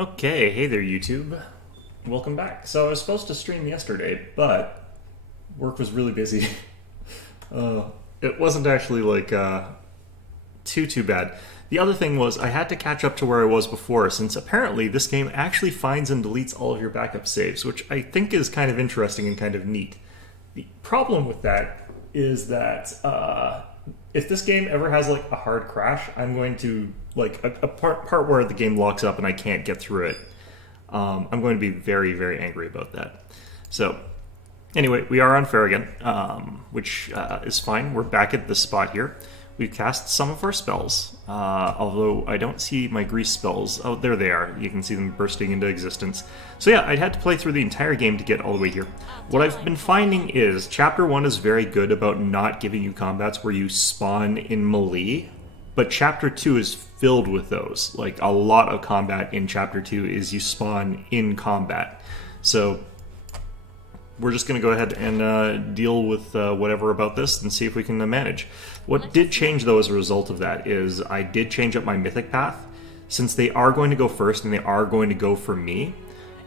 Okay, hey there YouTube. Welcome back. So I was supposed to stream yesterday, but work was really busy. It wasn't actually like too bad. The other thing was I had to catch up to where I was before, since apparently this game actually finds and deletes all of your backup saves, which I think is kind of interesting and kind of neat. The problem with that is that if this game ever has like a hard crash, I'm going to like a part where the game locks up and I can't get through it. I'm going to be very angry about that. So anyway, we are on Farragon, which is fine. We're back at this spot here. We've cast some of our spells, although I don't see my grease spells. Oh, there they are. You can see them bursting into existence. So yeah, I'd had to play through the entire game to get all the way here. What I've been finding is Chapter 1 is very good about not giving you combats where you spawn in melee, but Chapter 2 is filled with those. Like, a lot of combat in Chapter 2 is you spawn in combat. So we're just going to go ahead and deal with whatever about this and see if we can manage. What did change, though, as a result of that is I did change up my mythic path. Since they are going to go first and they are going to go for me,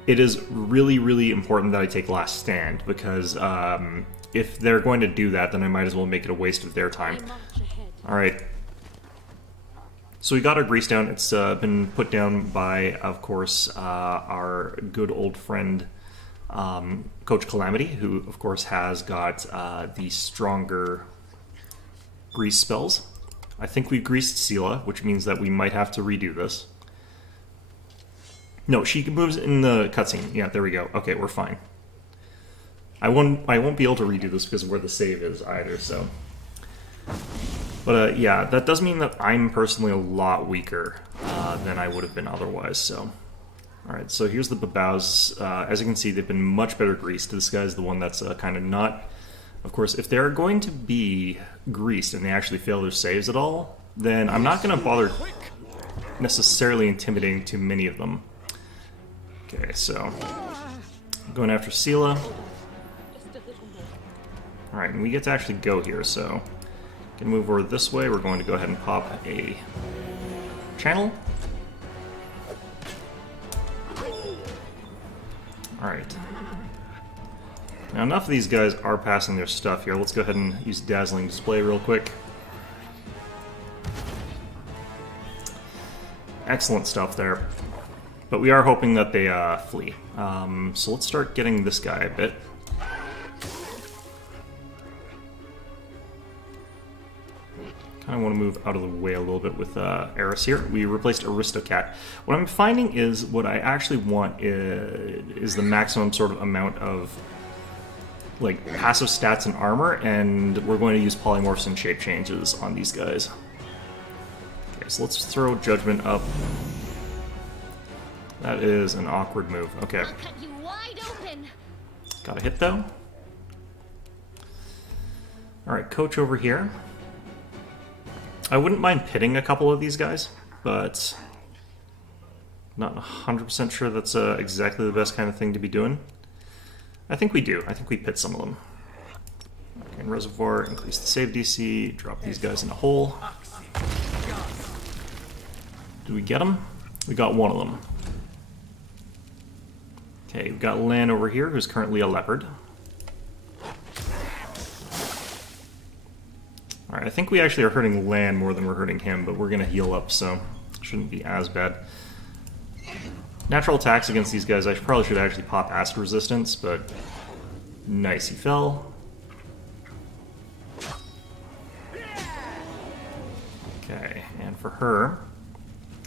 it is really important that I take last stand, because if they're going to do that, then I might as well make it a waste of their time. Alright. So we got our grease down. It's been put down by, of course, our good old friend Coach Calamity, who of course has got the stronger grease spells. I think we greased Sela, which means that we might have to redo this. No, she moves in the cutscene. Yeah, there we go. Okay, we're fine. I won't be able to redo this because of where the save is either, so. But yeah, that does mean that I'm personally a lot weaker than I would have been otherwise, so. Alright, so here's the babows. As you can see, they've been much better greased. This guy's the one that's kind of not. Of course, if they're going to be greased and they actually fail their saves at all, then I'm not going to bother necessarily intimidating too many of them. Okay, so going after Sela. Alright, and we get to actually go here, so gonna move over this way. We're going to go ahead and pop a channel. Alright. Now enough of these guys are passing their stuff here. Let's go ahead and use Dazzling Display real quick. Excellent stuff there. But we are hoping that they flee. So let's start getting this guy a bit. Kind of want to move out of the way a little bit with Eris here. We replaced Aristocat. What I'm finding is what I actually want is the maximum sort of amount of like passive stats and armor, and we're going to use polymorphs and shape changes on these guys. Okay, so let's throw Judgment up. That is an awkward move. Okay. I'll cut you wide open. Got a hit though. Alright, Coach over here. I wouldn't mind pitting a couple of these guys, but not 100% sure that's exactly the best kind of thing to be doing. I think we do. I think we pit some of them. Okay, and Reservoir, increase the save DC, drop these guys in a hole. Did we get them? We got one of them. Okay, we've got Lan over here, who's currently a leopard. Alright, I think we actually are hurting Lan more than we're hurting him, but we're going to heal up, so shouldn't be as bad. Natural attacks against these guys, I probably should actually pop acid resistance, but nice, he fell. Okay, and for her,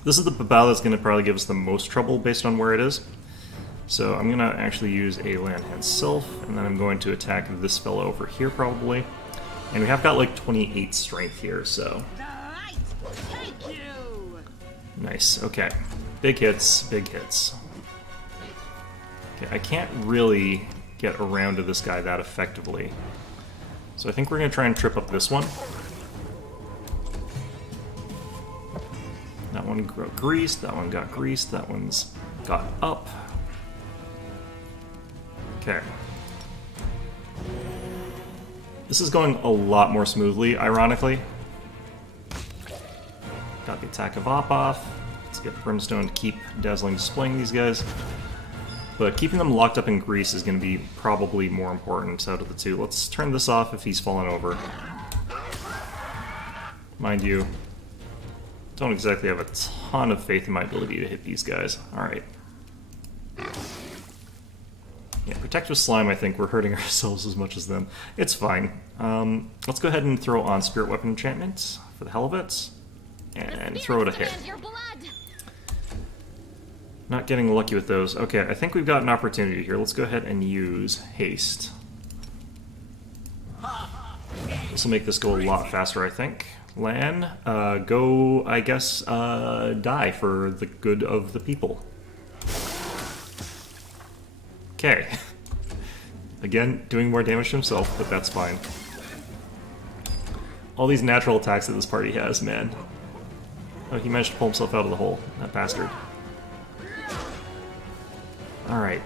this is the Babao that's going to probably give us the most trouble based on where it is. So I'm going to actually use a Land Hand Self, and then I'm going to attack this fellow over here probably. And we have got like 28 strength here, so. Nice, okay. Big hits, big hits. Okay, I can't really get around to this guy that effectively. So I think we're going to try and trip up this one. That one got greased, that one got greased, that one's got up. Okay. This is going a lot more smoothly, ironically. Got the attack of Op off. Let's get Brimstone to keep dazzling displaying these guys. But keeping them locked up in grease is going to be probably more important out of the two. Let's turn this off if he's fallen over. Mind you, don't exactly have a ton of faith in my ability to hit these guys. Alright. Yeah, protect with slime, I think we're hurting ourselves as much as them. It's fine. Let's go ahead and throw on Spirit Weapon Enchantment for the hell of it. And throw it a hit. Not getting lucky with those. Okay, I think we've got an opportunity here. Let's go ahead and use Haste. This will make this go a lot faster, I think. Lan, go, I guess, die for the good of the people. Okay. Again, doing more damage to himself, but that's fine. All these natural attacks that this party has, man. Oh, he managed to pull himself out of the hole, that bastard. Alright.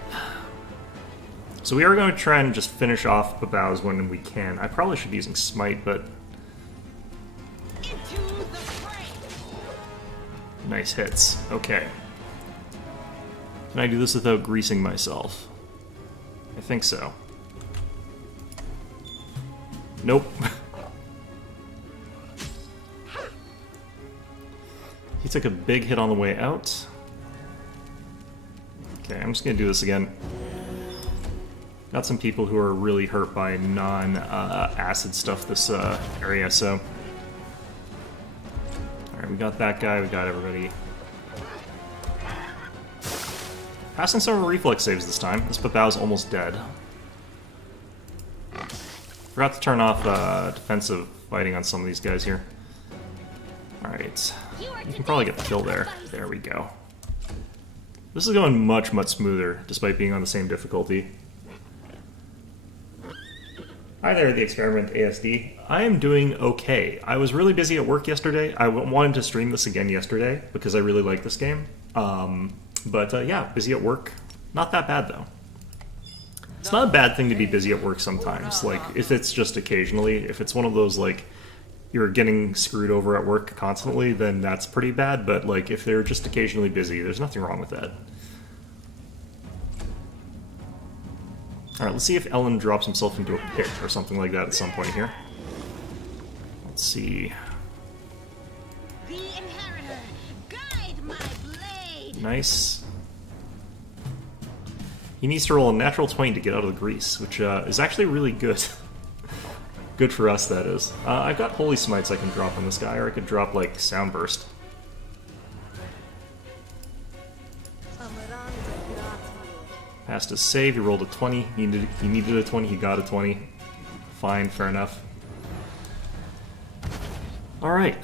So we are going to try and just finish off Babau's when we can. I probably should be using Smite, but... Nice hits. Okay. Can I do this without greasing myself? I think so. Nope. He took a big hit on the way out. Okay, I'm just gonna do this again. Got some people who are really hurt by non-acid stuff this area, so... Alright, we got that guy, we got everybody. Passing some reflex saves this time. This Babau's almost dead. Forgot to turn off defensive fighting on some of these guys here. Alright. You can probably get the kill there. There we go. This is going much, much smoother, despite being on the same difficulty. Hi there, the Experiment ASD. I am doing okay. I was really busy at work yesterday. I wanted to stream this again yesterday, because I really like this game. But yeah, busy at work. Not that bad, though. It's not a bad thing to be busy at work sometimes. Like, if it's just occasionally, if it's one of those, like, you're getting screwed over at work constantly, then that's pretty bad. But, like, if they're just occasionally busy, there's nothing wrong with that. Alright, let's see if Ellen drops himself into a pit or something like that at some point here. Let's see. The Inheritor, guide my blade. Nice. He needs to roll a natural 20 to get out of the grease, which is actually really good. Good for us, that is. I've got Holy Smites I can drop on this guy, or I could drop, like, Sound Burst. Passed his save, he rolled a 20. He needed a 20, he got a 20. Fine, fair enough. Alright.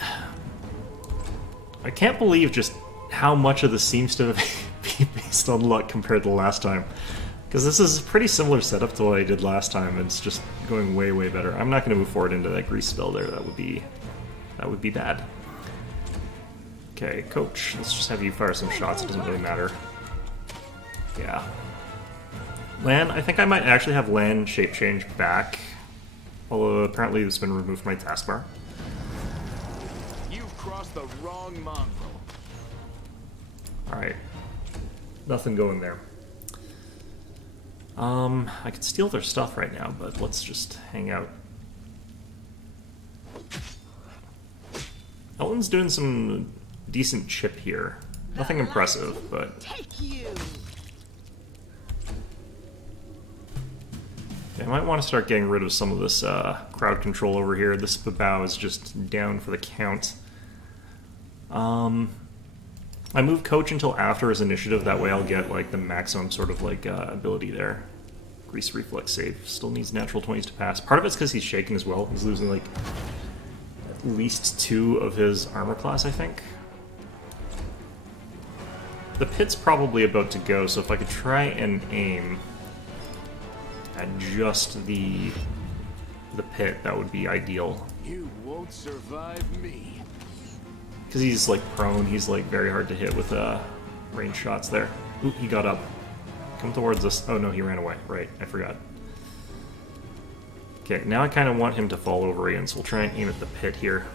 I can't believe just how much of this seems to be based on luck compared to last time. Because this is a pretty similar setup to what I did last time, and it's just going way, way better. I'm not going to move forward into that grease spell there, that would be bad. Okay, Coach, let's just have you fire some shots, it doesn't really matter. Yeah. Lan, I think I might actually have Lan shape change back. Although apparently it's been removed from my taskbar. You've crossed the wrong mongrel. Alright. Nothing going there. I could steal their stuff right now, but let's just hang out. Elton's doing some decent chip here. Nothing impressive, but... Take you. I might want to start getting rid of some of this crowd control over here. This Babau is just down for the count. I move Coach until after his initiative, that way I'll get like the maximum sort of like ability there. Grease reflex save. Still needs natural 20s to pass. Part of it's because he's shaken as well. He's losing like at least 2 of his armor class, I think. The pit's probably about to go, so if I could try and aim at just the pit, that would be ideal. You won't survive me. Because he's like prone, he's like very hard to hit with range shots there. Ooh, he got up. Come towards us. Oh no, he ran away. Right, I forgot. Okay, now I kind of want him to fall over again, so we'll try and aim at the pit here.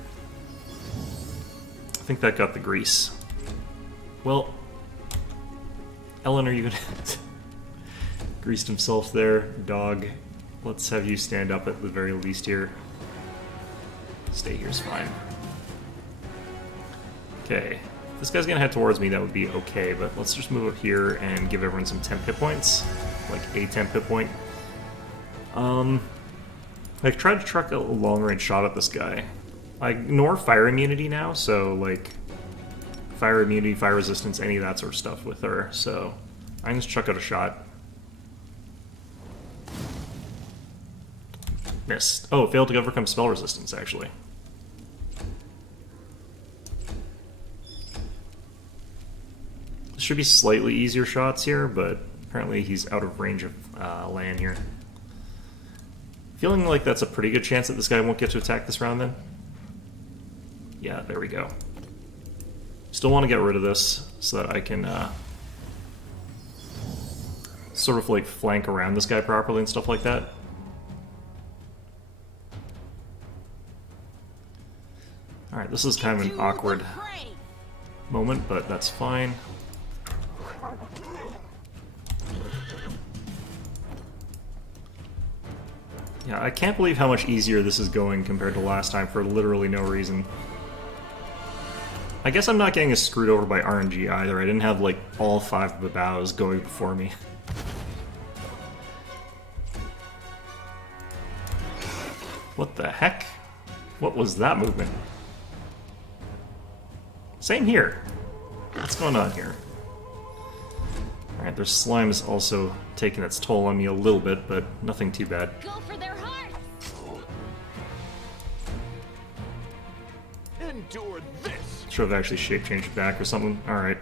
I think that got the grease. Well, Ellen, are you gonna... Greased himself there, dog. Let's have you stand up at the very least here. Stay here's fine. Okay. If this guy's gonna head towards me, that would be okay, but let's just move up here and give everyone some temp hit points. Like a temp hit point. I tried to truck a long-range shot at this guy. I ignore fire immunity now, so, like, fire immunity, fire resistance, any of that sort of stuff with her, so I can just chuck out a shot. Missed. Oh, failed to overcome spell resistance, actually. Should be slightly easier shots here, but apparently he's out of range of land here. Feeling like that's a pretty good chance that this guy won't get to attack this round then. Yeah, there we go. Still want to get rid of this so that I can sort of like flank around this guy properly and stuff like that. Alright, this is kind of an awkward moment, but that's fine. Yeah, I can't believe how much easier this is going compared to last time for literally no reason. I guess I'm not getting as screwed over by RNG either. I didn't have, like, all 5 of the bows going before me. What the heck? What was that movement? Same here. What's going on here? Alright, their slime is also taking its toll on me a little bit, but nothing too bad. Go for their hearts. Endure this. Should have actually shape changed it back or something. Alright.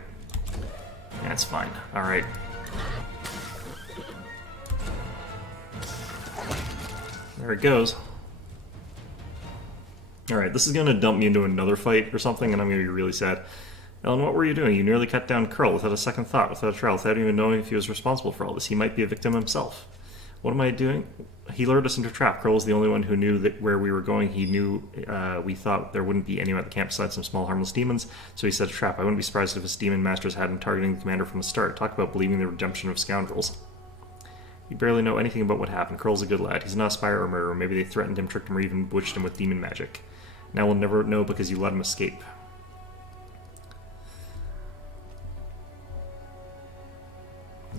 That's fine. Alright. There it goes. Alright, this is gonna dump me into another fight or something, and I'm gonna be really sad. Ellen, what were you doing? You nearly cut down Curl without a second thought, without a trial, without even knowing if he was responsible for all this. He might be a victim himself. What am I doing? He lured us into a trap. Curl was the only one who knew that where we were going. He knew we thought there wouldn't be anyone at the camp besides some small harmless demons, so he set a trap. I wouldn't be surprised if his demon masters had him targeting the commander from the start. Talk about believing the redemption of scoundrels. You barely know anything about what happened. Curl's a good lad. He's not a spy or a murderer. Maybe they threatened him, tricked him, or even bewitched him with demon magic. Now we'll never know because you let him escape.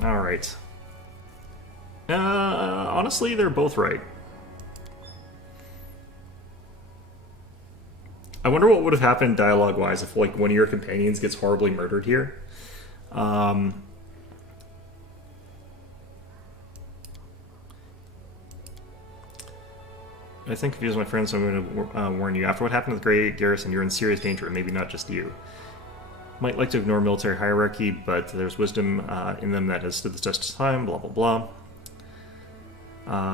Alright. Honestly, they're both right. I wonder what would have happened dialogue-wise if, like, one of your companions gets horribly murdered here. I think confused my friend, so I'm going to warn you. After what happened with Grey Garrison, you're in serious danger, and maybe not just you. Might like to ignore military hierarchy, but there's wisdom in them that has stood the test of time, blah, blah, blah.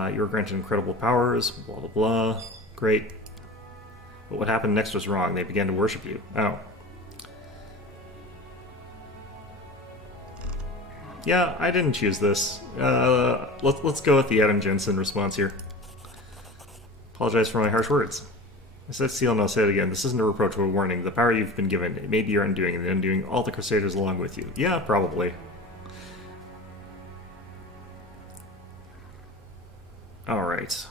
You were granted incredible powers, blah, blah, blah. Great. But what happened next was wrong. They began to worship you. Oh. Yeah, I didn't choose this. Let's go with the Adam Jensen response here. Apologize for my harsh words. I said seal and I'll say it again. This isn't a reproach or a warning. The power you've been given, it may be your undoing, and the undoing all the Crusaders along with you. Yeah, probably. Alright.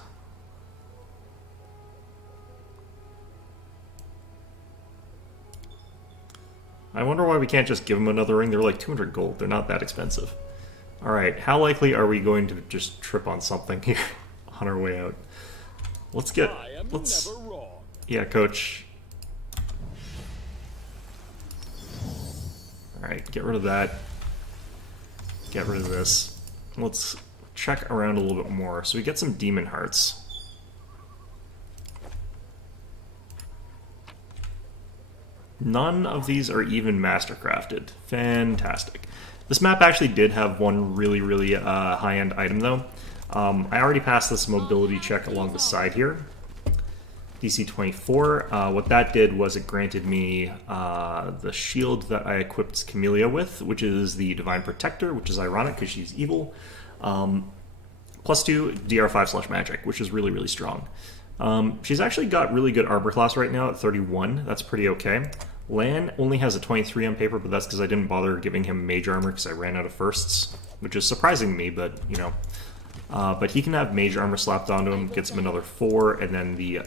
I wonder why we can't just give them another ring. They're like 200 gold. They're not that expensive. Alright, how likely are we going to just trip on something here on our way out? Let's get... Let's... Yeah, coach. Alright, get rid of that. Get rid of this. Let's check around a little bit more. So we get some demon hearts. None of these are even mastercrafted. Fantastic. This map actually did have one really, really high-end item, though. I already passed this mobility check along the side here. DC 24. What that did was it granted me the shield that I equipped Camellia with, which is the Divine Protector, which is ironic because she's evil. Plus 2 DR5/magic, which is really, really strong. She's actually got really good armor class right now at 31. That's pretty okay. Lan only has a 23 on paper, but that's because I didn't bother giving him mage armor because I ran out of firsts, which is surprising to me, but, you know. But he can have mage armor slapped onto him, gets him another 4, and then the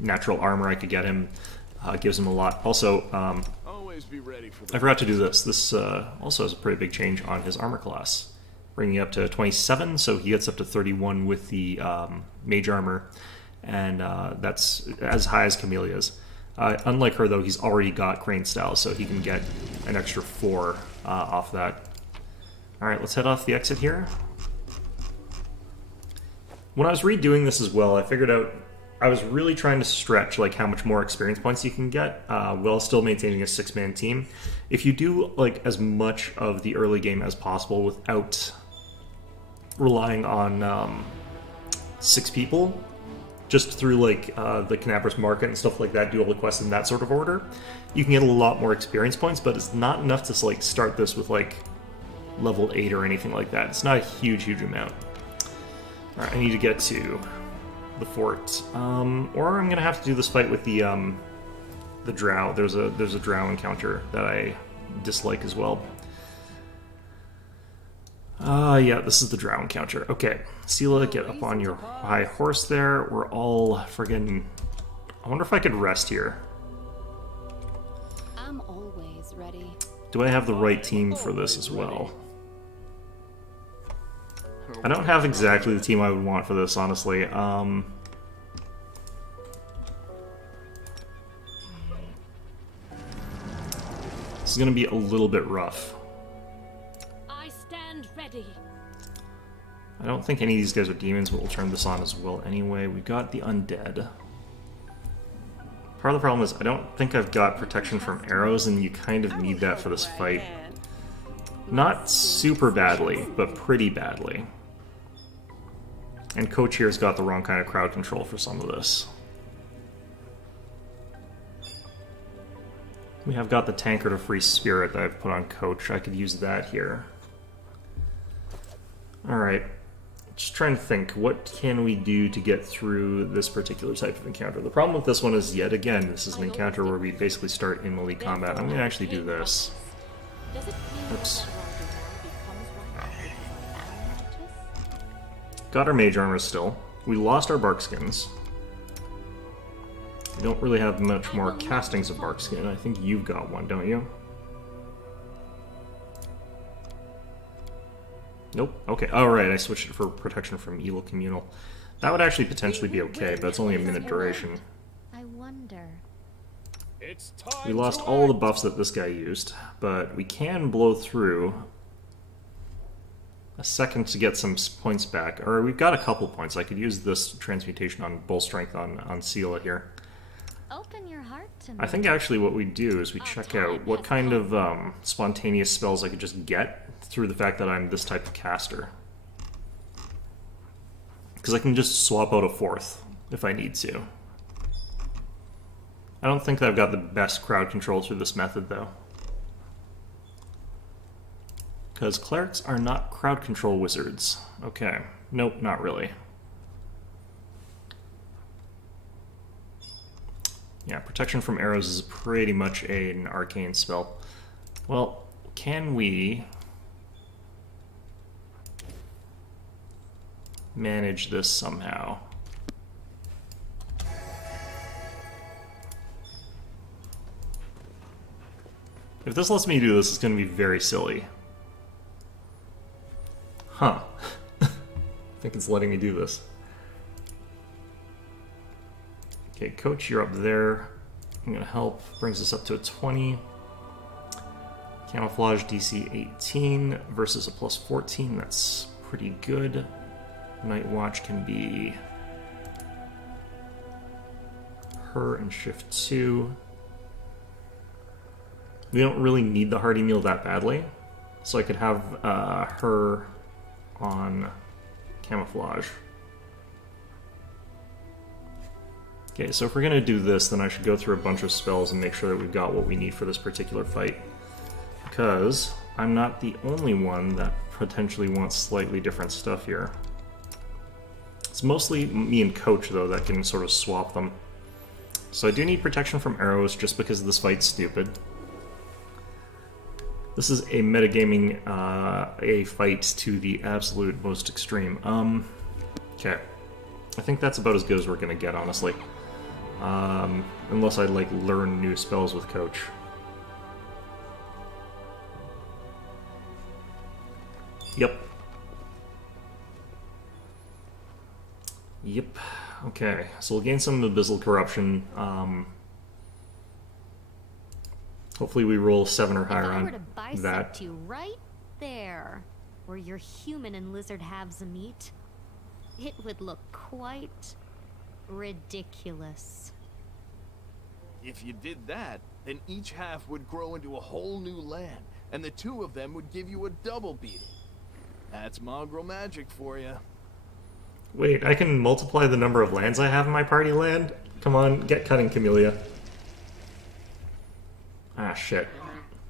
natural armor I could get him gives him a lot. Also, Always be ready for I forgot to do this. This also has a pretty big change on his armor class, bringing it up to 27, so he gets up to 31 with the mage armor, and that's as high as Camelia's. Unlike her, though, he's already got Crane Style, so he can get an extra 4 off that. Alright, let's head off the exit here. When I was redoing this as well, I figured out I was really trying to stretch like how much more experience points you can get while still maintaining a 6-man team. If you do like as much of the early game as possible without relying on 6 people, just through like the Canaverous Market and stuff like that, do all the quests in that sort of order, you can get a lot more experience points, but it's not enough to like start this with like level 8 or anything like that. It's not a huge amount. Alright, I need to get to the fort. Or I'm gonna have to do this fight with the drow. There's a drow encounter that I dislike as well. Yeah, this is the drow encounter. Okay, Sela, get up on your high horse there. We're all friggin'... I wonder if I could rest here. I'm always ready. Do I have the right team for this as well? I don't have exactly the team I would want for this, honestly. This is going to be a little bit rough. I stand ready. I don't think any of these guys are demons, but we'll turn this on as well anyway. We got the undead. Part of the problem is I don't think I've got protection from arrows, and you kind of need that for this fight. Not super badly, but pretty badly. And Coach here's got the wrong kind of crowd control for some of this. We have got the Tankard of Free Spirit that I've put on Coach. I could use that here. Alright. Just trying to think, what can we do to get through this particular type of encounter? The problem with this one is, yet again, this is an encounter where we basically start in melee combat. I'm going to actually do this. Oops. Got our mage armor still. We lost our barkskins. We don't really have much more castings of barkskin. I think you've got one, don't you? Nope. Okay. Alright, I switched it for protection from evil communal. That would actually potentially be okay, but it's only a minute duration. I wonder. We lost all the buffs that this guy used, but we can blow through a second to get some points back. Or we've got a couple points. I could use this transmutation on bull strength on Sela here. Open your heart to me. I think actually what we do is we check out what kind of spontaneous spells I could just get through the fact that I'm this type of caster. Because I can just swap out a 4th if I need to. I don't think that I've got the best crowd control through this method, though. Because clerics are not crowd control wizards. Okay. Nope, not really. Yeah, protection from arrows is pretty much an arcane spell. Well, can we manage this somehow? If this lets me do this, it's going to be very silly. Huh. I think it's letting me do this. Okay, Coach, you're up there. I'm going to help. Brings us up to a 20. Camouflage DC 18 versus a plus 14. That's pretty good. Night Watch can be her and Shift 2. We don't really need the Hearty Meal that badly, so I could have her on Camouflage. Okay, so if we're going to do this, then I should go through a bunch of spells and make sure that we've got what we need for this particular fight. Because I'm not the only one that potentially wants slightly different stuff here. It's mostly me and Coach, though, that can sort of swap them. So I do need protection from arrows just because this fight's stupid. This is a metagaming a fight to the absolute most extreme. Okay. I think that's about as good as we're gonna get, honestly. Unless I like learn new spells with Coach. Yep. Yep. Okay, so we'll gain some Abyssal Corruption. Hopefully we roll 7 or higher If I were on to bisect that. you right there, where your human and lizard halves meet, it would look quite ridiculous. If you did that, then each half would grow into a whole new land, and the two of them would give you a double beating. That's mongrel magic for you. Wait, I can multiply the number of lands I have in my party land? Come on, get cutting, Camellia. Ah, shit.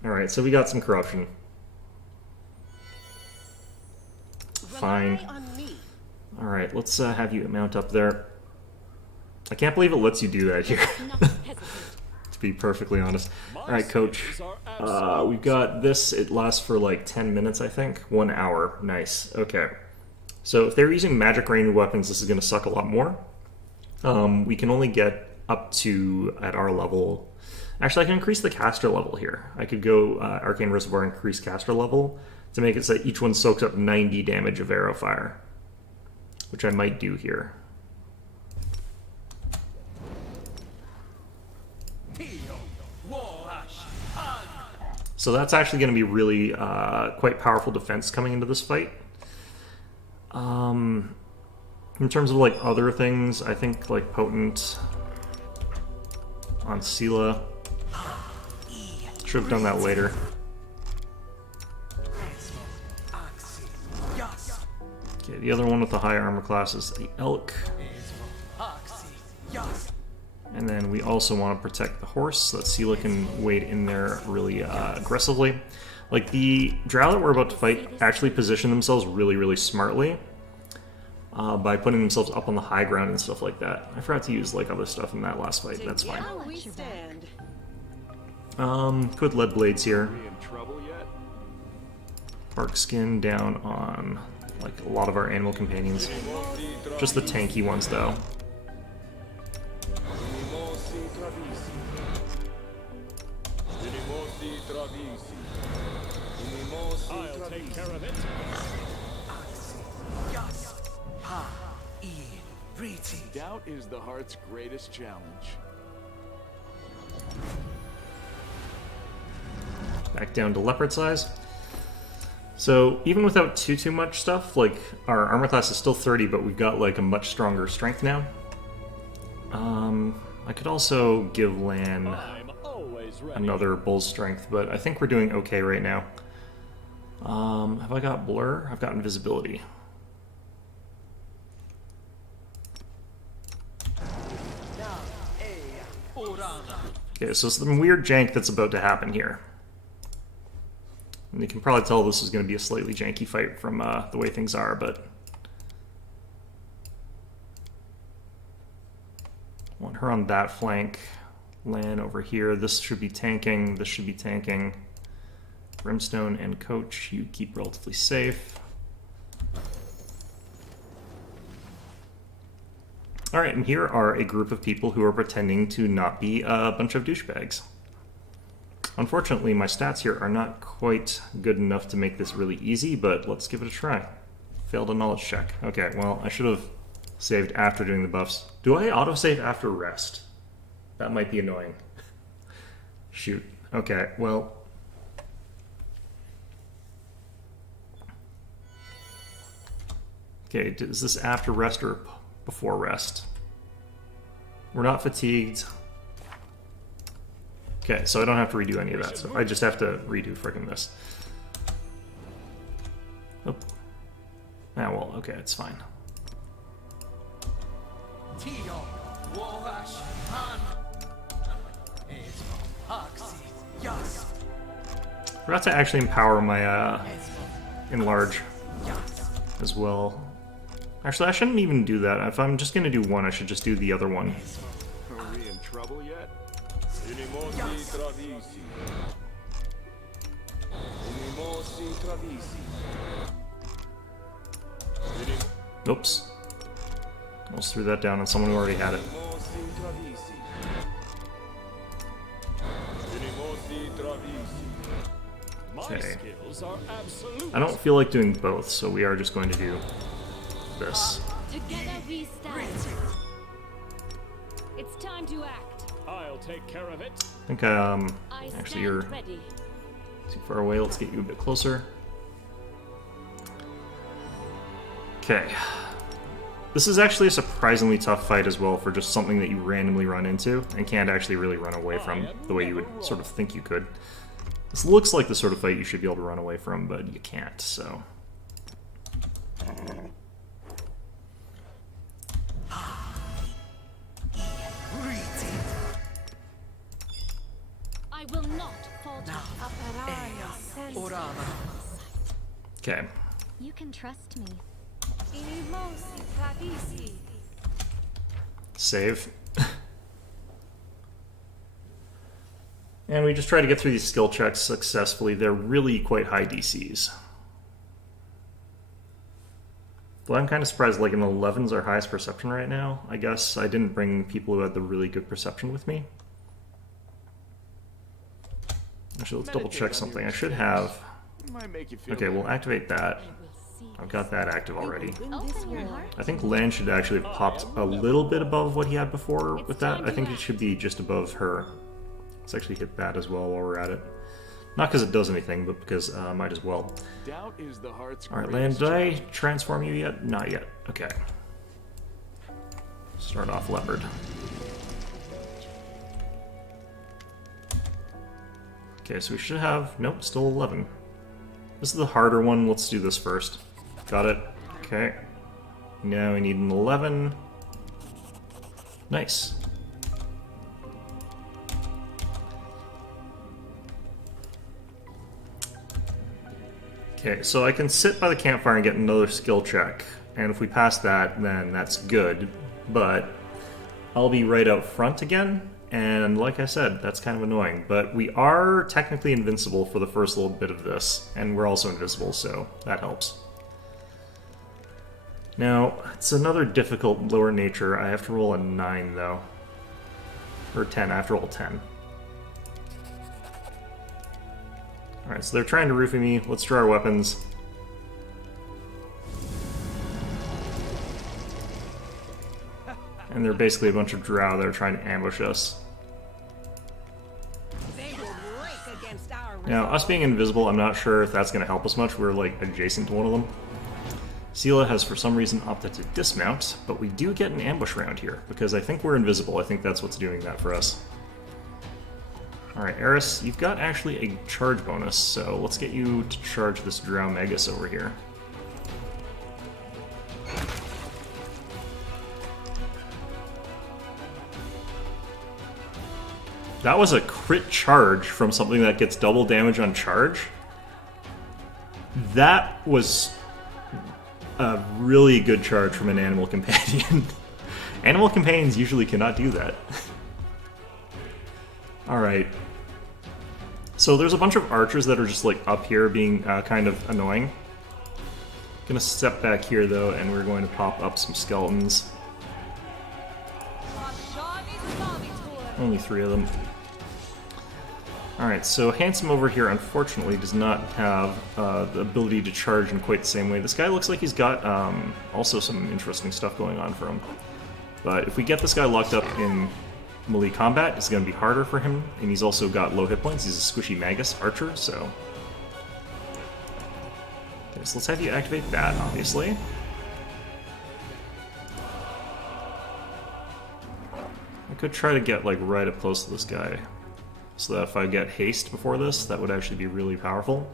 Alright, so we got some corruption. Fine. Alright, let's have you mount up there. I can't believe it lets you do that here. To be perfectly honest. Alright, Coach. We've got this. It lasts for like 10 minutes, I think. 1 hour. Nice. Okay. So if they're using magic ranged weapons, this is going to suck a lot more. We can only get up to, at our level... Actually, I can increase the caster level here. I could go Arcane Reservoir and increase caster level to make it so that each one soaks up 90 damage of arrow fire. Which I might do here. So that's actually going to be really quite powerful defense coming into this fight. In terms of like other things, I think like Potent on Sela. Should have done that later. Okay, the other one with the high armor class is the Elk. And then we also want to protect the horse so that Sela can wade in there really aggressively. Like the drow that we're about to fight actually position themselves really, really smartly by putting themselves up on the high ground and stuff like that. I forgot to use like other stuff in that last fight. That's fine. Put lead blades here. Are we in trouble yet? Bark skin down on like a lot of our animal companions. Just the tanky ones though. I'll take care of it. Doubt is the heart's greatest challenge. Back down to leopard size. So even without too much stuff, like our armor class is still 30, but we've got like a much stronger strength now. I could also give Lan I'm always ready. another bull's strength, but I think we're doing okay right now. Have I got blur? I've got invisibility. Okay, so some weird jank that's about to happen here. And you can probably tell this is going to be a slightly janky fight from the way things are, but... Want her on that flank. Lan over here. This should be tanking. This should be tanking. Brimstone and Coach, you keep relatively safe. Alright, and here are a group of people who are pretending to not be a bunch of douchebags. Unfortunately, my stats here are not quite good enough to make this really easy, but let's give it a try. Failed a knowledge check. Okay, well, I should have saved after doing the buffs. Do I autosave after rest? That might be annoying. Shoot. Okay, well... Okay, is this after rest or before rest? We're not fatigued. Okay, so I don't have to redo any of that, so I just have to redo friggin' this. Oh. Ah, well, okay, it's fine. Forgot to actually empower my enlarge as well. Actually, I shouldn't even do that. If I'm just gonna do one, I should just do the other one. Are we in trouble Unimosi travisi. Unimosi travisi. Oops. Almost threw that down on someone who already had it. Unimosi travisi. Unimosi travisi. My Okay. skills are absolute. I don't feel like doing both, so we are just going to do this. Together we stand. It's time to act. I'll take care of it. I think, I actually stand you're ready. too far away. Let's get you a bit closer. Okay. This is actually a surprisingly tough fight as well for just something that you randomly run into and can't actually really run away from the way you would sort of think you could. This looks like the sort of fight you should be able to run away from, but you can't, so... I will not falter. Okay. You can trust me. Save. And we just try to get through these skill checks successfully. They're really quite high DCs. But I'm kind of surprised, like, an 11's our highest perception right now. I guess I didn't bring people who had the really good perception with me. Actually, let's double check something. I should have... Might make you feel Okay, we'll better. activate that. I've got that active already. Open your heart. I think Lan should actually have popped a little bit above what he had before with that. I think it should be just above her. Let's actually hit that as well while we're at it. Not because it does anything, but because might as well. Doubt is the heart's Alright, Lan, greatest did I challenge. transform you yet? Not yet. Okay. Start off leopard. Okay, so we should have... Nope, still 11. This is the harder one. Let's do this first. Got it. Okay. Now we need an 11. Nice. Okay, so I can sit by the campfire and get another skill check. And if we pass that, then that's good. But I'll be right out front again. And like I said, that's kind of annoying. But we are technically invincible for the first little bit of this. And we're also invisible, so that helps. Now, it's another difficult lower nature. I have to roll a 9, though. Or 10. I have to roll 10. Alright, so they're trying to roofie me. Let's draw our weapons. And they're basically a bunch of drow that are trying to ambush us. They will break against our Now, us being invisible, I'm not sure if that's going to help us much. We're, like, adjacent to one of them. Sela has, for some reason, opted to dismount, but we do get an ambush round here, because I think we're invisible. I think that's what's doing that for us. Alright, Eris, you've got actually a charge bonus, so let's get you to charge this Drow Magus over here. That was a crit charge from something that gets double damage on charge. That was a really good charge from an animal companion. Animal companions usually cannot do that. Alright. So there's a bunch of archers that are just like up here being kind of annoying. Gonna step back here though, and we're going to pop up some skeletons. Only 3 of them. Alright, so Handsome over here unfortunately does not have the ability to charge in quite the same way. This guy looks like he's got also some interesting stuff going on for him. But if we get this guy locked up in melee combat, it's going to be harder for him, and he's also got low hit points. He's a squishy Magus archer, so... Okay, so let's have you activate that, obviously. I could try to get, like, right up close to this guy, so that if I get haste before this, that would actually be really powerful.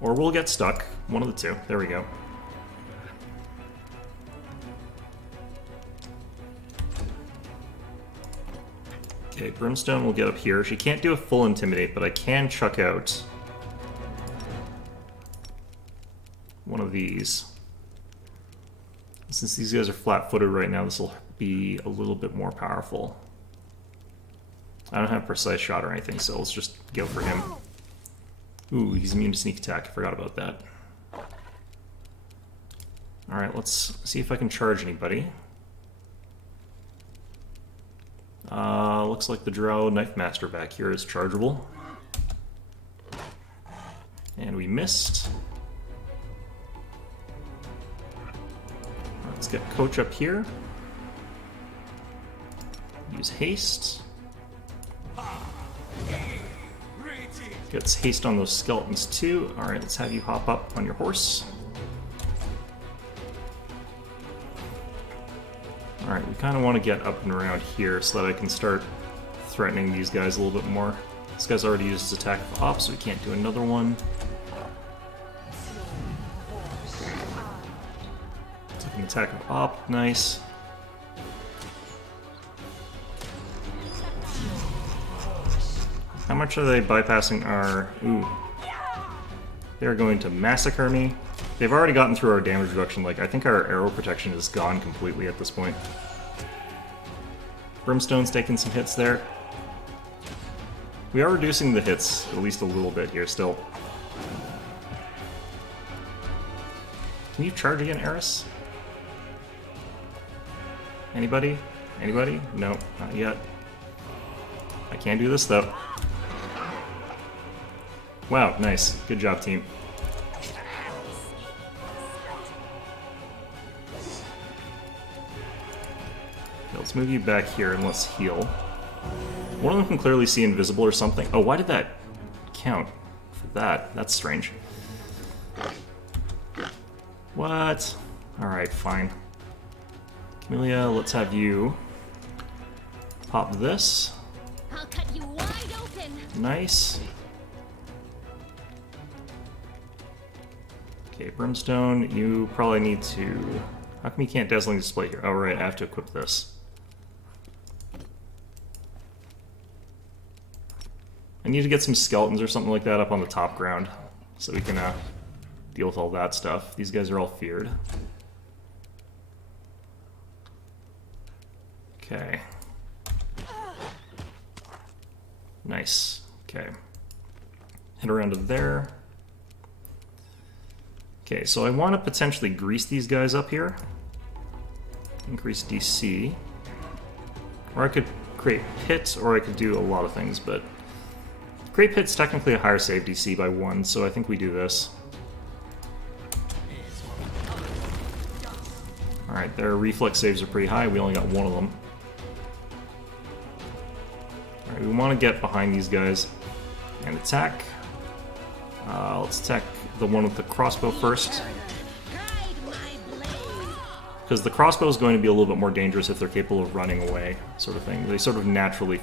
Or we'll get stuck. One of the two. There we go. Okay, Brimstone will get up here. She can't do a full Intimidate, but I can chuck out one of these. Since these guys are flat-footed right now, this will be a little bit more powerful. I don't have precise shot or anything, so let's just go for him. Ooh, he's immune to sneak attack. I forgot about that. Alright, let's see if I can charge anybody. Looks like the Drow Knife Master back here is chargeable. And we missed. Let's get Coach up here. Use haste. Gets haste on those skeletons too. Alright, let's have you hop up on your horse. Alright, we kind of want to get up and around here so that I can start threatening these guys a little bit more. This guy's already used his attack of op, so we can't do another one. Took an attack of op, nice. How much are they bypassing our... Ooh. They're going to massacre me. They've already gotten through our damage reduction. Like, I think our arrow protection is gone completely at this point. Brimstone's taking some hits there. We are reducing the hits at least a little bit here still. Can you charge again, Eris? Anybody? Anybody? No, not yet. I can do this though. Wow, nice. Good job, team. Okay, let's move you back here and let's heal. One of them can clearly see invisible or something. Oh, why did that count for that? That's strange. What? Alright, fine. Camellia, let's have you pop this. I'll cut you wide open. Nice. Okay, Brimstone, you probably need to... How come you can't Dazzling Display here? Oh, right, I have to equip this. I need to get some skeletons or something like that up on the top ground so we can deal with all that stuff. These guys are all feared. Okay. Nice. Okay. Head around to there. Okay, so I want to potentially grease these guys up here. Increase DC. Or I could create pits, or I could do a lot of things, but... Create pit's technically a higher save DC by 1, so I think we do this. Alright, their reflex saves are pretty high, we only got one of them. Alright, we want to get behind these guys and attack. Let's attack the one with the crossbow first. Because the crossbow is going to be a little bit more dangerous if they're capable of running away, sort of thing. They sort of naturally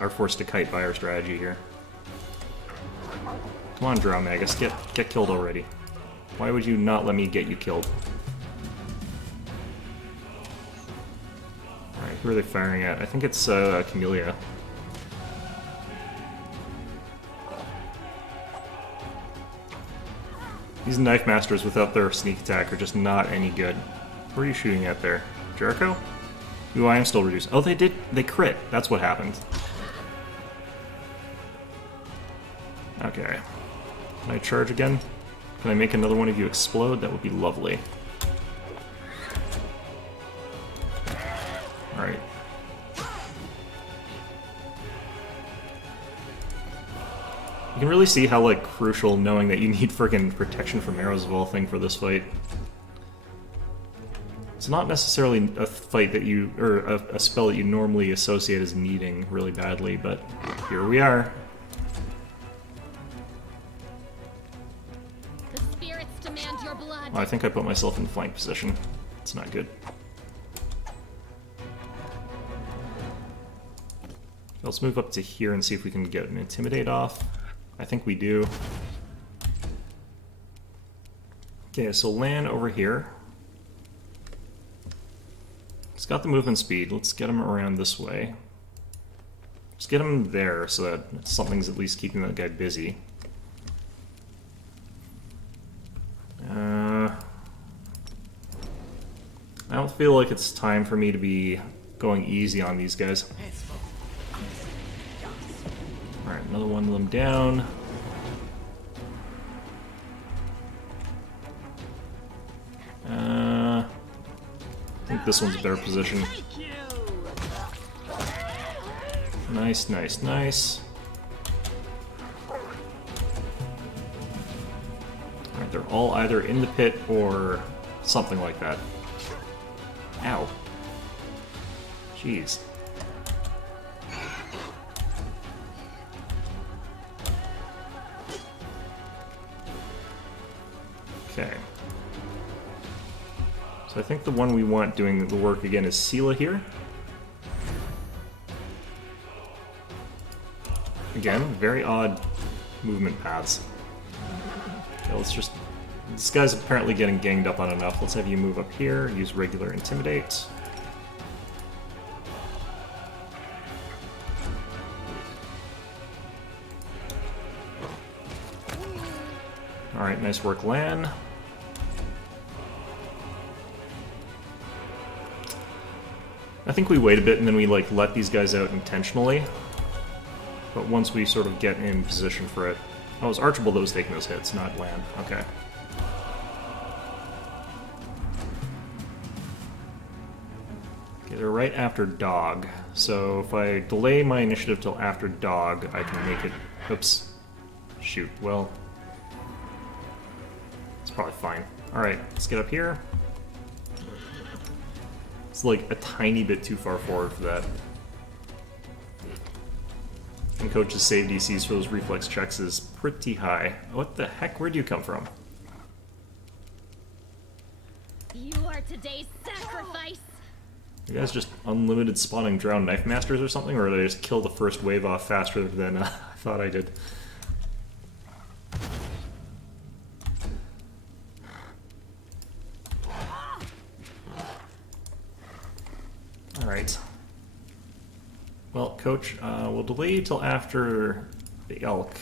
are forced to kite by our strategy here. Come on, Drow Magus, get killed already. Why would you not let me get you killed? Alright, who are they firing at? I think it's Camellia. These Knife Masters without their sneak attack are just not any good. Who are you shooting at there? Jericho? Ooh, I am still reduced. Oh, they crit. That's what happened. Okay. Can I charge again? Can I make another one of you explode? That would be lovely. Alright. You can really see how, like, crucial knowing that you need friggin' protection from arrows of all thing for this fight. It's not necessarily a fight that you, or a spell that you normally associate as needing really badly, but here we are. The spirits demand your blood. Well, I think I put myself in flank position. It's not good. Let's move up to here and see if we can get an Intimidate off. I think we do. Okay, so land over here. He's got the movement speed. Let's get him around this way. Just get him there so that something's at least keeping that guy busy. I don't feel like it's time for me to be going easy on these guys. another one of them down. I think this one's a better position. Nice, nice, nice. Alright, they're all either in the pit or something like that. Ow. Jeez. Okay. So I think the one we want doing the work again is Sela here. Again, very odd movement paths. Okay, let's just... This guy's apparently getting ganged up on enough. Let's have you move up here, use regular Intimidate. Alright, nice work, Lan. I think we wait a bit and then we like let these guys out intentionally. But once we sort of get in position for it... Oh, it was Archibald that was taking those hits, not Lan. Okay. Okay, they're right after Dog. So if I delay my initiative till after Dog, I can make it... Oops. Shoot, well... It's probably fine. Alright, let's get up here. It's like a tiny bit too far forward for that. And Coach's save DCs for those reflex checks is pretty high. What the heck? Where'd you come from? You are today's sacrifice. You guys just unlimited spawning Drowned Knife Masters or something? Or did I just kill the first wave off faster than I thought I did? Alright. Well, Coach, we'll delay you till after the Elk.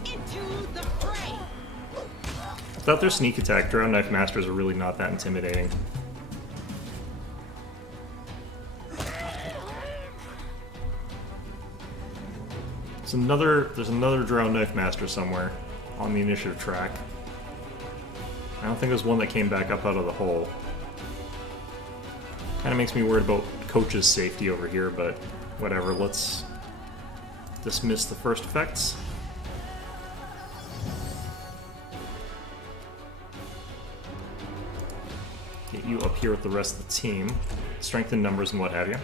Into the fray. Without their sneak attack, Drowned Knife Masters are really not that intimidating. There's another Drowned Knife Master somewhere on the initiative track. I don't think there's one that came back up out of the hole. Kind of makes me worried about Coach's safety over here, but whatever, let's dismiss the first effects. Get you up here with the rest of the team. Strengthen numbers and what have you.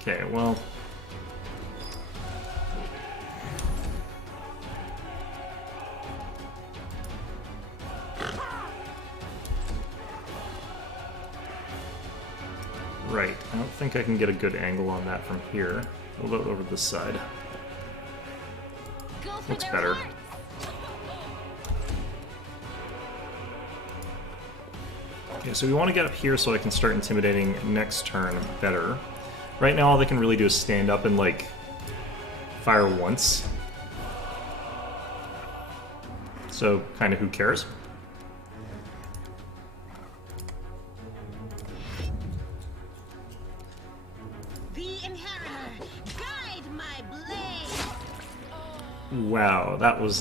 Okay, well... Right, I don't think I can get a good angle on that from here. What about over this side? Looks better. Okay, so we want to get up here so I can start intimidating next turn better. Right now all they can really do is stand up and, like, fire once. So, kind of who cares? Wow, that was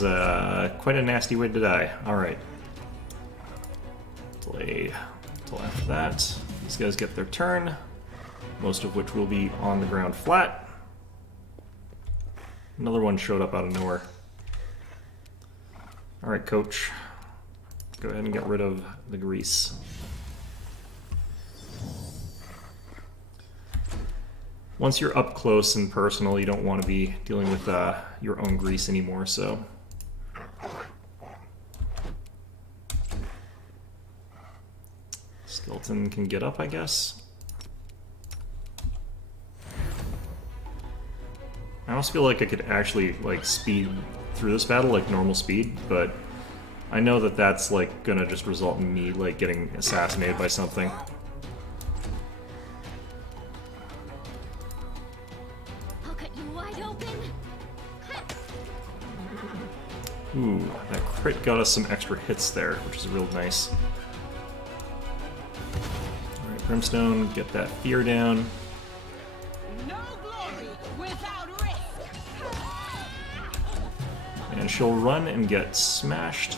quite a nasty way to die. Alright. Delay until after that. These guys get their turn, most of which will be on the ground flat. Another one showed up out of nowhere. Alright, Coach. Go ahead and get rid of the grease. Once you're up close and personal, you don't want to be dealing with your own grease anymore, so... Skeleton can get up, I guess. I almost feel like I could actually, like, speed through this battle, like normal speed, but I know that that's, like, gonna just result in me, like, getting assassinated by something. Ooh, that crit got us some extra hits there, which is real nice. Brimstone, get that fear down. No glory without risk. And she'll run and get smashed.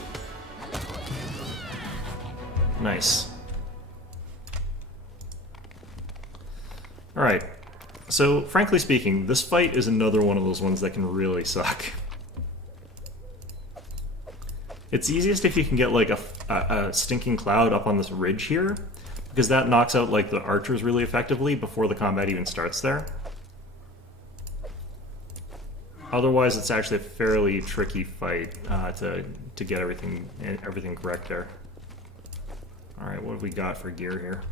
Nice. Alright. So, frankly speaking, this fight is another one of those ones that can really suck. It's easiest if you can get like a stinking cloud up on this ridge here, because that knocks out like the archers really effectively before the combat even starts there. Otherwise, it's actually a fairly tricky fight to get everything correct there. All right, what have we got for gear here?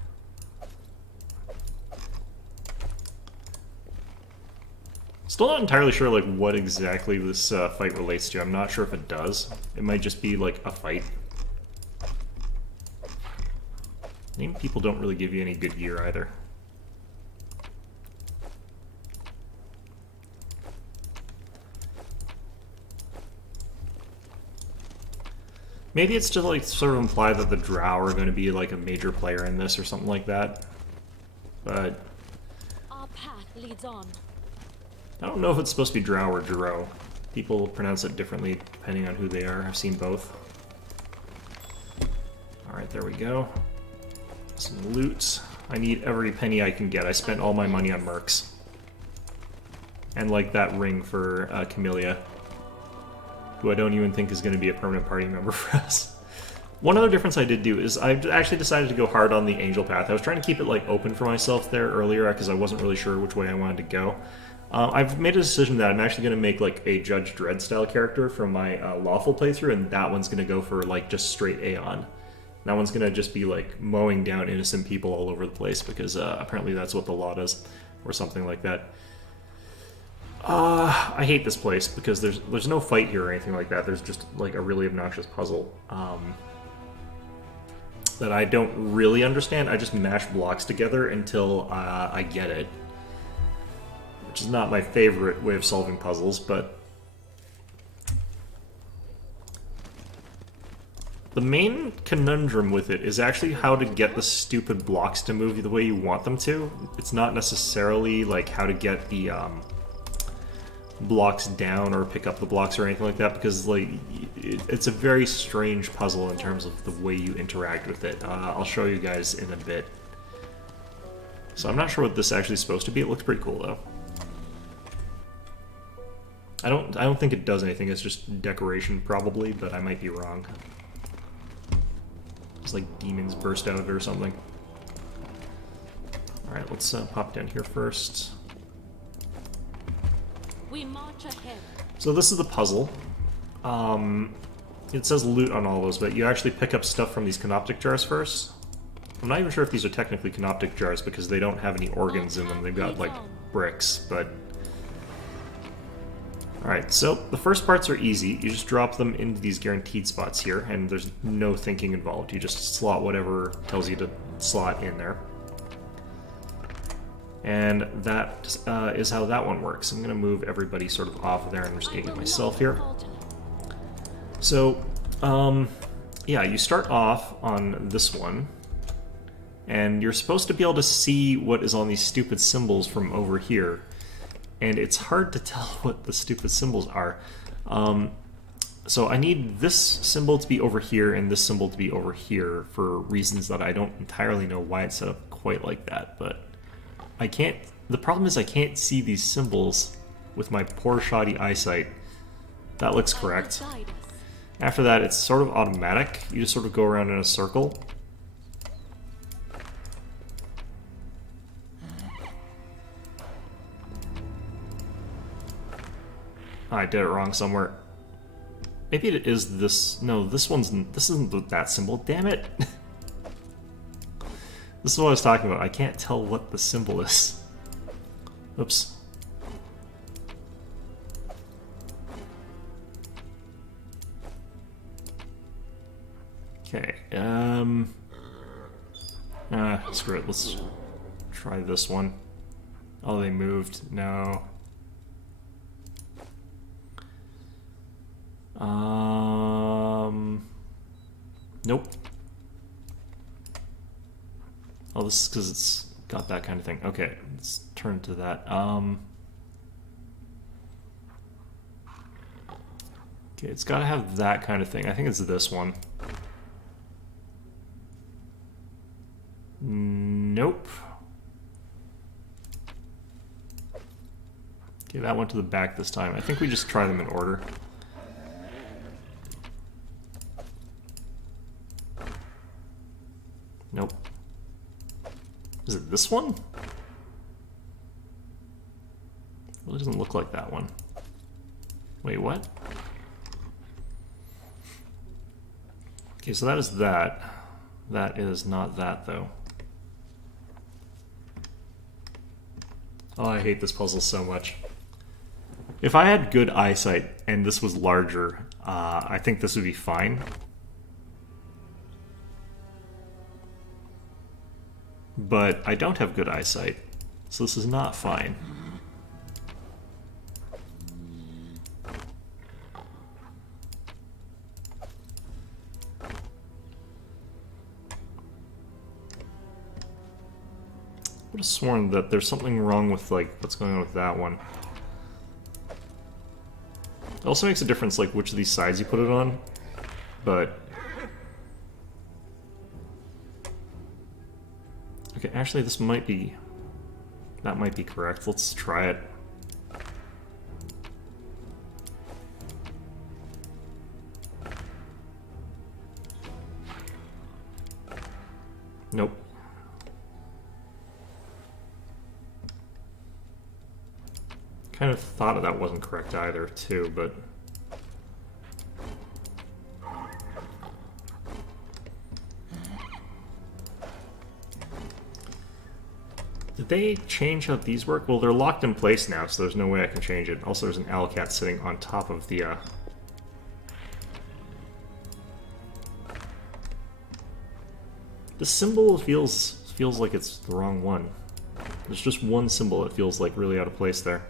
Still not entirely sure like what exactly this fight relates to. I'm not sure if it does. It might just be like a fight. Name people don't really give you any good gear either. Maybe it's to like sort of imply that the Drow are going to be like a major player in this or something like that. But Our path leads on. I don't know if it's supposed to be Drow or Drow. People pronounce it differently depending on who they are. I've seen both. Alright, there we go. Some loot. I need every penny I can get. I spent all my money on mercs. And like that ring for Camellia, who I don't even think is going to be a permanent party member for us. One other difference I did do is I actually decided to go hard on the angel path. I was trying to keep it like open for myself there earlier because I wasn't really sure which way I wanted to go. I've made a decision that I'm actually going to make like a Judge Dredd style character from my lawful playthrough, and that one's going to go for like just straight Aeon. That one's going to just be like mowing down innocent people all over the place because apparently that's what the law does, or something like that. I hate this place because there's no fight here or anything like that. There's just like a really obnoxious puzzle that I don't really understand. I just mash blocks together until I get it. Which is not my favorite way of solving puzzles, but the main conundrum with it is actually how to get the stupid blocks to move the way you want them to. It's not necessarily like how to get the blocks down or pick up the blocks or anything like that, because like it's a very strange puzzle in terms of the way you interact with it. I'll show you guys in a bit. So I'm not sure what this actually is supposed to be. It looks pretty cool though. I don't think it does anything. It's just decoration probably, but I might be wrong. It's like demons burst out of it or something. All right, let's pop down here first. We march ahead. So this is the puzzle. It says loot on all those, but you actually pick up stuff from these canoptic jars first. I'm not even sure if these are technically canoptic jars because they don't have any organs in them. They've got like bricks, but... Alright, so the first parts are easy. You just drop them into these guaranteed spots here, and there's no thinking involved. You just slot whatever tells you to slot in there. And that is how that one works. I'm going to move everybody sort of off there and just get myself here. So, yeah, you start off on this one, and you're supposed to be able to see what is on these stupid symbols from over here. And it's hard to tell what the stupid symbols are. So I need this symbol to be over here and this symbol to be over here for reasons that I don't entirely know why it's set up quite like that, but I can't... The problem is I can't see these symbols with my poor shoddy eyesight. That looks correct. After that, it's sort of automatic. You just sort of go around in a circle. I did it wrong somewhere. Maybe it is this... No, this isn't that symbol. Damn it! This is what I was talking about. I can't tell what the symbol is. Oops. Okay, screw it. Let's try this one. Oh, they moved. No. Nope. Oh, this is because it's got that kind of thing. Okay, let's turn to that. Okay, it's got to have that kind of thing. I think it's this one. Nope. Okay, that went to the back this time. I think we just try them in order. Nope. Is it this one? Well, it doesn't look like that one. Wait, what? Okay, so that is that. That is not that, though. Oh, I hate this puzzle so much. If I had good eyesight and this was larger, I think this would be fine. But I don't have good eyesight, so this is not fine. I would have sworn that there's something wrong with, like, what's going on with that one. It also makes a difference, like, which of these sides you put it on, but... Okay, actually, this might be... That might be correct. Let's try it. Nope. Kind of thought that wasn't correct either, too, but... Did they change how these work? Well, they're locked in place now, so there's no way I can change it. Also, there's an Allcat sitting on top of the, The symbol feels like it's the wrong one. There's just one symbol that feels like really out of place there.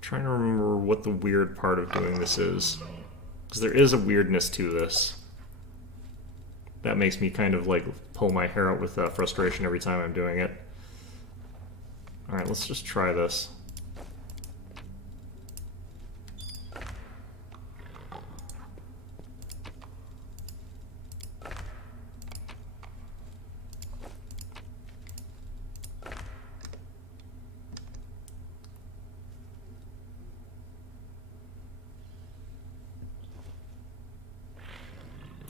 Trying to remember what the weird part of doing this is. Because there is a weirdness to this. That makes me kind of like pull my hair out with frustration every time I'm doing it. Alright, let's just try this.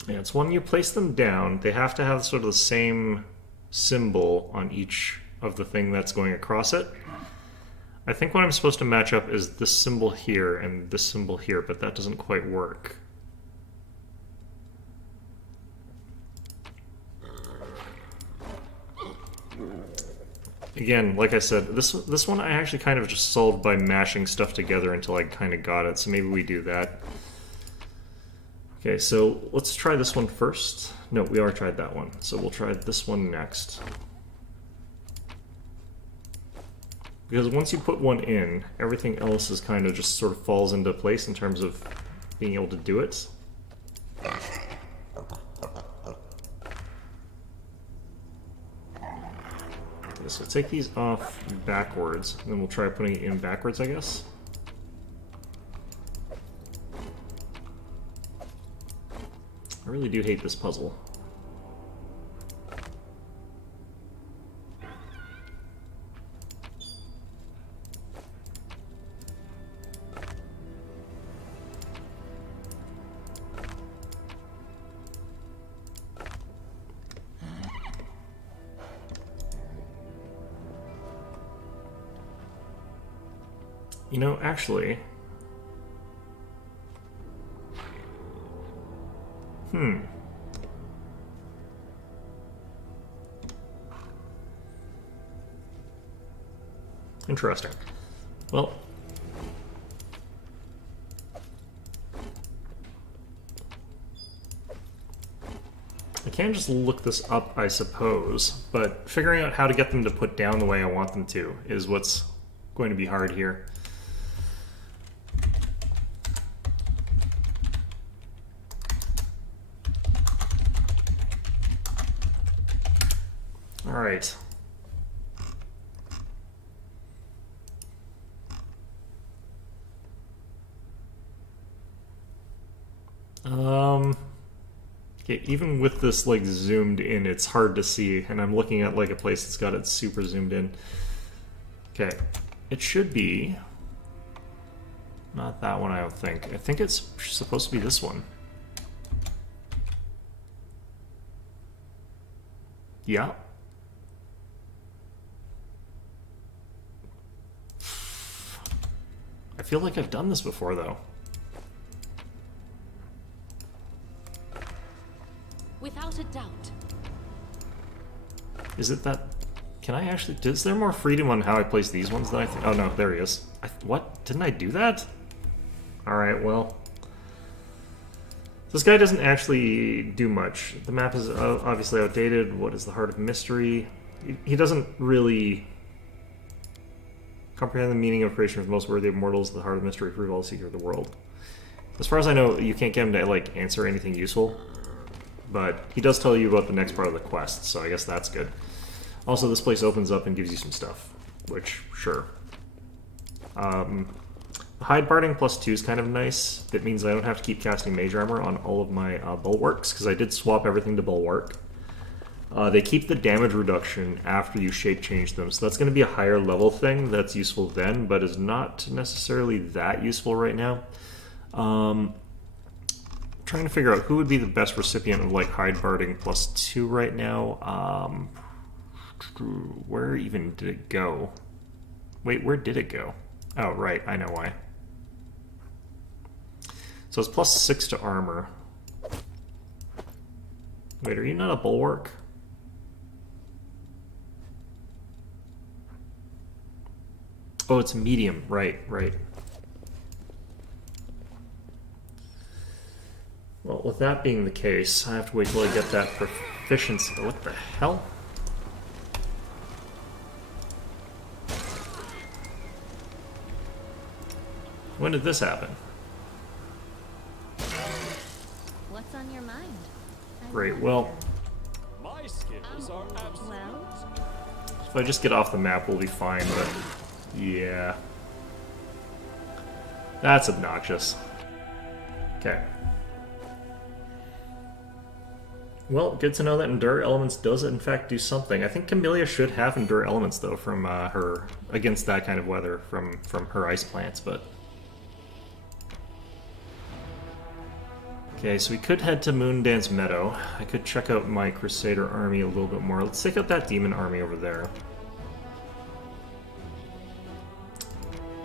Yeah, it's when you place them down, they have to have sort of the same symbol on each of the thing that's going across it. I think what I'm supposed to match up is this symbol here and this symbol here, but that doesn't quite work. Again, like I said, this one I actually kind of just solved by mashing stuff together until I kind of got it, so maybe we do that. Okay, so let's try this one first. No, we already tried that one, so we'll try this one next. Because once you put one in, everything else is kind of just sort of falls into place in terms of being able to do it. Okay, so take these off backwards, and then we'll try putting it in backwards, I guess. I really do hate this puzzle. You know, actually... Interesting. Well, can just look this up, I suppose, but figuring out how to get them to put down the way I want them to is what's going to be hard here. All right. Okay, even with this like zoomed in, it's hard to see, and I'm looking at like a place that's got it super zoomed in. Okay, it should be not that one, I don't think. I think it's supposed to be this one. Yeah. I feel like I've done this before, though. Without a doubt. Is it that... Can I actually... Is there more freedom on how I place these ones than I think? Oh, no, there he is. What? Didn't I do that? Alright, well... This guy doesn't actually do much. The map is obviously outdated. What is the Heart of Mystery? He doesn't really comprehend the meaning of creation of the most worthy of mortals. The Heart of Mystery prove all the secret of the world. As far as I know, you can't get him to like answer anything useful. But he does tell you about the next part of the quest, so I guess that's good. Also, this place opens up and gives you some stuff, which, sure. Hide parting +2 is kind of nice. It means I don't have to keep casting mage armor on all of my bulwarks, because I did swap everything to bulwark. They keep the damage reduction after you shape change them, so that's going to be a higher level thing that's useful then, but is not necessarily that useful right now. Trying to figure out who would be the best recipient of like hide parting +2 right now. Where even did it go? Wait, where did it go? Oh, right, I know why. So it's +6 to armor. Wait, are you not a bulwark? Oh, it's medium. Right, right. Well, with that being the case, I have to wait till I get that proficiency. What the hell? When did this happen? What's on your mind? Great, well, My skills are absolute. Well, if I just get off the map, we'll be fine, but yeah. That's obnoxious. Okay. Well, good to know that Endure Elements does in fact do something. I think Camellia should have Endure Elements, though, from her, against that kind of weather, from her ice plants, but... Okay, so we could head to Moondance Meadow. I could check out my Crusader army a little bit more. Let's take out that demon army over there.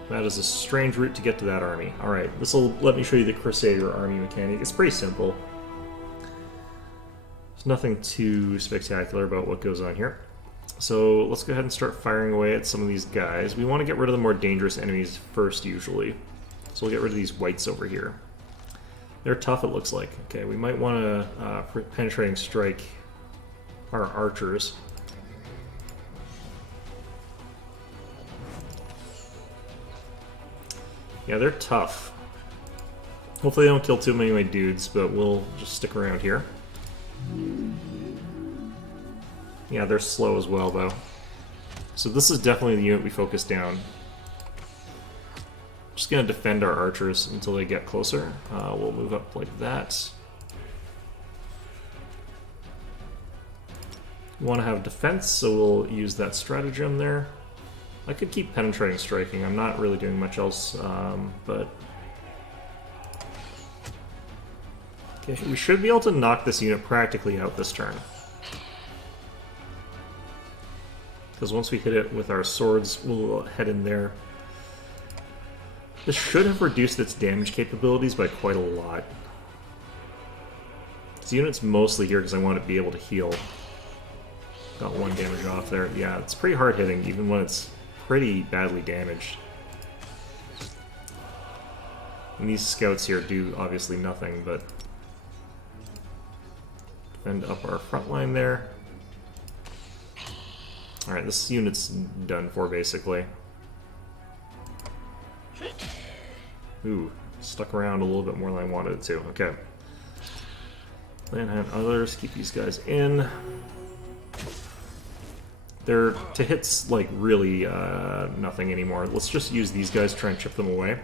That is a strange route to get to that army. Alright, this will let me show you the Crusader army mechanic. It's pretty simple. There's nothing too spectacular about what goes on here. So let's go ahead and start firing away at some of these guys. We want to get rid of the more dangerous enemies first, usually. So we'll get rid of these whites over here. They're tough, it looks like. Okay, we might want to penetrating strike our archers. Yeah, they're tough. Hopefully they don't kill too many of my dudes, but we'll just stick around here. Yeah, they're slow as well, though. So this is definitely the unit we focus down. Just gonna defend our archers until they get closer. We'll move up like that. We want to have defense, so we'll use that stratagem there. I could keep penetrating striking. I'm not really doing much else, but... Okay, we should be able to knock this unit practically out this turn. Because once we hit it with our swords, we'll head in there. This should have reduced its damage capabilities by quite a lot. This unit's mostly here because I want to be able to heal. Got 1 damage off there. Yeah, it's pretty hard hitting, even when it's pretty badly damaged. And these scouts here do obviously nothing, but defend up our front line there. Alright, this unit's done for, basically. Ooh, stuck around a little bit more than I wanted it to. Okay. Land hand others, keep these guys in. They're to hits, like, really nothing anymore. Let's just use these guys to try and chip them away.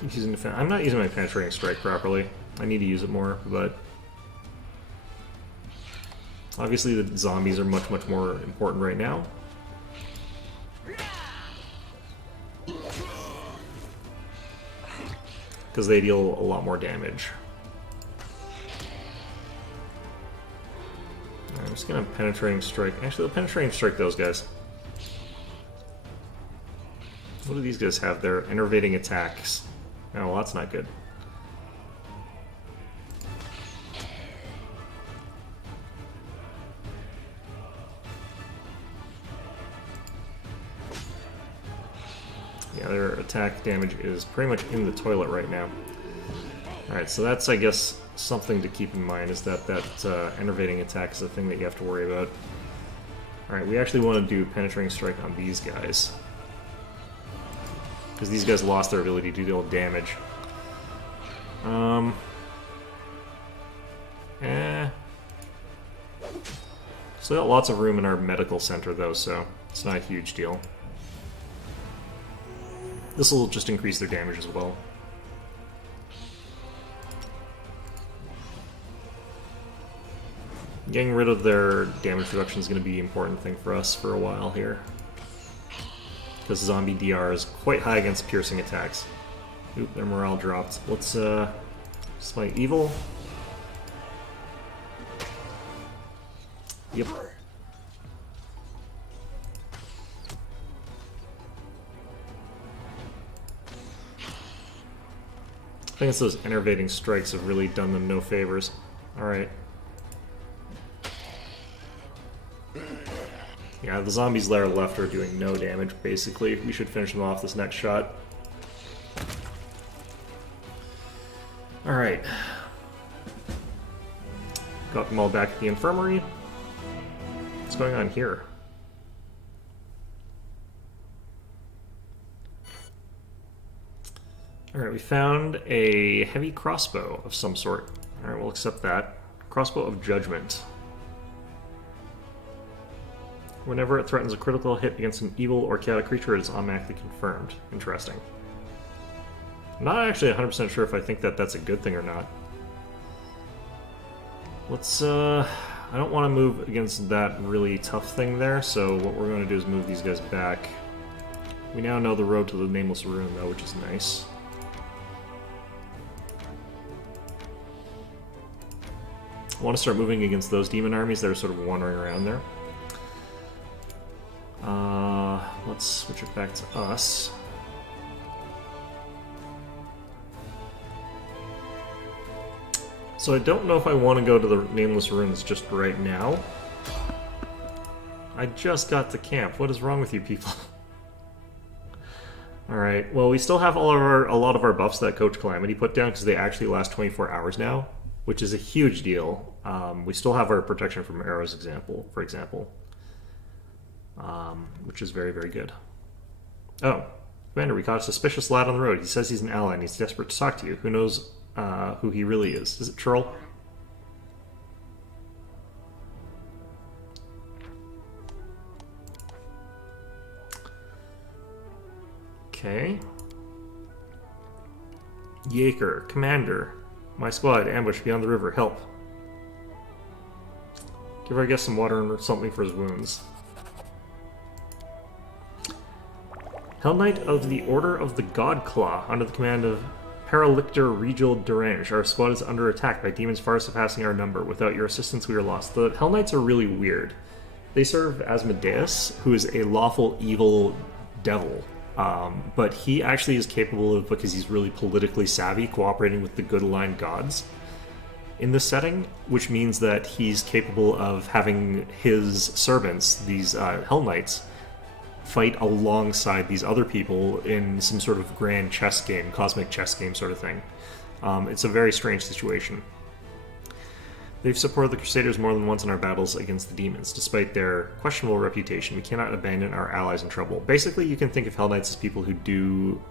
Keep using defense. I'm not using my penetrating strike properly. I need to use it more, but obviously the zombies are much, much more important right now. Because they deal a lot more damage. I'm just gonna penetrating strike. Actually, the penetrating strike those guys. What do these guys have there? Enervating attacks. Oh, well, that's not good. Yeah, their attack damage is pretty much in the toilet right now. Alright, so that's, I guess, something to keep in mind, is that enervating attack is a thing that you have to worry about. Alright, we actually want to do penetrating strike on these guys. Because these guys lost their ability to deal damage. Still got lots of room in our medical center, though, so it's not a huge deal. This will just increase their damage as well. Getting rid of their damage reduction is going to be an important thing for us for a while here. Because zombie DR is quite high against piercing attacks. Oop, their morale dropped. Let's, smite evil. Yep. I think it's those enervating strikes have really done them no favors. Alright. Yeah, the zombies that are left are doing no damage, basically. We should finish them off this next shot. Alright. Got them all back at the infirmary. What's going on here? Alright, we found a heavy crossbow of some sort. Alright, we'll accept that. Crossbow of Judgment. Whenever it threatens a critical hit against an evil or chaotic creature, it is automatically confirmed. Interesting. I'm not actually 100% sure if I think that that's a good thing or not. Let's, I don't want to move against that really tough thing there, so what we're going to do is move these guys back. We now know the road to the Nameless Ruin, though, which is nice. I want to start moving against those demon armies that are sort of wandering around there. Let's switch it back to us. So I don't know if I want to go to the Nameless Ruins just right now. I just got to camp. What is wrong with you people? Alright, well we still have a lot of our buffs that Coach Calamity put down because they actually last 24 hours now, which is a huge deal. We still have our protection from arrows, for example. Which is very, very good. Oh, Commander, we caught a suspicious lad on the road. He says he's an ally and he's desperate to talk to you. Who knows who he really is? Is it Churl? Okay. Yaker, Commander. My squad ambushed beyond the river. Help. Give our guest some water and something for his wounds. Hell Knight of the Order of the God Claw, under the command of Paralictor Regal Derange. Our squad is under attack by demons far surpassing our number. Without your assistance, we are lost. The Hell Knights are really weird. They serve Asmodeus, who is a lawful evil devil. But he actually is capable of, because he's really politically savvy, cooperating with the good aligned gods in this setting, which means that he's capable of having his servants, these Hell Knights, fight alongside these other people in some sort of grand chess game, cosmic chess game sort of thing. It's a very strange situation. They've supported the Crusaders more than once in our battles against the demons. Despite their questionable reputation, we cannot abandon our allies in trouble. Basically, you can think of Hell Knights as people who do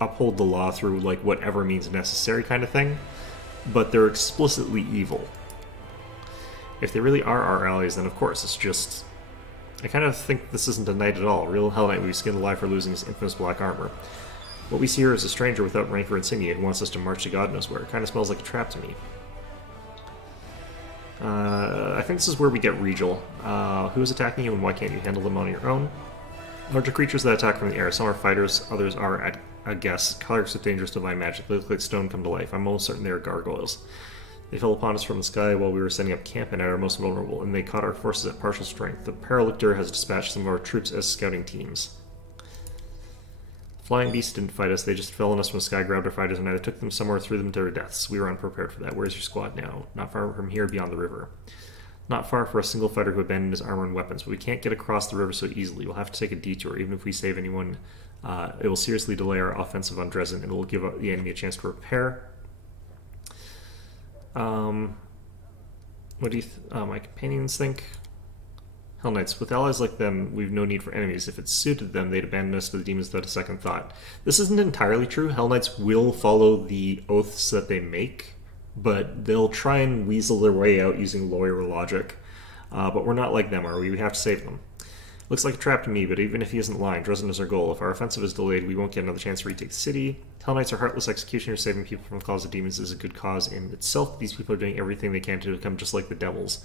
uphold the law through like whatever means necessary kind of thing, but they're explicitly evil. If they really are our allies, then of course, it's just... I kind of think this isn't a knight at all. Real Hell Knight would be skinned alive for losing his infamous black armor. What we see here is a stranger without rank or insignia who wants us to march to God knows where. It kind of smells like a trap to me. I think this is where we get Regal. Who is attacking you and why can't you handle them on your own? Larger creatures that attack from the air. Some are fighters, others are, at a guess, clerics with dangerous divine magic. They look like stone come to life. I'm almost certain they are gargoyles. They fell upon us from the sky while we were setting up camp and at our most vulnerable, and they caught our forces at partial strength. The Paralictor has dispatched some of our troops as scouting teams. Flying beasts didn't fight us, they just fell on us from the sky, grabbed our fighters, and either took them somewhere or threw them to their deaths. We were unprepared for that. Where's your squad now? Not far from here, beyond the river. Not far for a single fighter who abandoned his armor and weapons, but we can't get across the river so easily. We'll have to take a detour. Even if we save anyone, it will seriously delay our offensive on Dresden, and it will give the enemy a chance to repair. What do you my companions think? Hell Knights, with allies like them, we've no need for enemies. If it suited them, they'd abandon us to the demons without a second thought. This isn't entirely true. Hell Knights will follow the oaths that they make, but they'll try and weasel their way out using lawyer logic. But we're not like them, are we? We have to save them. Looks like a trap to me, but even if he isn't lying, Dresden is our goal. If our offensive is delayed, we won't get another chance to retake the city. Hell Knights are heartless executioners. Saving people from the claws of demons is a good cause in itself. These people are doing everything they can to become just like the devils.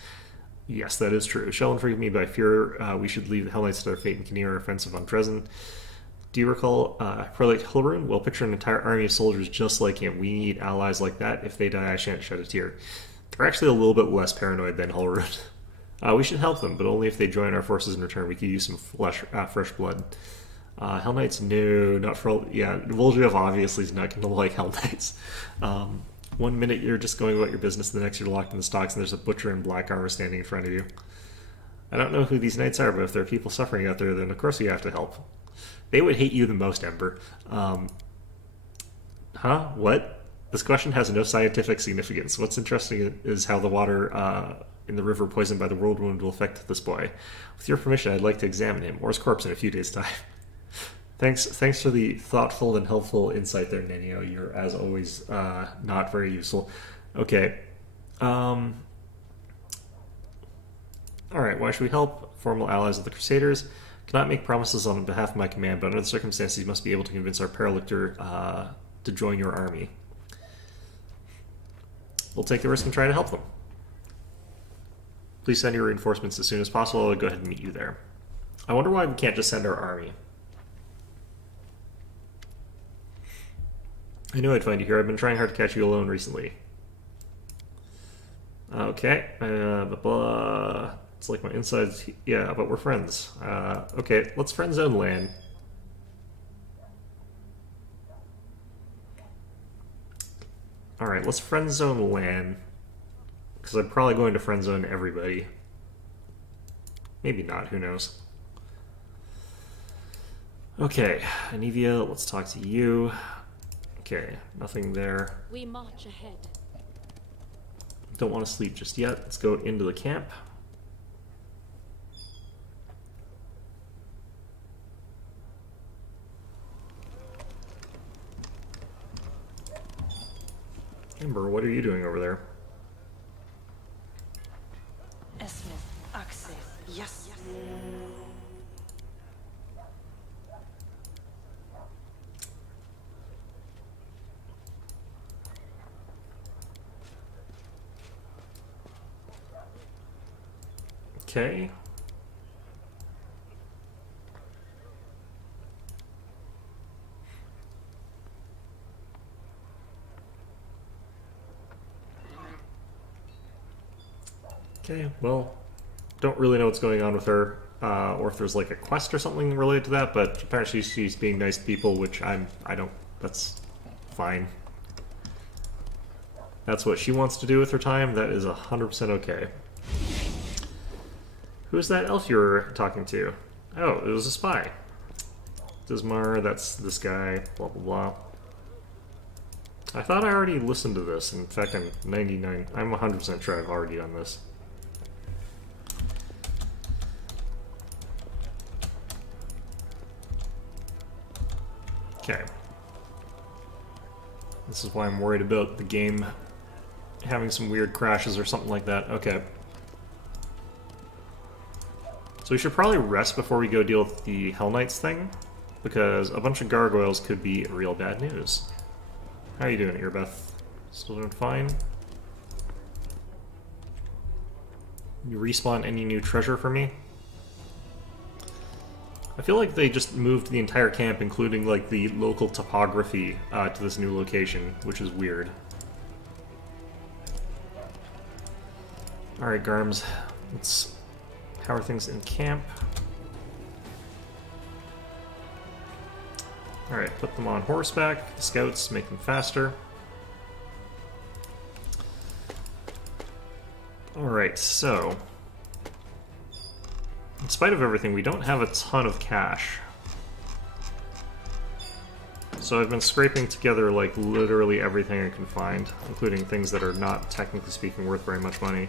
Yes, that is true. Shall and forgive me, but I fear we should leave the Hell Knights to their fate and continue our offensive on Dresden. Do you recall Prelate Hilrun? Well, picture an entire army of soldiers just like him. We need allies like that. If they die, I shan't shed a tear. They're actually a little bit less paranoid than Hilrun. We should help them, but only if they join our forces in return. We could use some fresh blood. Hell Knights, no, not for... Yeah, Voljev obviously is not going to like Hell Knights. 1 minute you're just going about your business, the next you're locked in the stocks and there's a butcher in black armor standing in front of you. I don't know who these knights are, but if there are people suffering out there, then of course you have to help. They would hate you the most, Ember. What? This question has no scientific significance. What's interesting is how the water in the river poisoned by the world wound will affect this boy. With your permission, I'd like to examine him, or his corpse in a few days' time. Thanks for the thoughtful and helpful insight there, Nenio. You're, as always, not very useful. Okay. Alright, why should we help? Formal allies of the Crusaders. Cannot make promises on behalf of my command, but under the circumstances, you must be able to convince our Paralictor to join your army. We'll take the risk and try to help them. Please send your reinforcements as soon as possible. I'll go ahead and meet you there. I wonder why we can't just send our army. I knew I'd find you here. I've been trying hard to catch you alone recently. Okay. Blah. It's like my insides. Yeah, but we're friends. Okay, let's friend zone land. Alright, let's friend zone land. Because I'm probably going to friend zone everybody. Maybe not, who knows. Okay, Anivia, let's talk to you. Okay, nothing there. We march ahead. Don't want to sleep just yet. Let's go into the camp. Amber, what are you doing over there? Yes. Okay. Okay, well, don't really know what's going on with her, or if there's like a quest or something related to that, but apparently she's being nice to people, which I don't, that's fine. That's what she wants to do with her time, that is 100% okay. Who's that elf you were talking to? Oh, it was a spy. Dismar, that's this guy, blah blah I thought I already listened to this. In fact, I'm 100% sure I've already done this. Okay. This is why I'm worried about the game having some weird crashes or something like that. Okay. So we should probably rest before we go deal with the Hell Knights thing, because a bunch of gargoyles could be real bad news. How are you doing, Earbeth? Still doing fine? You respawn any new treasure for me? I feel like they just moved the entire camp, including like the local topography, to this new location, which is weird. Alright, Garms. How are things in camp? Alright, put them on horseback. The scouts, make them faster. Alright, so... in spite of everything, we don't have a ton of cash. So I've been scraping together, like, literally everything I can find, including things that are not, technically speaking, worth very much money.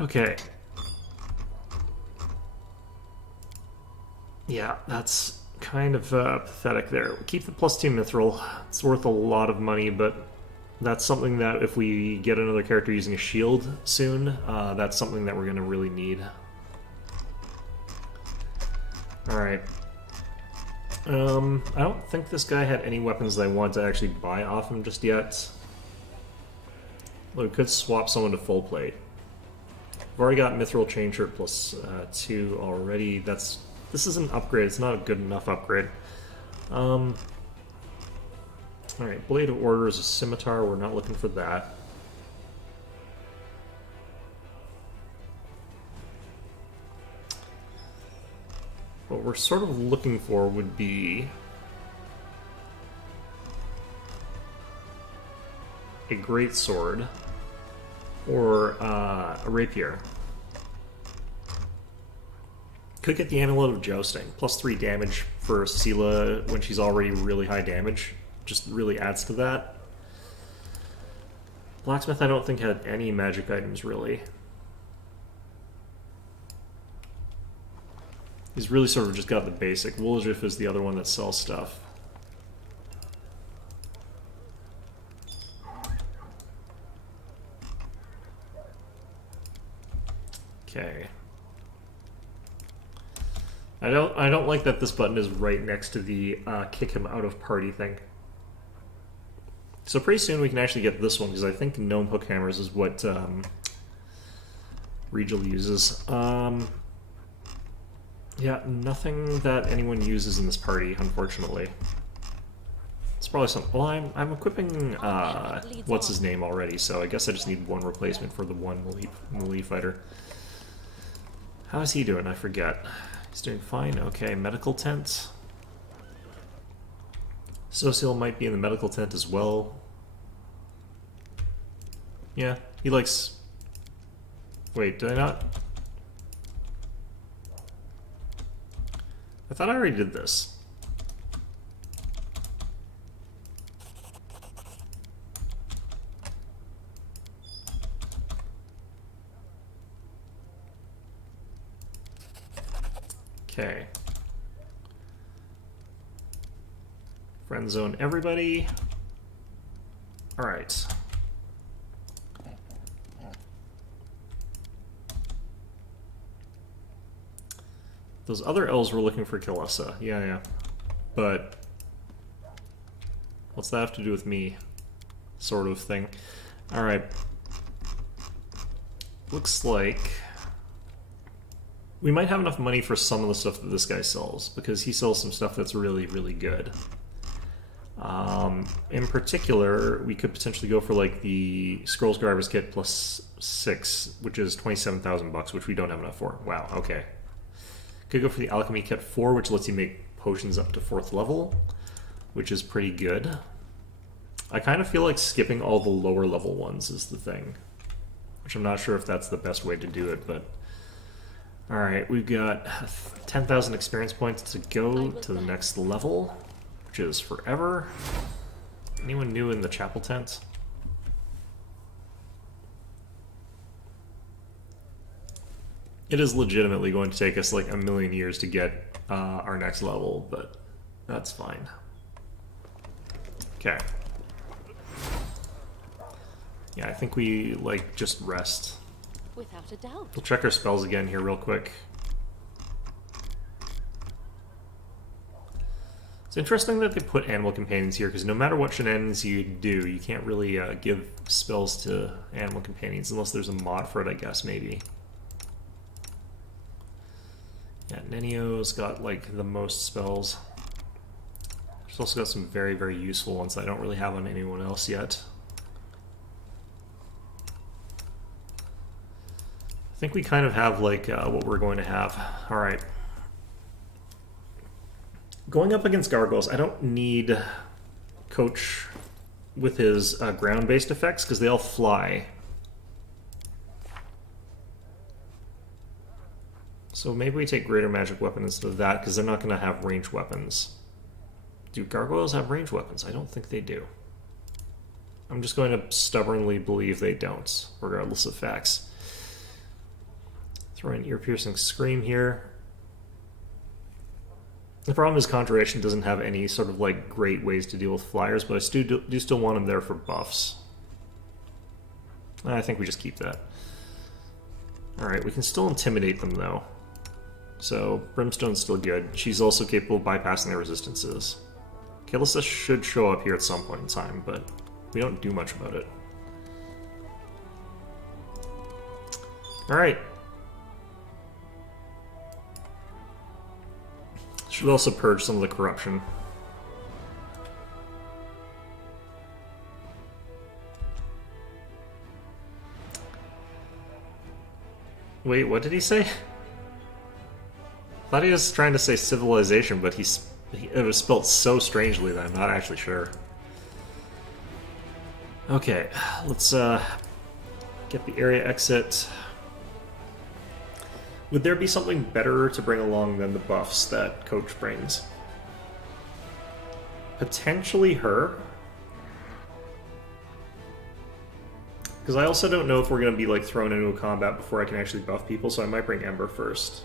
Okay. Yeah, that's kind of pathetic there. We keep the +2 mithril. It's worth a lot of money, but that's something that if we get another character using a shield soon, that's something that we're going to really need. Alright. I don't think this guy had any weapons that I want to actually buy off him just yet. Well, we could swap someone to full plate. I've already got Mithril Chain Shirt +2 already. This is an upgrade. It's not a good enough upgrade. Alright, Blade of Order is a scimitar. We're not looking for that. What we're sort of looking for would be a greatsword or a rapier. Could get the Amulet of Jousting. +3 damage for Sela when she's already really high damage. Just really adds to that. Blacksmith I don't think had any magic items really. He's really sort of just got the basic. Woljif is the other one that sells stuff. Okay. I don't like that this button is right next to the kick him out of party thing. So pretty soon we can actually get this one, because I think Gnome Hook Hammers is what Regal uses. Yeah, nothing that anyone uses in this party, unfortunately. It's probably something... well, I'm equipping what's his name already, so I guess I just need one replacement for the one melee fighter. How is he doing? I forget. He's doing fine. Okay, medical tent. Social might be in the medical tent as well. Yeah, he likes... wait, did I not? I thought I already did this. Okay. Friend zone everybody. Alright. Those other elves were looking for Kalessa. Yeah. But what's that have to do with me? Sort of thing. Alright. Looks like we might have enough money for some of the stuff that this guy sells, because he sells some stuff that's really, really good. In particular, we could potentially go for like the Scrolls Driver's Kit +6, which is 27,000 bucks, which we don't have enough for. Wow, okay. Could go for the Alchemy Kit 4, which lets you make potions up to 4th level, which is pretty good. I kind of feel like skipping all the lower level ones is the thing, which I'm not sure if that's the best way to do it, but... alright, we've got 10,000 experience points to go to the next level. which is forever. Anyone new in the chapel tent? It is legitimately going to take us like a million years to get our next level, but that's fine. Okay. Yeah, I think we like just rest. Without a doubt. We'll check our spells again here real quick. It's interesting that they put animal companions here, because no matter what shenanigans you do, you can't really give spells to animal companions unless there's a mod for it, I guess, maybe. Yeah, Nenio's got like the most spells. She's also got some very, very useful ones that I don't really have on anyone else yet. I think we kind of have like what we're going to have. Alright. Going up against gargoyles, I don't need Coach with his ground-based effects because they all fly. So maybe we take greater magic weapon instead of that because they're not going to have ranged weapons. Do gargoyles have ranged weapons? I don't think they do. I'm just going to stubbornly believe they don't, regardless of facts. Throw an ear-piercing scream here. The problem is Conjuration doesn't have any sort of like great ways to deal with flyers, but I do still want them there for buffs. I think we just keep that. Alright, we can still intimidate them though. So, Brimstone's still good. She's also capable of bypassing their resistances. Kalissa should show up here at some point in time, but we don't do much about it. Alright. Should also purge some of the corruption. Wait, what did he say? Thought he was trying to say civilization, but it was spelled so strangely that I'm not actually sure. Okay, let's get the area exit. Would there be something better to bring along than the buffs that Coach brings? Potentially her. Because I also don't know if we're going to be like thrown into a combat before I can actually buff people, so I might bring Ember first.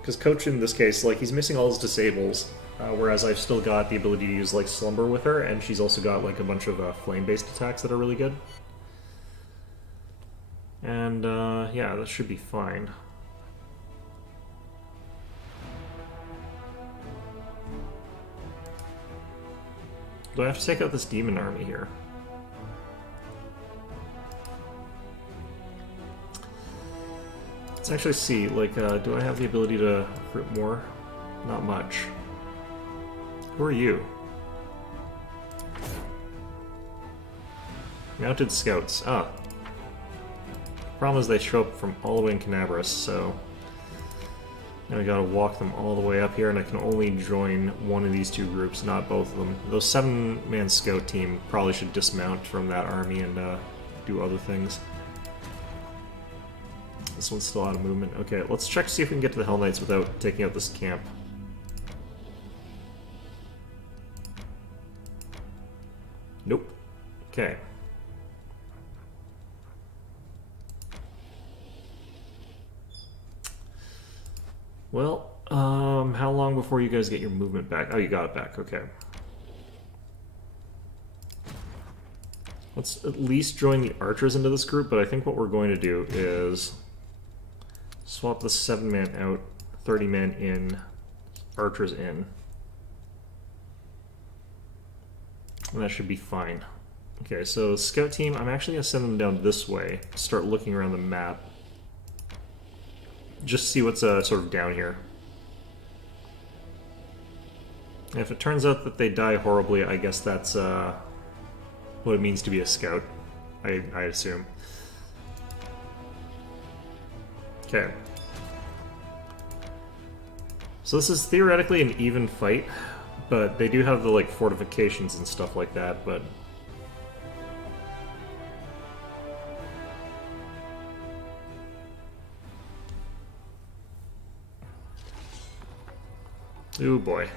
Because Coach in this case, like, he's missing all his disables, whereas I've still got the ability to use like Slumber with her, and she's also got like a bunch of flame-based attacks that are really good. And, yeah, that should be fine. Do I have to take out this demon army here? Let's actually see, like, do I have the ability to recruit more? Not much. Who are you? Mounted scouts. Ah. Problem is they show up from all the way in Canabras, so now I gotta walk them all the way up here, and I can only join one of these two groups, not both of them. Those 7-man scout team probably should dismount from that army and do other things. This one's still out of movement. Okay, let's check to see if we can get to the Hell Knights without taking out this camp. Nope. Okay. Well, how long before you guys get your movement back? Oh, you got it back, okay. Let's at least join the archers into this group, but I think what we're going to do is swap the 7-man out, 30-man in, archers in. And that should be fine. Okay, so scout team, I'm actually going to send them down this way, start looking around the map. Just see what's sort of down here. And if it turns out that they die horribly, I guess that's what it means to be a scout, I assume. Okay. So this is theoretically an even fight, but they do have the like fortifications and stuff like that, but Ooh boy.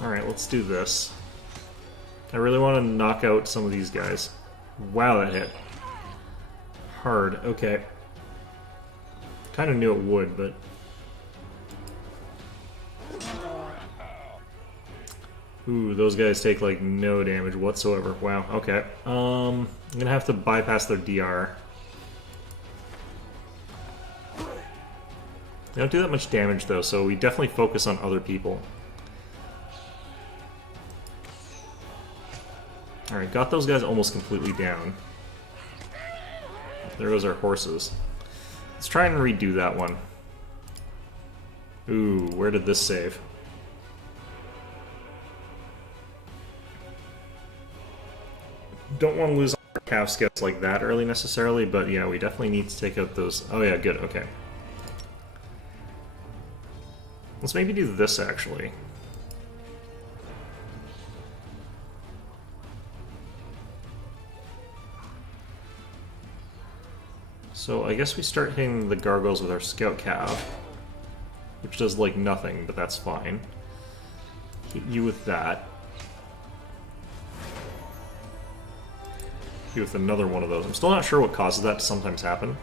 Alright, let's do this. I really want to knock out some of these guys. Wow, that hit. Hard, okay. Kind of knew it would, but... Ooh, those guys take, like, no damage whatsoever. Wow, okay. I'm gonna have to bypass their DR. They don't do that much damage, though, so we definitely focus on other people. Alright, got those guys almost completely down. There goes our horses. Let's try and redo that one. Ooh, where did this save? Don't want to lose our calf scouts like that early necessarily, but yeah, we definitely need to take out those... Oh yeah, good, okay. Let's maybe do this, actually. So I guess we start hitting the gargoyles with our scout cav, which does like nothing, but that's fine. Hit you with that. Hit you with another one of those. I'm still not sure what causes that to sometimes happen.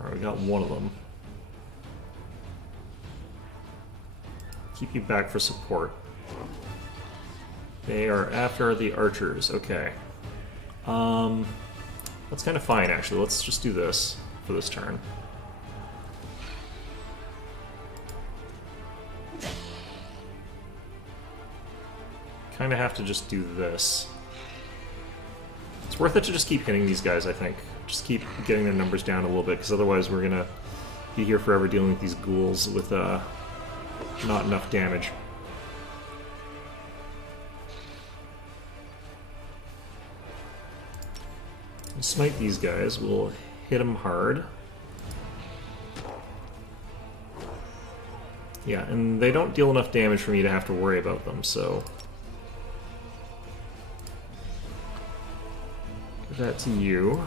Alright, we got one of them. Keep you back for support. They are after the archers, okay. That's kind of fine, actually. Let's just do this for this turn. Kind of have to just do this. It's worth it to just keep hitting these guys, I think. Just keep getting their numbers down a little bit, because otherwise we're gonna be here forever dealing with these ghouls with not enough damage. Smite these guys, we'll hit them hard. Yeah, and they don't deal enough damage for me to have to worry about them, so... Give that to you.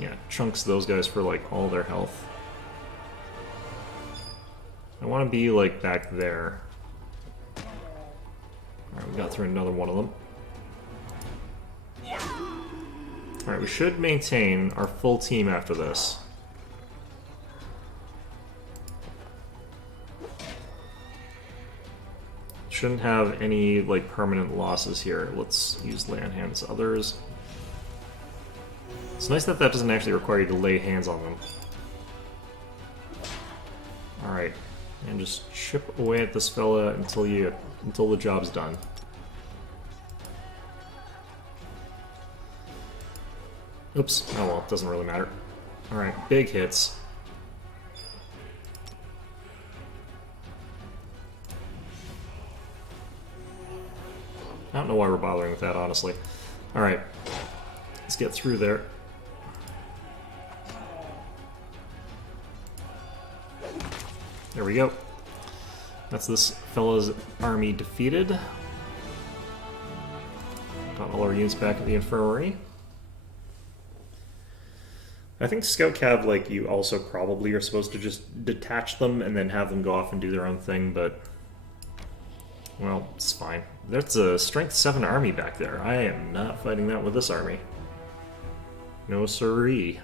Yeah, chunks those guys for, like, all their health. I want to be, like, back there. Alright, we got through another one of them. Alright, we should maintain our full team after this. Shouldn't have any, like, permanent losses here. Let's use lay on hands others. It's nice that that doesn't actually require you to lay hands on them. Alright, and just chip away at this fella until the job's done. Oops, oh well, it doesn't really matter. Alright, big hits. I don't know why we're bothering with that, honestly. Alright, let's get through there. There we go. That's this fella's army defeated. Got all our units back at the infirmary. I think Scout Cav, like, you also probably are supposed to just detach them and then have them go off and do their own thing, but... Well, it's fine. There's a Strength 7 army back there. I am not fighting that with this army. No siree.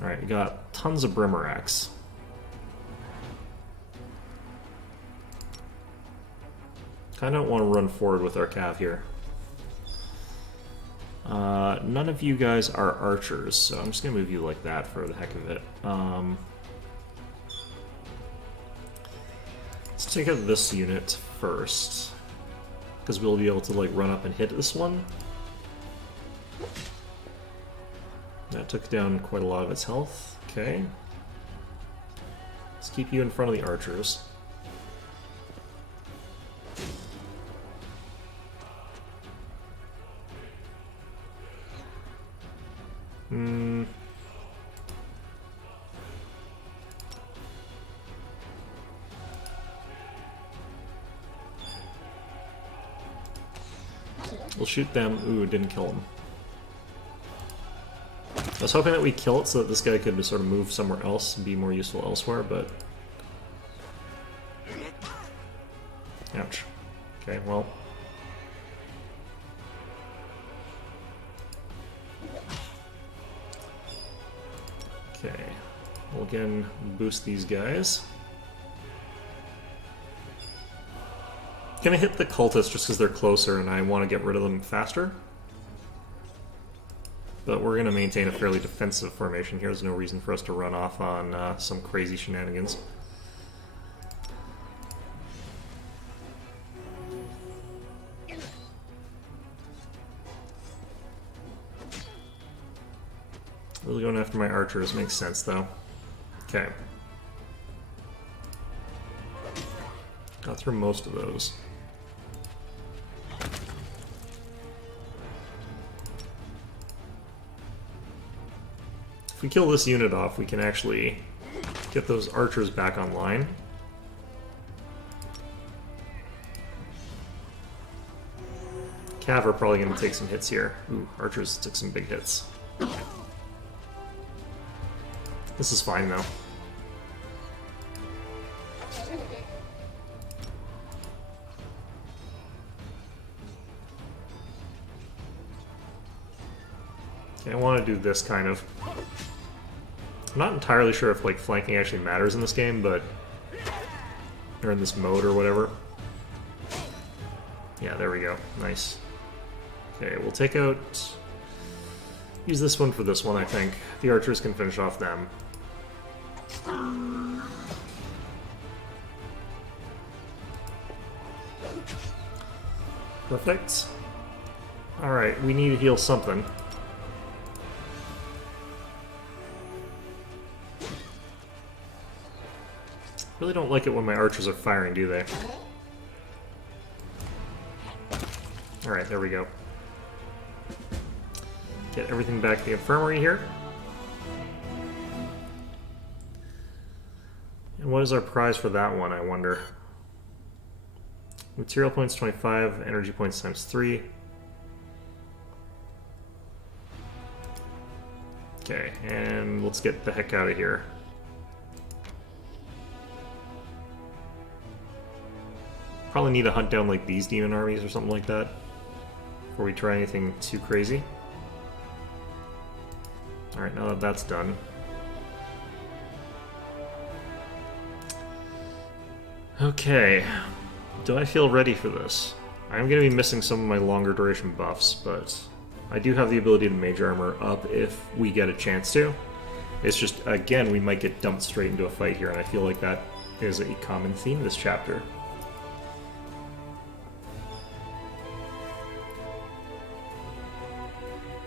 Alright, we got tons of Brimarax. Kinda don't want to run forward with our cav here. None of you guys are archers, so I'm just gonna move you like that for the heck of it. Let's take out this unit first, because we'll be able to like run up and hit this one. That took down quite a lot of its health. Okay. Let's keep you in front of the archers. We'll shoot them. Ooh, didn't kill them. I was hoping that we kill it so that this guy could sort of move somewhere else and be more useful elsewhere, but... Ouch. Okay, well... Okay. We'll again boost these guys. Gonna hit the cultists just because they're closer and I want to get rid of them faster. But we're gonna maintain a fairly defensive formation here. There's no reason for us to run off on some crazy shenanigans. Really going after my archers makes sense though. Okay. Got through most of those. If we kill this unit off, we can actually get those archers back online. Cav are probably going to take some hits here. Ooh, archers took some big hits. This is fine though. Okay, I want to do this kind of. I'm not entirely sure if like flanking actually matters in this game, but or in this mode or whatever. Yeah, there we go. Nice. Okay, we'll take out. Use this one for this one, I think. The archers can finish off them. Perfect. Alright, we need to heal something. Really don't like it when my archers are firing, do they? Alright, there we go. Get everything back to the infirmary here. And what is our prize for that one, I wonder? Material points 25, energy points times 3. Okay, and let's get the heck out of here. Probably need to hunt down like these demon armies or something like that before we try anything too crazy. Alright, now that that's done. Okay, do I feel ready for this? I'm going to be missing some of my longer duration buffs, but I do have the ability to mage armor up if we get a chance to. It's just, again, we might get dumped straight into a fight here, and I feel like that is a common theme this chapter.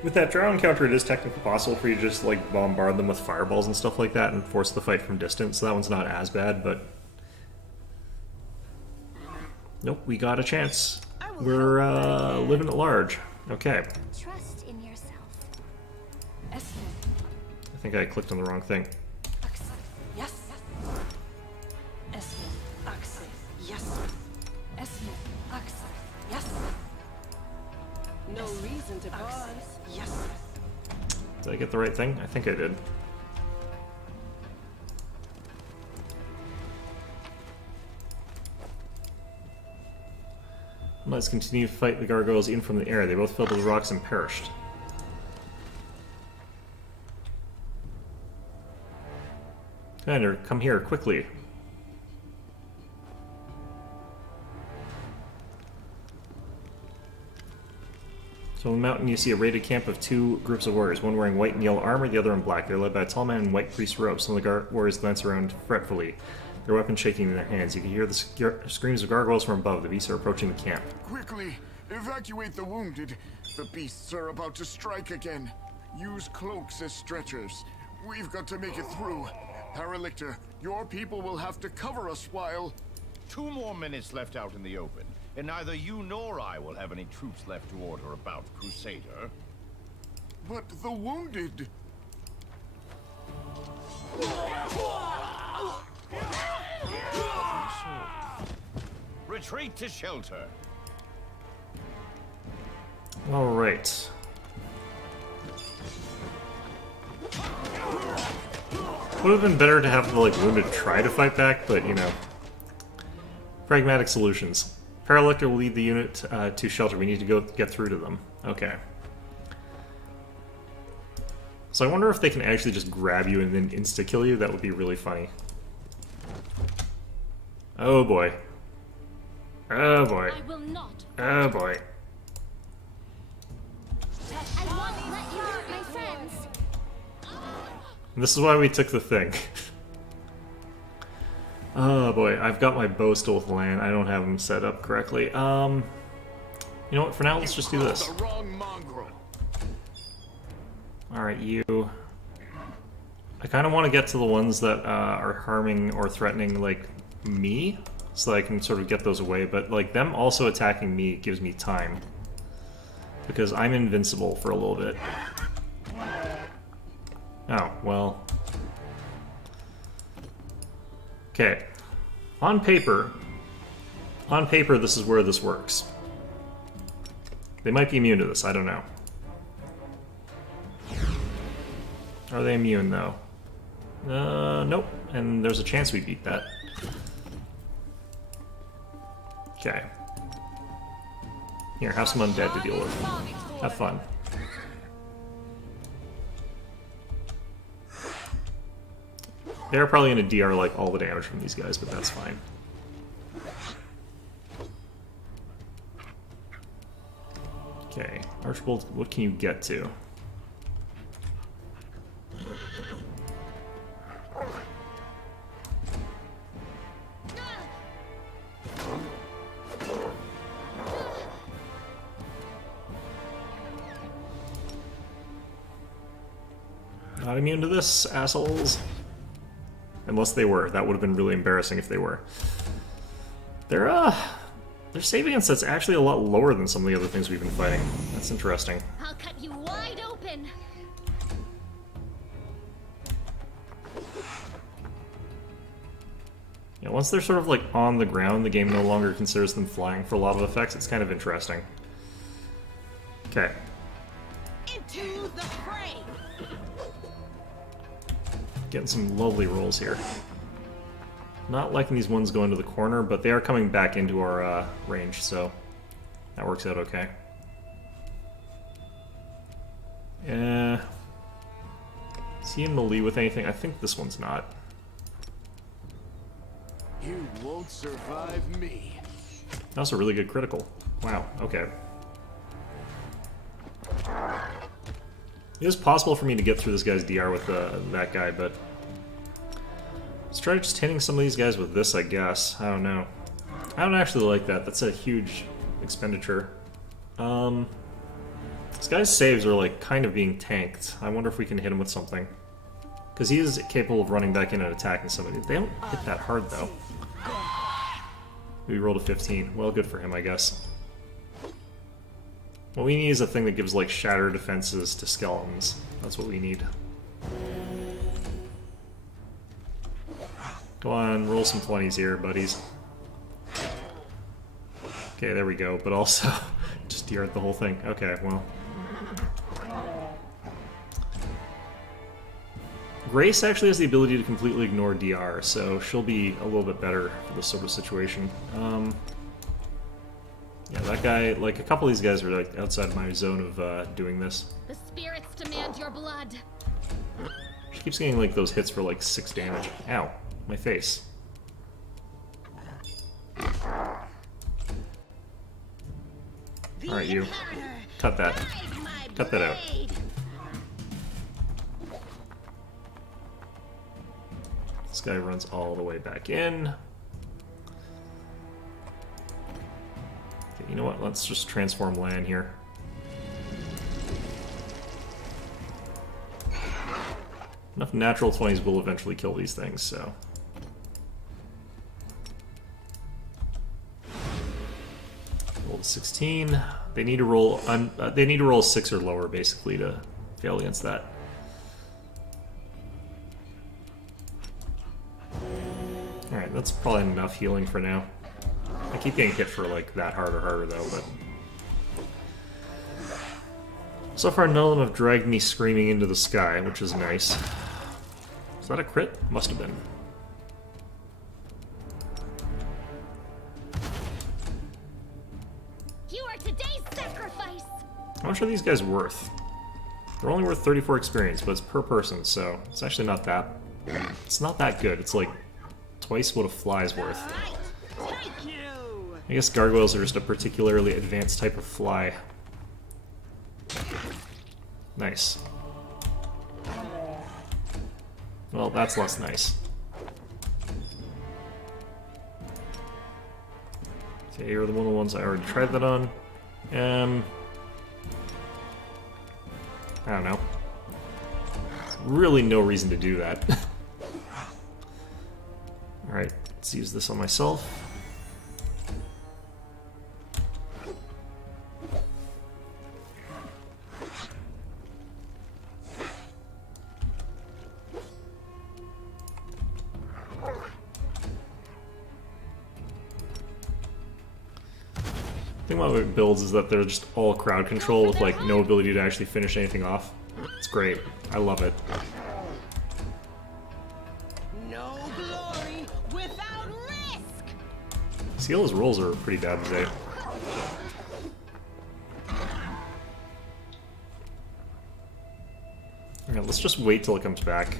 With that drow encounter, it is technically possible for you to just like bombard them with fireballs and stuff like that and force the fight from distance, so that one's not as bad, but... Nope, we got a chance. We're living at large. Okay. Trust in yourself. I think I clicked on the wrong thing. Yes. Yes. Yes. No reason to pause. Yes. Did I get the right thing? I think I did. Let's continue to fight the gargoyles in from the air. They both fell to the rocks and perished. Commander, come here, quickly. So on the mountain you see a raided camp of two groups of warriors, one wearing white and yellow armor, the other in black. They're led by a tall man in white priest robes. Some of the warriors glance around fretfully, their weapons shaking in their hands. You can hear the screams of gargoyles from above. The beasts are approaching the camp. Quickly, evacuate the wounded. The beasts are about to strike again. Use cloaks as stretchers. We've got to make it through. Paralictor, your people will have to cover us while... 2 more minutes left out in the open, and neither you nor I will have any troops left to order about, Crusader. But the wounded... Retreat to shelter. All right. Would have been better to have the wounded try to fight back, but you know, pragmatic solutions. Paralictor will lead the unit to shelter. We need to go get through to them. Okay. So I wonder if they can actually just grab you and then insta-kill you. That would be really funny. Oh boy. Oh boy. I will not. Oh boy. I won't let you hurt my friends. And this is why we took the thing. Oh boy, I've got my bow still with land. I don't have them set up correctly. You know what? For now, let's just do this. The wrong mongrel. All right, you. I kind of want to get to the ones that are harming or threatening me, so I can sort of get those away. But them also attacking me gives me time because I'm invincible for a little bit. Oh well. Okay. On paper, this is where this works. They might be immune to this. I don't know. Are they immune, though? Nope. And there's a chance we beat that. Okay. Here, have some undead to deal with. Have fun. They're probably going to DR all the damage from these guys, but that's fine. Okay, Archibald, what can you get to? Not immune to this, assholes. Unless they were. That would have been really embarrassing if they were. Their save against that's actually a lot lower than some of the other things we've been fighting. That's interesting. I'll cut you wide open. Yeah, once they're sort of on the ground, the game no longer considers them flying for a lot of effects. It's kind of interesting. Okay. Into the fray. Getting some lovely rolls here. Not liking these ones going to the corner, but they are coming back into our range, so that works out okay. Is he in melee with anything? I think this one's not. You won't survive me. That was a really good critical. Wow, okay. It is possible for me to get through this guy's DR with that guy, but let's try just hitting some of these guys with this, I guess. I don't know. I don't actually like that. That's a huge expenditure. This guy's saves are kind of being tanked. I wonder if we can hit him with something. Because he is capable of running back in and attacking somebody. They don't hit that hard, though. We rolled a 15. Well, good for him, I guess. What we need is a thing that gives, shatter defenses to skeletons. That's what we need. Go on, roll some 20s here, buddies. Okay, there we go, but also just DR'd the whole thing. Okay, well. Grace actually has the ability to completely ignore DR, so she'll be a little bit better for this sort of situation. Yeah, that guy, a couple of these guys are outside my zone of doing this. The spirits demand your blood. She keeps getting those hits for 6 damage. Ow, my face. Alright, you. Cut that. Cut that out. This guy runs all the way back in. Okay, you know what? Let's just transform land here. Enough natural 20s will eventually kill these things, so... Roll 16. They need to roll... they need to roll 6 or lower, basically, to fail against that. Alright, that's probably enough healing for now. I keep getting hit for, like, that harder, though, but... So far, none of them have dragged me screaming into the sky, which is nice. Is that a crit? Must have been. You are today's sacrifice! How much are these guys worth? They're only worth 34 experience, but it's per person, so it's actually not that... It's not that good. It's like twice what a fly's worth. Thank you. I guess gargoyles are just a particularly advanced type of fly. Nice. Well, that's less nice. Okay, here are one of the ones I already tried that on. I don't know. Really no reason to do that. Alright, let's use this on myself. The thing about my builds is that they're just all crowd control with like no ability to actually finish anything off. It's great. I love it. No glory without risk. Ciela's rolls are pretty bad today. Alright, let's just wait till it comes back.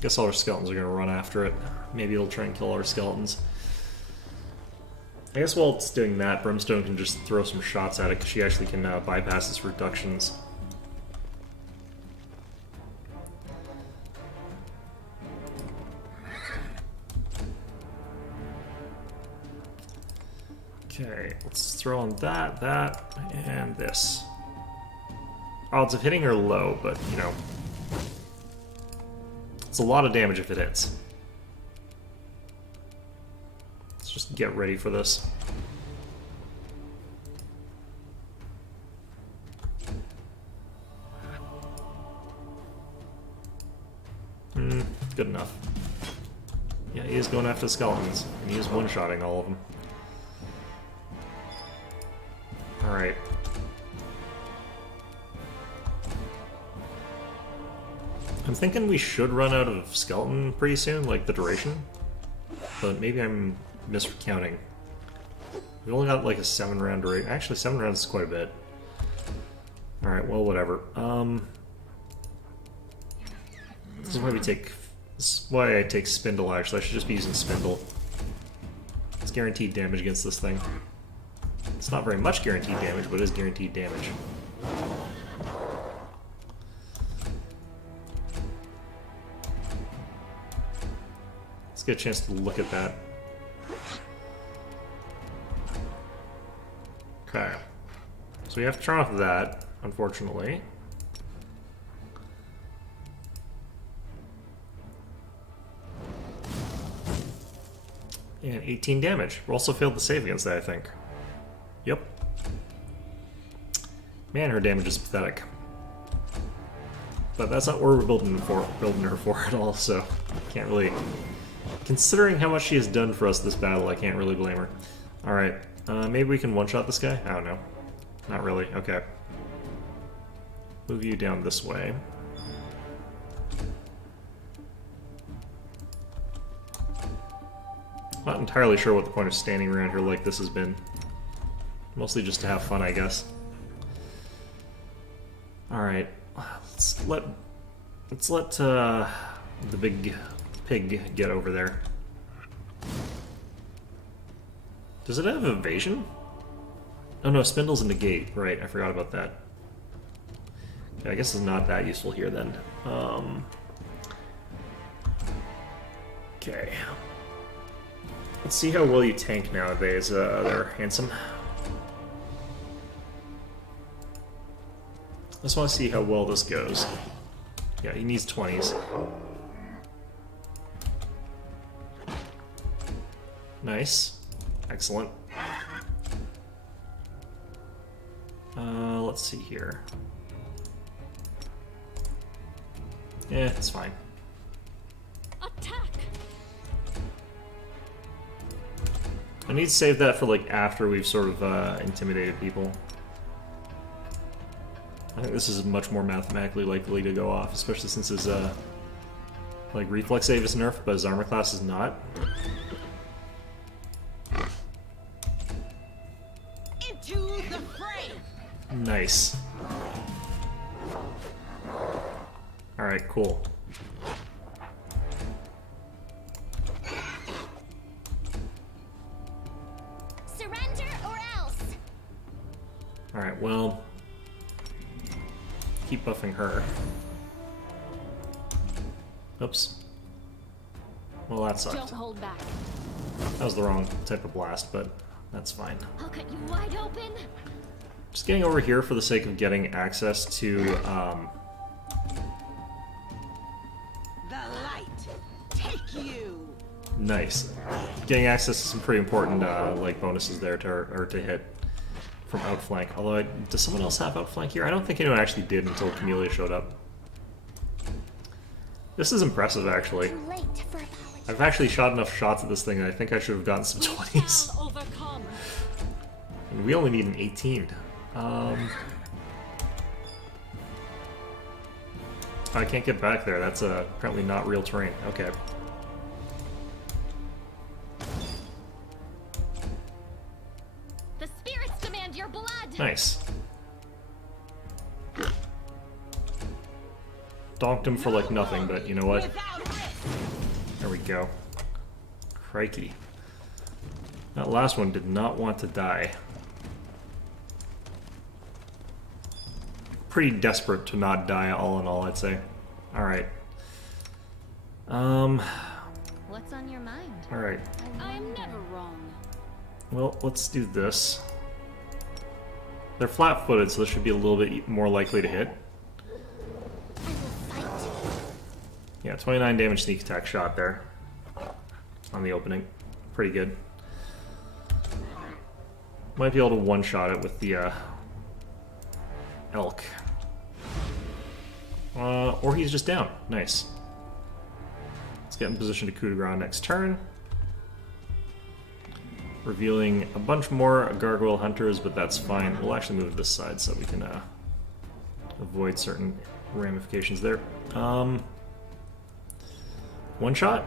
Guess all our skeletons are gonna run after it. Maybe it'll try and kill our skeletons. I guess while it's doing that, Brimstone can just throw some shots at it because she actually can bypass its reductions. Okay, let's throw on that, and this. Odds of hitting are low, but, you know, it's a lot of damage if it hits. Let's just get ready for this. Good enough. Yeah, he is going after the skeletons, and he is one-shotting all of them. Alright. I'm thinking we should run out of skeleton pretty soon, like the duration. But maybe I'm miscounting. We've only got like a 7-round duration. Actually, 7 rounds is quite a bit. Alright, well, whatever. This is why we take... This is why I take Spindle, actually. I should just be using Spindle. It's guaranteed damage against this thing. It's not very much guaranteed damage, but it is guaranteed damage. Let's get a chance to look at that. Okay. So we have to turn off that, unfortunately. And 18 damage. We also failed to save against that, I think. Yep. Man, her damage is pathetic. But that's not what we're building her for at all, so can't really... Considering how much she has done for us this battle, I can't really blame her. Alright, maybe we can one-shot this guy? I don't know. Not really, okay. Move you down this way. Not entirely sure what the point of standing around here like this has been. Mostly just to have fun, I guess. Alright, let's let the big pig get over there. Does it have evasion? Oh no, Spindle's a negate. Right, I forgot about that. Okay, I guess it's not that useful here then. Okay. Let's see how well you tank nowadays, there, handsome. I just want to see how well this goes. Yeah, he needs 20s. Nice. Excellent. Let's see here. Yeah, it's fine. Attack! I need to save that for like after we've sort of intimidated people. I think this is much more mathematically likely to go off, especially since his like reflex save is nerfed, but his armor class is not. Into the fray. Nice. Alright, cool. Surrender or else! Alright, well... keep buffing her. Oops. Well, that sucked. Don't hold back. That was the wrong type of blast, but that's fine. I'll cut you wide open. Just getting over here for the sake of getting access to, The light. Take you. nice. Getting access to some pretty important, like, bonuses there to hit from outflank. Although, does someone else have outflank here? I don't think anyone actually did until Camellia showed up. This is impressive, actually. Too late for apology. I've actually shot enough shots at this thing that I think I should have gotten some 20s. Shall overcome. And we only need an 18. I can't get back there. That's apparently not real terrain. Okay. The spirits demand your blood. Nice. Donked him for like nothing, but you know what? Without risk. There we go. Crikey. That last one did not want to die. Pretty desperate to not die, all in all, I'd say. Alright. What's on your mind? Alright. I'm never wrong. Well, let's do this. They're flat-footed, so this should be a little bit more likely to hit. I will fight. Yeah, 29 damage sneak attack shot there. On the opening. Pretty good. Might be able to one-shot it with the, elk. Or he's just down. Nice. Let's get in position to coup de grace next turn. Revealing a bunch more gargoyle hunters, but that's fine. We'll actually move to this side so we can avoid certain ramifications there. One shot?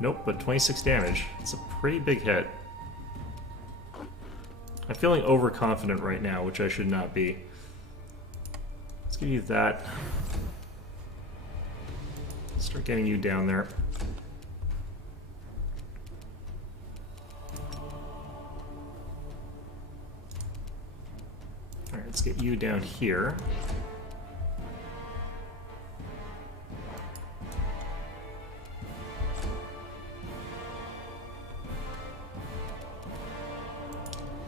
Nope, but 26 damage. It's a pretty big hit. I'm feeling overconfident right now, which I should not be. Let's give you that. Start getting you down there. Alright, let's get you down here.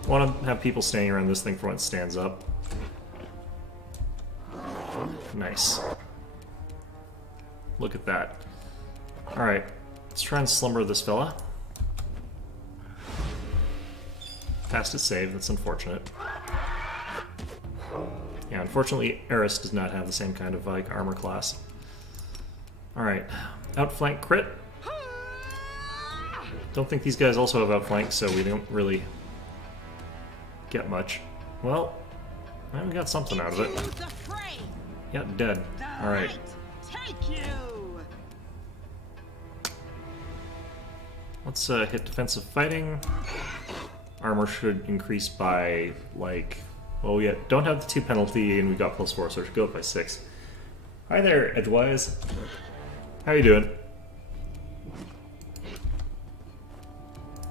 I want to have people standing around this thing for when it stands up. Nice. Look at that. Alright, let's try and slumber this fella. Passed his save, that's unfortunate. Yeah, unfortunately, Eris does not have the same kind of like armor class. Alright, outflank crit. Don't think these guys also have outflank, so we don't really get much. Well, we got something out of it. Into the fray. Yeah, dead. The Alright. light. Take you. Let's hit defensive fighting. Armor should increase by, like... Well, we don't have the 2 penalty, and we got +4, so it should go up by 6. Hi there, Edgewise. How you doing?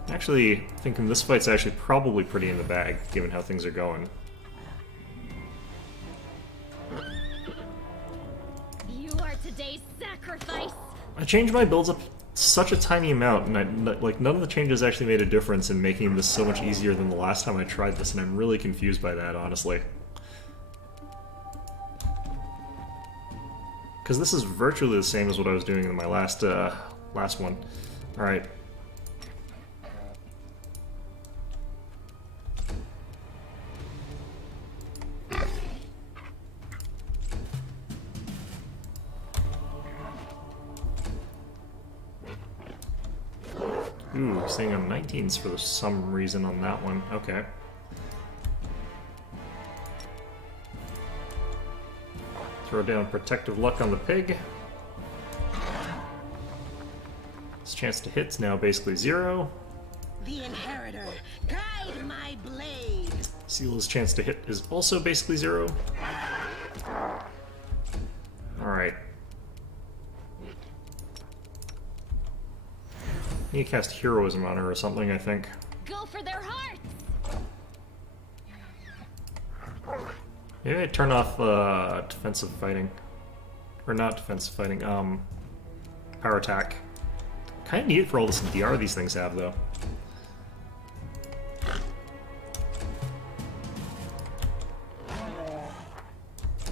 Actually, thinking this fight's actually probably pretty in the bag, given how things are going. You are today's today's sacrifice. I changed my builds up such a tiny amount, and like none of the changes actually made a difference in making this so much easier than the last time I tried this, and I'm really confused by that, honestly. Because this is virtually the same as what I was doing in my last one. All right. Ooh, staying on 19s for some reason on that one. Okay. Throw down Protective Luck on the pig. His chance to hit's now basically 0. The inheritor, guide my blade. Seal's chance to hit is also basically 0. Alright. Need to cast Heroism on her or something, I think. Go for their hearts. Maybe I turn off defensive fighting. Or not defensive fighting, power attack. Kinda need it for all this DR these things have, though.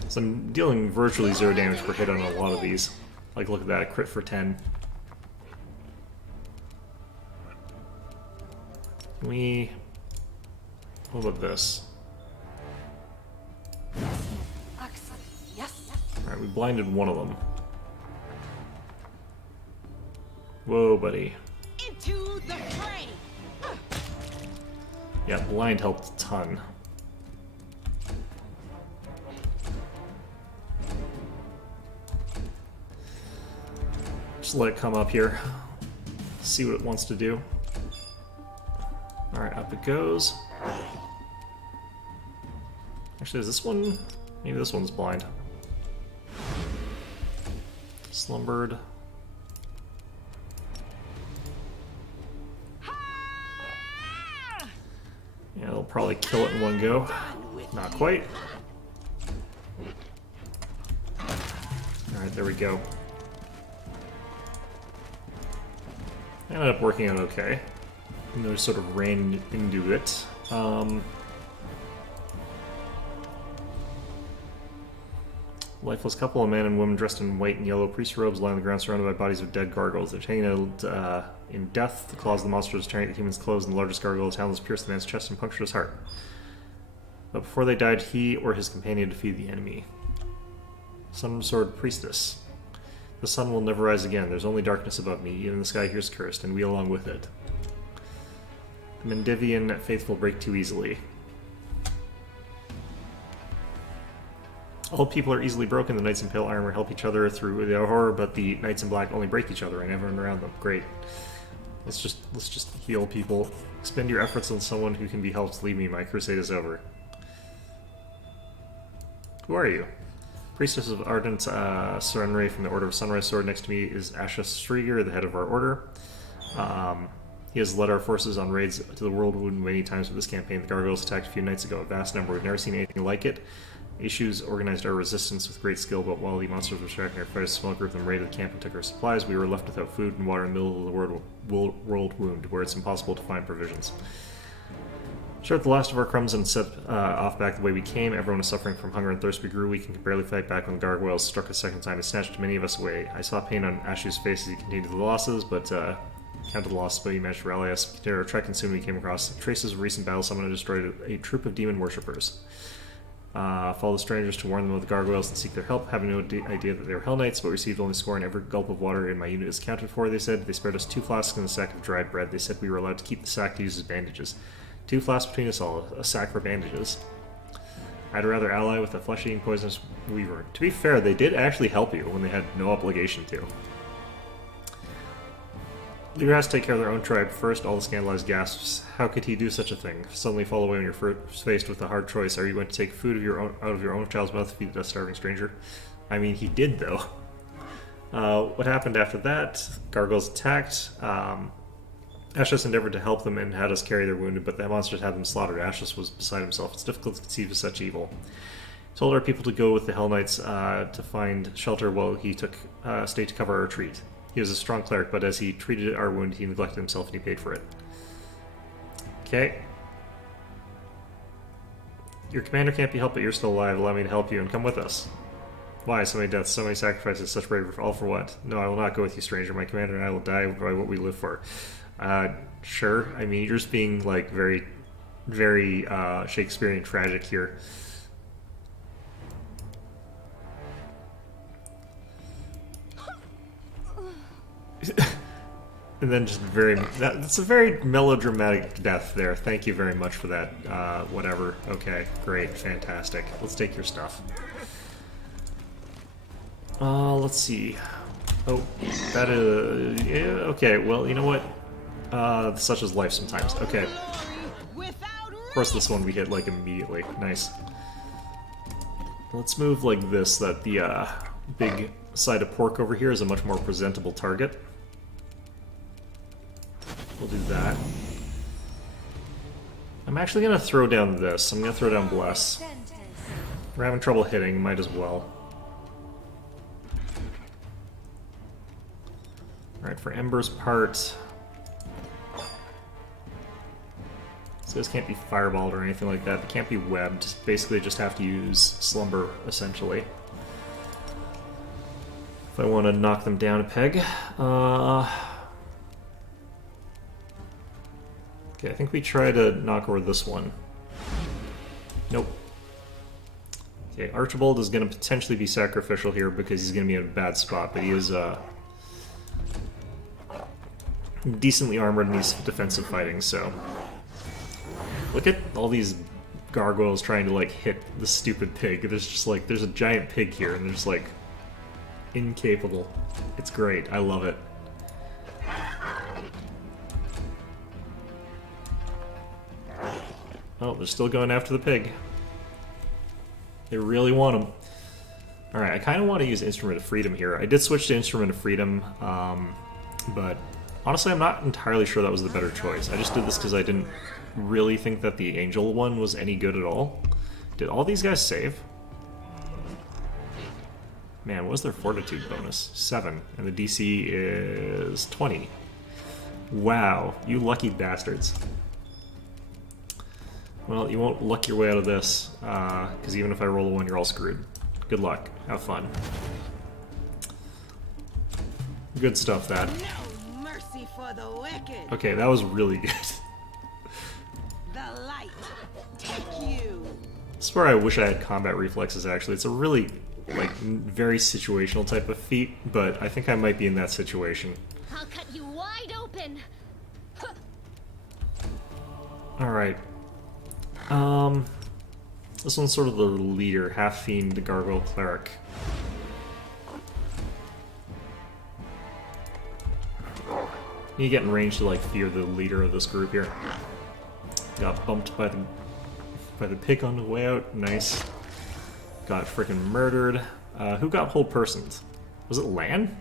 So I'm dealing virtually 0 damage per hit on a lot of these. Like, look at that, a crit for 10. What about this? Alright, we blinded one of them. Whoa, buddy. Into the fray. Yeah, blind helped a ton. Just let it come up here. See what it wants to do. Alright, up it goes. Actually, is this one? Maybe this one's blind. Slumbered. Yeah, it'll probably kill it in one go. Not quite. Alright, there we go. Ended up working out okay. And they sort of ran into it. Lifeless couple, a man and woman dressed in white and yellow priest robes, lie on the ground surrounded by bodies of dead gargoyles. They're taken out in death. The claws of the monsters tearing at the human's clothes, and the largest gargoyle's talons pierced the man's chest and punctured his heart. But before they died, he or his companion defeated the enemy. Sun Sword Priestess. The sun will never rise again. There's only darkness above me. Even the sky here is cursed, and we along with it. The Mendivian faithful break too easily. All people are easily broken. The knights in pale armor help each other through the horror, but the knights in black only break each other and everyone around them. Great. Let's just heal people. Expend your efforts on someone who can be helped. Leave me. My crusade is over. Who are you? Priestess of Ardent Serenray from the Order of Sunrise Sword. Next to me is Asha Strieger, the head of our order. He has led our forces on raids to the Whirlwind many times with this campaign. The gargoyles attacked a few nights ago. A vast number. We've never seen anything like it. Issues organized our resistance with great skill, but while the monsters were tracking our fight, a small group of them raided the camp and took our supplies. We were left without food and water in the middle of the world wound, where it's impossible to find provisions. Short the last of our crumbs and set off back the way we came. Everyone was suffering from hunger and thirst. We grew weak and could barely fight back when the gargoyles struck a second time and snatched many of us away. I saw pain on Ashu's face as he continued the losses, but counted the losses, but he managed to rally us. We continued our trek, and soon we came across traces of recent battle. Someone had destroyed a troop of demon worshippers. Follow the strangers to warn them of the gargoyles and seek their help. Having no idea that they were Hell Knights, but received only score, and every gulp of water in my unit is accounted for, they said. They spared us 2 flasks and a sack of dried bread. They said we were allowed to keep the sack to use as bandages. 2 flasks between us all, a sack for bandages. I'd rather ally with a flesh-eating poisonous weaver. To be fair, they did actually help you when they had no obligation to. Leader has to take care of their own tribe first. All the scandalized gasps. How could he do such a thing? Suddenly fall away when you're faced with a hard choice. Are you going to take food of your own, out of your own child's mouth to feed a starving stranger? I mean, he did, though. What happened after that? Gargoyles attacked. Ashless endeavored to help them and had us carry their wounded, but the monsters had them slaughtered. Ashless was beside himself. It's difficult to conceive of such evil. Told our people to go with the Hell Knights to find shelter while he took stayed to cover our retreat. He was a strong cleric, but as he treated our wound, he neglected himself and he paid for it. Okay. Your commander can't be helped, but you're still alive. Allow me to help you and come with us. Why? So many deaths, so many sacrifices, such bravery, all for what? No, I will not go with you, stranger. My commander and I will die by what we live for. Sure. I mean, you're just being, like, very, very Shakespearean tragic here. And then just that's a very melodramatic death there. Thank you very much for that. Whatever. Okay, great, fantastic. Let's take your stuff. Let's see. Oh, that is... Yeah, okay, well, you know what? Such is life sometimes. Okay. Of course, this one we hit, like, immediately. Nice. Let's move like this, that the big side of pork over here is a much more presentable target. We'll do that. I'm actually going to throw down this. I'm going to throw down Bless. We're having trouble hitting, might as well. Alright, for Ember's part... These guys can't be fireballed or anything like that. They can't be webbed. Basically, just have to use Slumber, essentially. If I want to knock them down a peg. Okay, I think we try to knock over this one. Nope. Okay, Archibald is going to potentially be sacrificial here because he's going to be in a bad spot, but he is decently armored and he's defensive fighting, so... Look at all these gargoyles trying to, like, hit the stupid pig. There's just, like, there's a giant pig here, and they're just, like, incapable. It's great. I love it. Oh, they're still going after the pig. They really want him. Alright, I kind of want to use Instrument of Freedom here. I did switch to Instrument of Freedom, but honestly I'm not entirely sure that was the better choice. I just did this because I didn't really think that the Angel one was any good at all. Did all these guys save? Man, what was their Fortitude bonus? 7, and the DC is 20. Wow, you lucky bastards. Well, you won't luck your way out of this, because even if I roll a 1, you're all screwed. Good luck. Have fun. Good stuff, that. No mercy for the wicked. Okay, that was really good. The light take you. This is where I wish I had combat reflexes, actually. It's a really, like, very situational type of feat, but I think I might be in that situation. I'll cut you wide open. Alright. This one's sort of the leader, half-fiend, gargoyle cleric. You get in range to, like, fear the leader of this group here. Got bumped by the pig on the way out. Nice. Got freaking murdered. Who got whole personed? Was it Lan?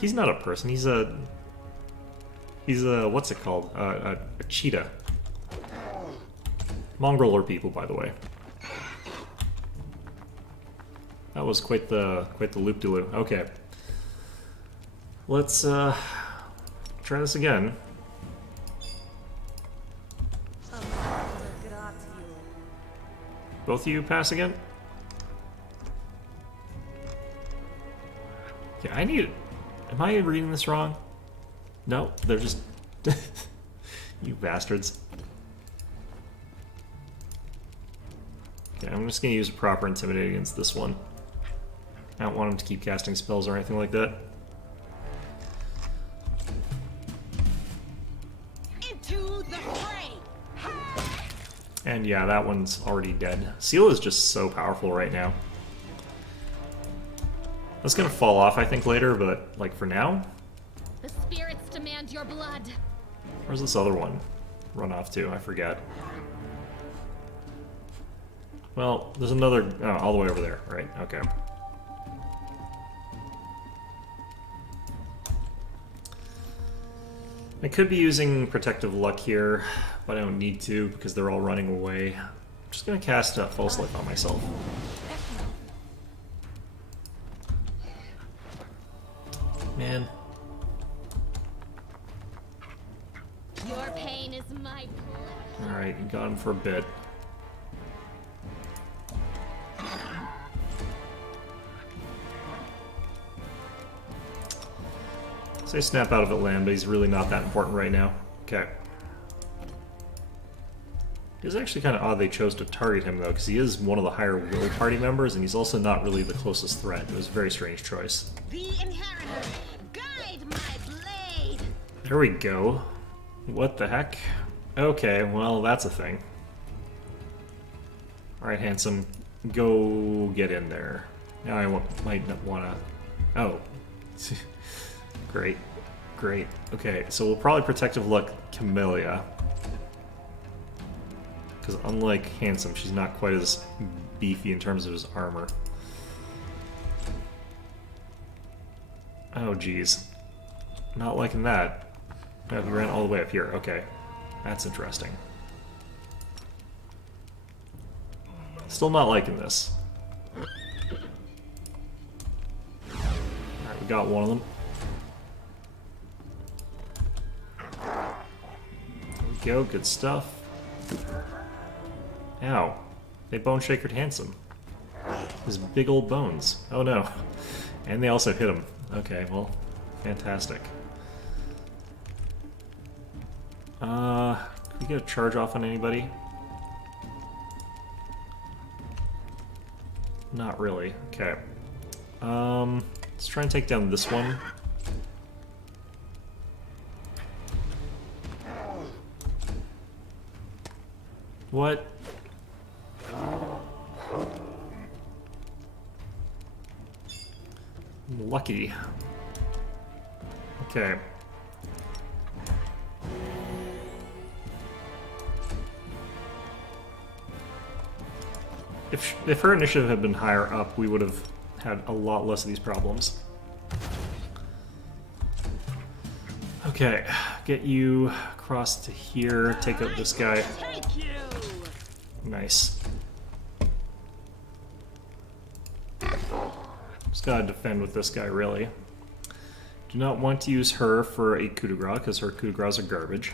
He's not a person. He's a what's it called? A cheetah. Mongrel are people, by the way. That was quite the loop-de-loop. Okay. Let's try this again. Both of you pass again? Yeah, I need... Am I reading this wrong? No, they're just... You bastards. Okay, I'm just going to use a proper Intimidate against this one. I don't want him to keep casting spells or anything like that. Into the fray. And yeah, that one's already dead. Seal is just so powerful right now. That's gonna fall off, I think, later, but, like, for now? The spirits demand your blood. Where's this other one run off to? I forget. Well, there's another... Oh, all the way over there. Right, okay. I could be using Protective Luck here, but I don't need to because they're all running away. I'm just gonna cast False Life on myself. man. Your pain is my pleasure. Alright, got him for a bit. Say snap out of it, land, but he's really not that important right now. Okay. It was actually kind of odd they chose to target him, though, because he is one of the higher will party members, and he's also not really the closest threat. It was a very strange choice. The inheritor, guide my blade. There we go. What the heck? Okay, well, that's a thing. Alright, handsome. Go get in there. Now I might not want to... Oh. Great. Great. Okay, so we'll probably Protective Look Camellia. Because unlike Handsome, she's not quite as beefy in terms of his armor. Oh, geez. Not liking that. Oh, he ran all the way up here. Okay. That's interesting. Still not liking this. Alright, we got one of them. There we go, good stuff. Ow. They bone shakered Handsome. His big old bones. Oh no. And they also hit him. Okay, well, fantastic. Can we get a charge off on anybody? Not really. Okay. Let's try and take down this one. What? Lucky. Okay. If her initiative had been higher up, we would have had a lot less of these problems. Okay, get you across to here, take out this guy. Take you. Nice. Just gotta defend with this guy, really. Do not want to use her for a coup de grace, because her coup de grace are garbage.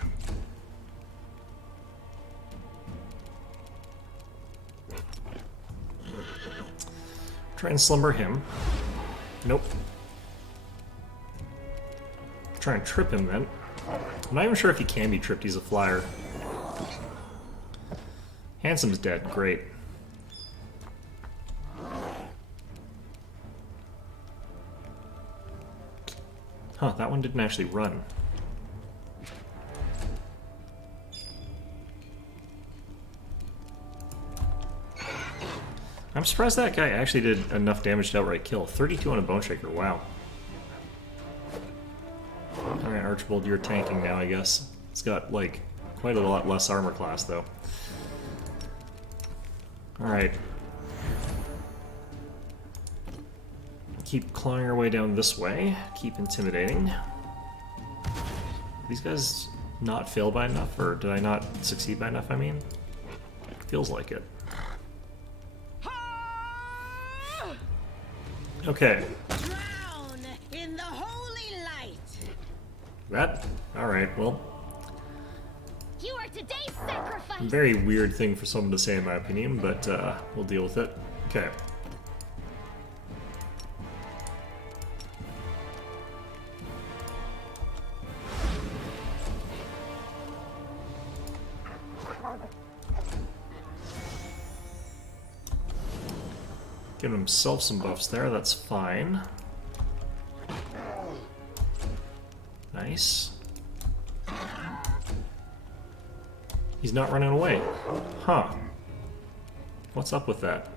Try and slumber him. Nope. Try and trip him then. I'm not even sure if he can be tripped, he's a flyer. Handsome's dead, great. Huh, that one didn't actually run. I'm surprised that guy actually did enough damage to outright kill. 32 on a Bone Shaker, wow. Alright, Archibald, you're tanking now, I guess. It's got, like, quite a lot less armor class, though. Alright. Keep clawing our way down this way. Keep intimidating. These guys not fail by enough, or did I not succeed by enough, I mean? Feels like it. Okay. Drown in the holy light. That? Alright, well. You are today's sacrifice. Very weird thing for someone to say in my opinion, but we'll deal with it. Okay. Give himself some buffs there, that's fine. Nice. He's not running away. Huh. What's up with that?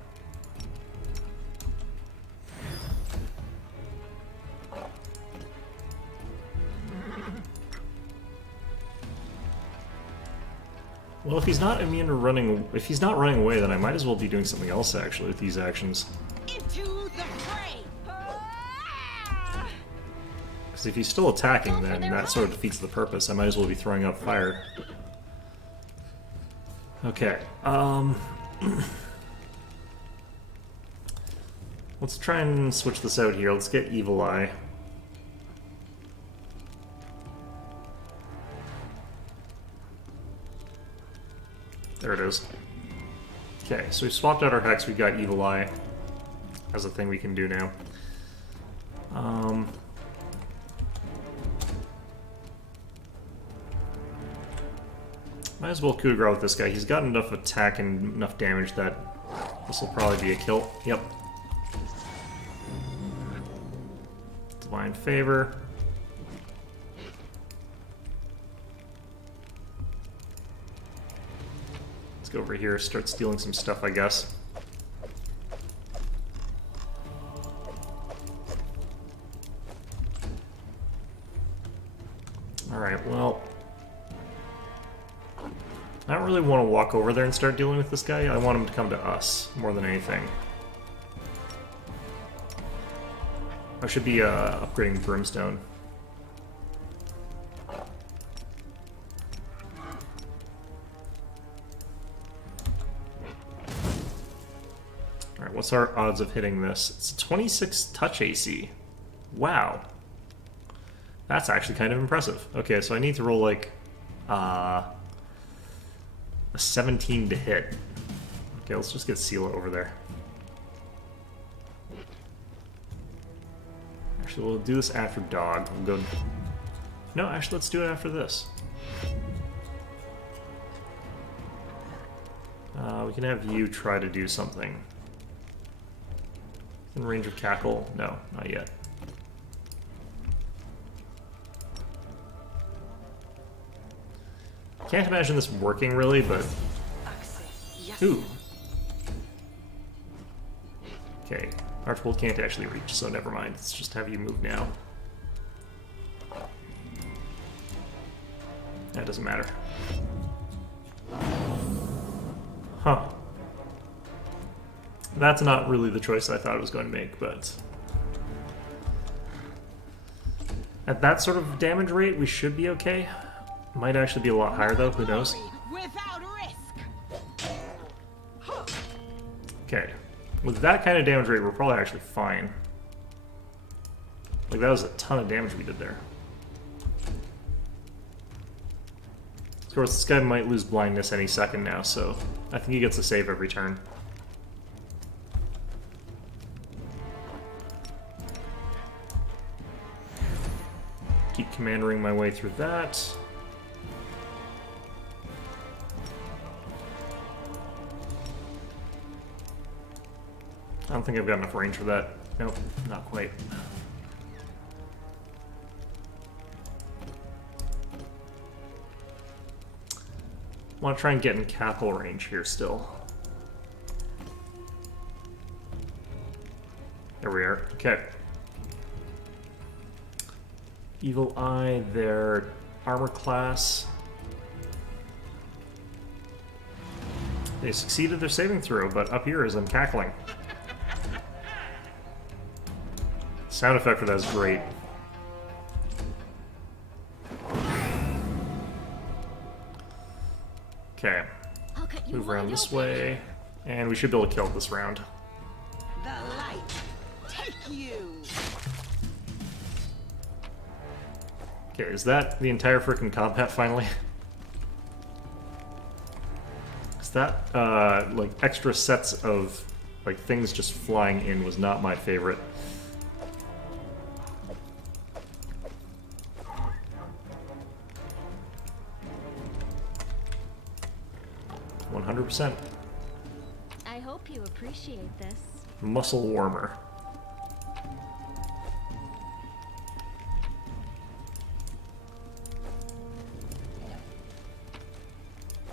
Well, if he's not immune to running, if he's not running away, then I might as well be doing something else actually with these actions. Into the fray. Because if he's still attacking, then that sort of defeats the purpose. I might as well be throwing out fire. Okay, let's try and switch this out here. Let's get Evil Eye. There it is. Okay, so we swapped out our Hex, we got Evil Eye as a thing we can do now. Might as well coup de grace with this guy. He's got enough attack and enough damage that this will probably be a kill. Yep. Divine Favor. Let's go over here, start stealing some stuff, I guess. Alright, well... I don't really want to walk over there and start dealing with this guy. I want him to come to us, more than anything. I should be upgrading Brimstone. Alright, what's our odds of hitting this? It's 26 touch AC. Wow. That's actually kind of impressive. Okay, so I need to roll like... a 17 to hit. Okay, let's just get Sela over there. Actually, we'll do this after Dog. We'll go... No, actually, let's do it after this. We can have you try to do something. In range of Cackle? No, not yet. Can't imagine this working really, but... Ooh. Okay, Archbolt can't actually reach, so never mind. Let's just have you move now. That doesn't matter. Huh. That's not really the choice I thought I was going to make, but... At that sort of damage rate, we should be okay. Might actually be a lot higher though, who knows? Without risk. Okay. With that kind of damage rate, we're probably actually fine. Like, that was a ton of damage we did there. Of course, this guy might lose blindness any second now, so I think he gets a save every turn. Keep commandering my way through that. I don't think I've got enough range for that. Nope, not quite. I want to try and get in cackle range here still. There we are. Okay. Evil Eye, their armor class. They succeeded their saving throw, but up here is them cackling. Sound effect for that is great. Okay. Move around this way, and we should be able to kill it this round. The light. Take you. Okay, is that the entire frickin' combat finally? Is that, like, extra sets of, like, things just flying in was not my favorite. 100%. I hope you appreciate this. Muscle warmer.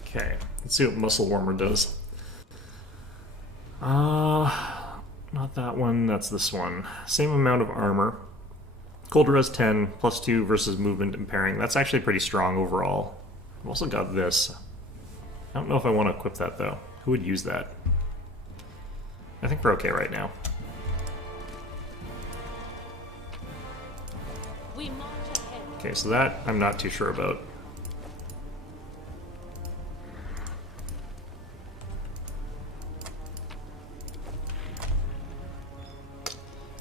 Okay, let's see what muscle warmer does. Not that one, that's this one. Same amount of armor. Cold res 10, +2 versus movement impairing. That's actually pretty strong overall. I've also got this. I don't know if I want to equip that though. Who would use that? I think we're okay right now. Okay, so that I'm not too sure about.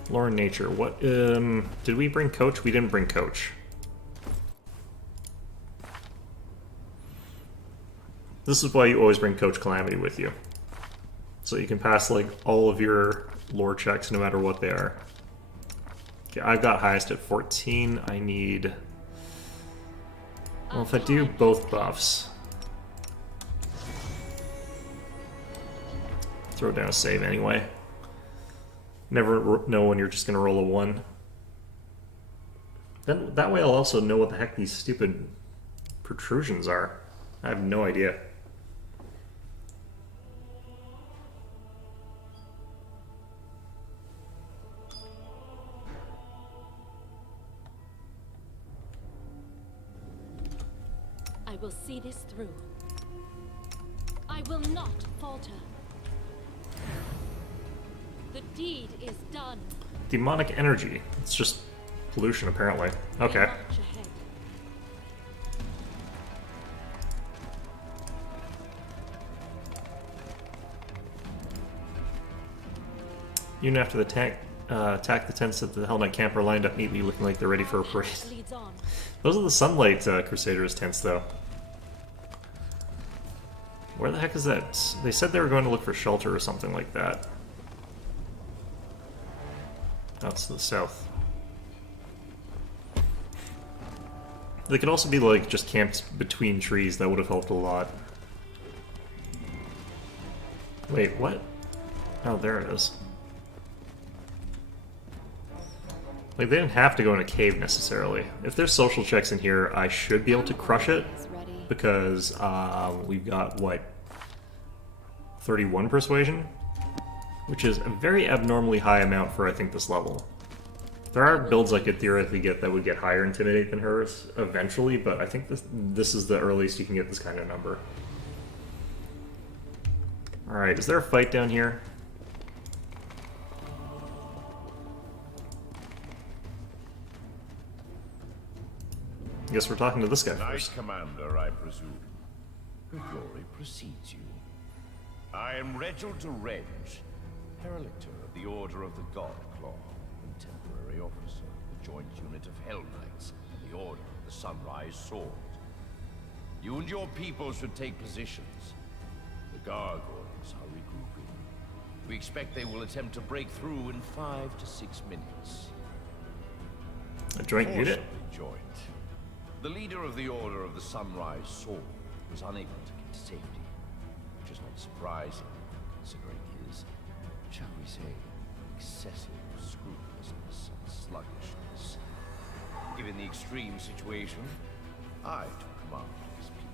Lore and nature. What, did we bring coach? We didn't bring coach. This is why you always bring Coach Calamity with you. So you can pass like all of your lore checks no matter what they are. Okay, I've got highest at 14. I need... Well, if I do both buffs... Throw down a save anyway. Never know when you're just going to roll a 1. Then that way I'll also know what the heck these stupid protrusions are. I have no idea. I will see this through. I will not falter. The deed is done. Demonic energy. It's just pollution, apparently. Okay. March ahead. Even after the tank attack, the tents at the Hell Knight camp are lined up neatly, looking like they're ready for a parade. Leads on. Those are the Sunlight Crusaders tents, though. Where the heck is that? They said they were going to look for shelter or something like that. That's to the south. They could also be like just camped between trees. That would have helped a lot. Wait, what? Oh, there it is. Like, they didn't have to go in a cave necessarily. If there's social checks in here, I should be able to crush it. Because we've got, what, 31 persuasion? Which is a very abnormally high amount for, I think, this level. There are builds I could theoretically get that would get higher Intimidate than hers eventually, but I think this is the earliest you can get this kind of number. Alright, is there a fight down here? I guess we're talking to this guy first. Knight Commander, I presume. Her glory precedes you. I am Reginald de Renge, Paralictor of the Order of the Godclaw, and temporary officer of the joint unit of Hell Knights and the Order of the Sunrise Sword. You and your people should take positions. The gargoyles are regrouping. We expect they will attempt to break through in 5 to 6 minutes. A joint unit? Forcibly joint. The leader of the Order of the Sunrise Sword was unable to get to safety, which is not surprising, considering his, shall we say, excessive scrupulousness and sluggishness. Given the extreme situation, I took command of his people.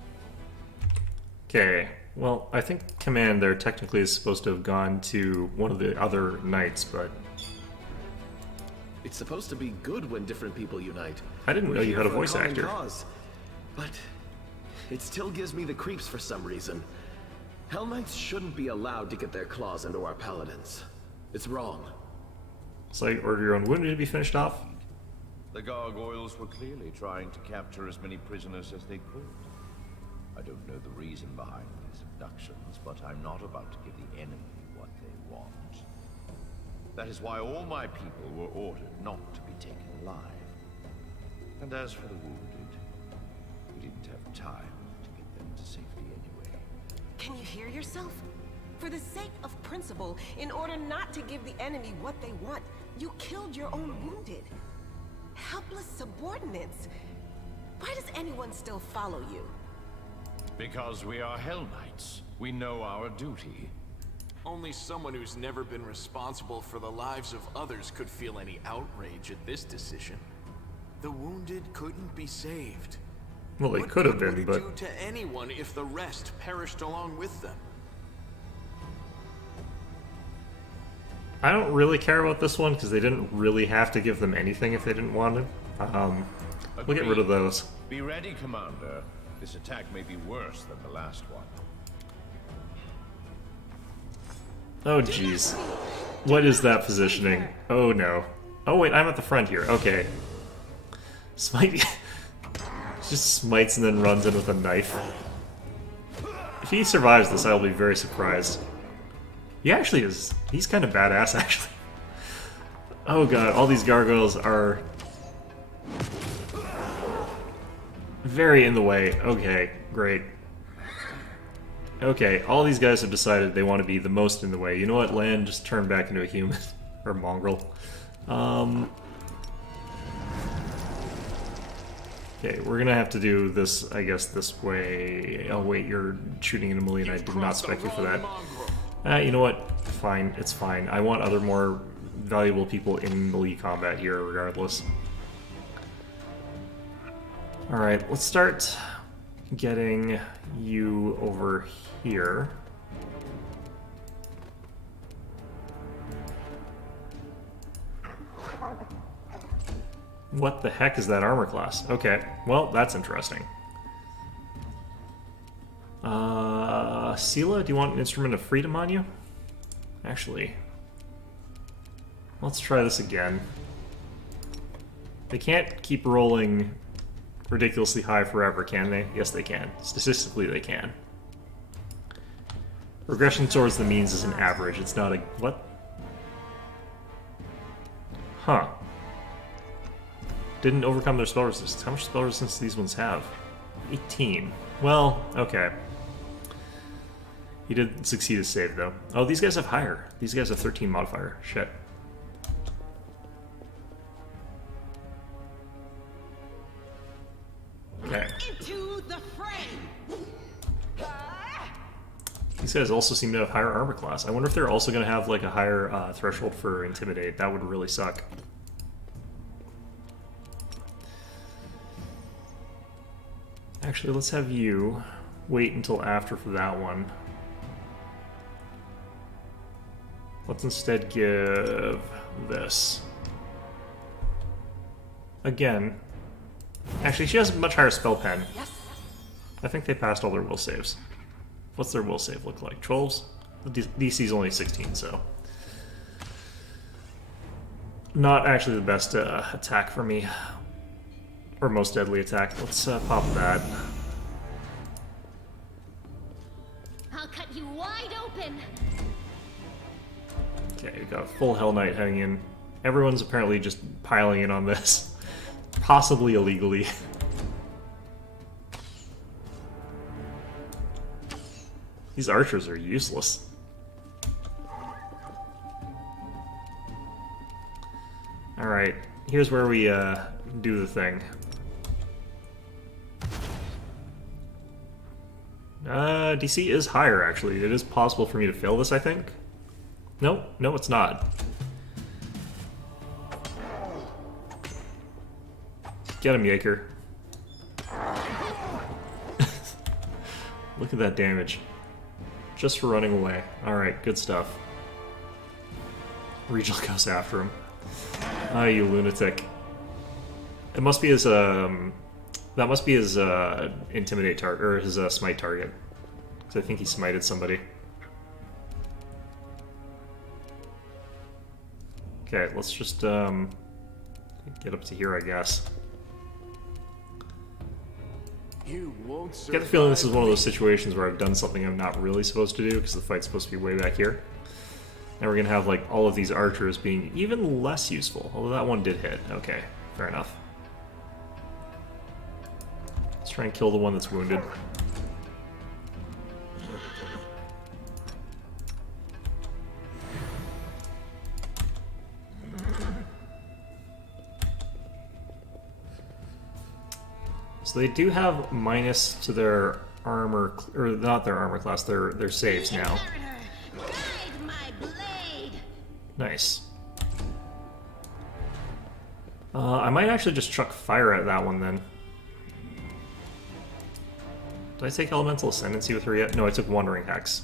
Okay, well, I think command there technically is supposed to have gone to one of the other knights, but... It's supposed to be good when different people unite. I didn't know you had a We're here voice for common actor. cause, but it still gives me the creeps for some reason. Hell Knights shouldn't be allowed to get their claws into our paladins. It's wrong. It's like order your own wounded to be finished off. The gargoyles were clearly trying to capture as many prisoners as they could. I don't know the reason behind these abductions, but I'm not about to give the enemy what they want. That is why all my people were ordered not to be taken alive. And as for the wounded, we didn't have time to get them to safety anyway. Can you hear yourself? For the sake of principle, in order not to give the enemy what they want, you killed your own wounded. Helpless subordinates. Why does anyone still follow you? Because we are Hell Knights. We know our duty. Only someone who's never been responsible for the lives of others could feel any outrage at this decision. The wounded couldn't be saved. Well, they What could have good been, would it but... do to anyone if the rest perished along with them? I don't really care about this one, because they didn't really have to give them anything if they didn't want it. We'll get rid of those. Be ready, Commander. This attack may be worse than the last one. Oh, jeez. What is that positioning? Oh, no. Oh, wait, I'm at the front here. Okay. Smite... just smites and then runs in with a knife. If he survives this, I'll be very surprised. He actually is... he's kind of badass, actually. Oh, God, all these gargoyles are... very in the way. Okay, great. Okay, all these guys have decided they want to be the most in the way. You know what, land, just turn back into a human. Or mongrel. Okay, we're gonna have to do this, I guess, this way. Oh wait, you're shooting in a million. I did not spec you for that. You know what? Fine, it's fine. I want other more valuable people in melee combat here, regardless. Alright, let's start getting you over here. What the heck is that armor class? Okay, well, that's interesting. Sela, do you want an instrument of freedom on you? Actually, let's try this again. They can't keep rolling ridiculously high forever, can they? Yes, they can. Statistically, they can. Regression towards the means is an average. It's not a... what? Huh. Didn't overcome their spell resistance. How much spell resistance do these ones have? 18. Well, okay. He did succeed his save, though. Oh, these guys have higher. These guys have 13 modifier. Shit. Okay. Into the fray. These guys also seem to have higher armor class. I wonder if they're also going to have like a higher threshold for Intimidate. That would really suck. Actually, let's have you wait until after for that one. Let's instead give this. Again. Actually, she has a much higher spell pen. I think they passed all their will saves. What's their will save look like? 12s? The DC is only 16, so... not actually the best attack for me. Or most deadly attack. Let's pop that. I'll cut you wide open. Okay, we got a full Hell Knight heading in. Everyone's apparently just piling in on this. Possibly illegally. These archers are useless. Alright, here's where we do the thing. DC is higher, actually. It is possible for me to fail this, I think. No, no, it's not. Get him, Yaker. Look at that damage. Just for running away. Alright, good stuff. Regil goes after him. Ah, you lunatic. It must be his, that must be his, intimidate target, or his, smite target. Because I think he smited somebody. Okay, let's just, get up to here, I guess. You won't I get the feeling this is one of those situations where I've done something I'm not really supposed to do, because the fight's supposed to be way back here. And we're gonna have, like, all of these archers being even less useful. Although that one did hit. Okay, fair enough. Let's try and kill the one that's wounded. So they do have minus to their armor, or not their armor class, their saves now. Guide my blade. Nice. I might actually just chuck fire at that one then. Did I take Elemental Ascendancy with her yet? No, I took Wandering Hex.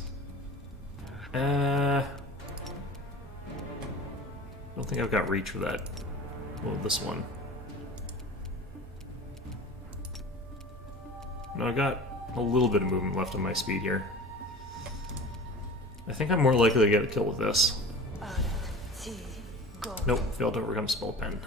I don't think I've got reach for that. Well, this one. No, I got a little bit of movement left on my speed here. I think I'm more likely to get a kill with this. Nope, failed to overcome Spell Pen.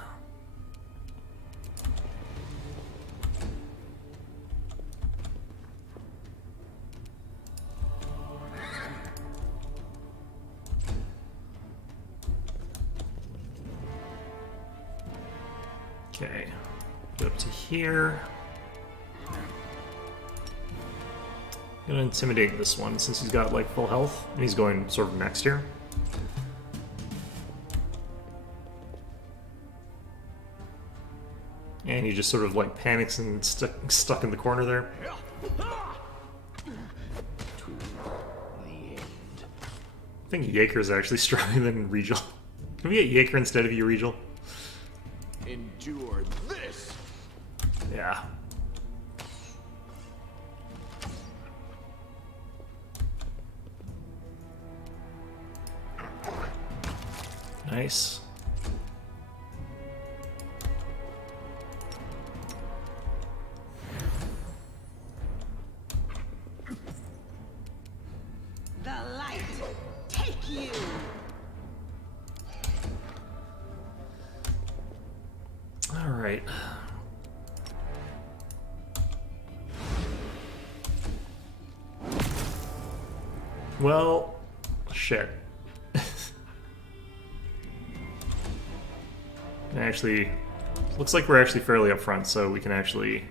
Okay, get up to here. Gonna intimidate this one since he's got like full health and he's going sort of next here. And he just sort of like panics and stuck in the corner there. I think Jaeger is actually stronger than Regal. Can we get Jaeger instead of you, Regal? Endure this. Yeah. Nice. The light, take you. All right. Well, shit. Actually, looks like we're actually fairly up front, so we can actually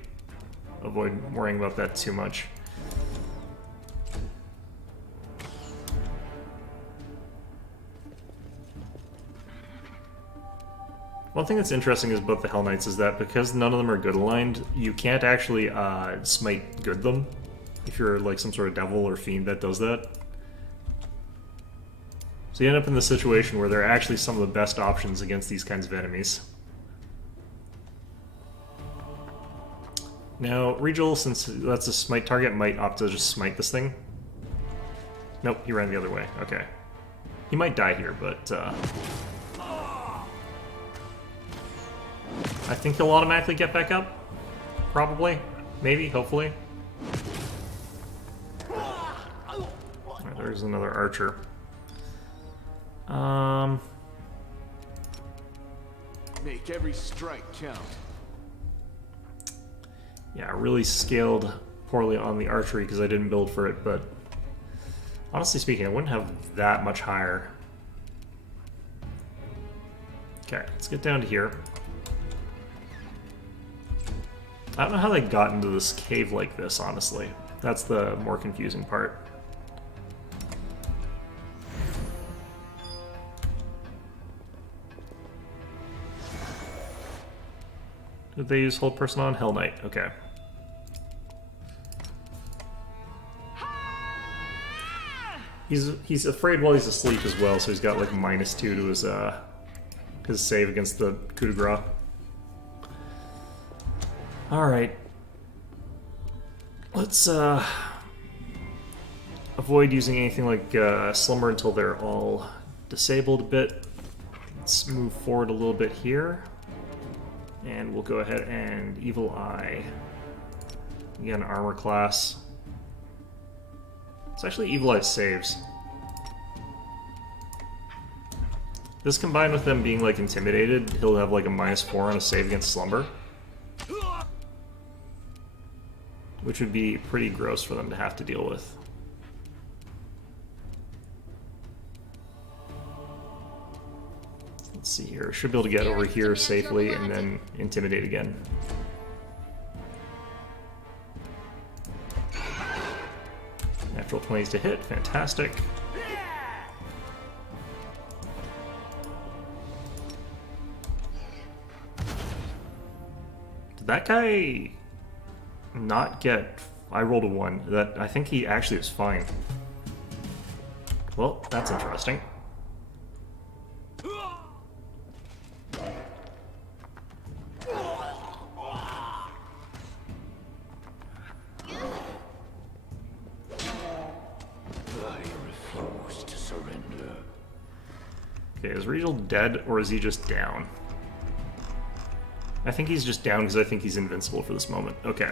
avoid worrying about that too much. One thing that's interesting about the Hell Knights is that because none of them are good aligned, you can't actually smite good them if you're like some sort of devil or fiend that does that. So you end up in the situation where they're actually some of the best options against these kinds of enemies. Now, Regal, since that's a smite target, might opt to just smite this thing. Nope, he ran the other way. Okay. He might die here, but I think he'll automatically get back up. Probably. Maybe. Hopefully. Alright, there's another archer. Make every strike count. Yeah, I really scaled poorly on the archery because I didn't build for it, but honestly speaking, I wouldn't have that much higher. Okay, let's get down to here. I don't know how they got into this cave like this, honestly. That's the more confusing part. Did they use hold person on? Hell Knight, okay. He's afraid while he's asleep as well, so he's got like -2 to his save against the coup de grace. Alright. Let's avoid using anything like Slumber until they're all disabled a bit. Let's move forward a little bit here. And we'll go ahead and Evil Eye. Again, armor class. It's actually Evil Eye saves. This combined with them being like intimidated, he'll have like a -4 on a save against Slumber. Which would be pretty gross for them to have to deal with. Let's see here. Should be able to get over here safely and then intimidate again. Natural 20s to hit. Fantastic. Did that guy not get... I rolled a 1. I think he actually is fine. Well, that's interesting. Okay, is Regal dead, or is he just down? I think he's just down because I think he's invincible for this moment. Okay.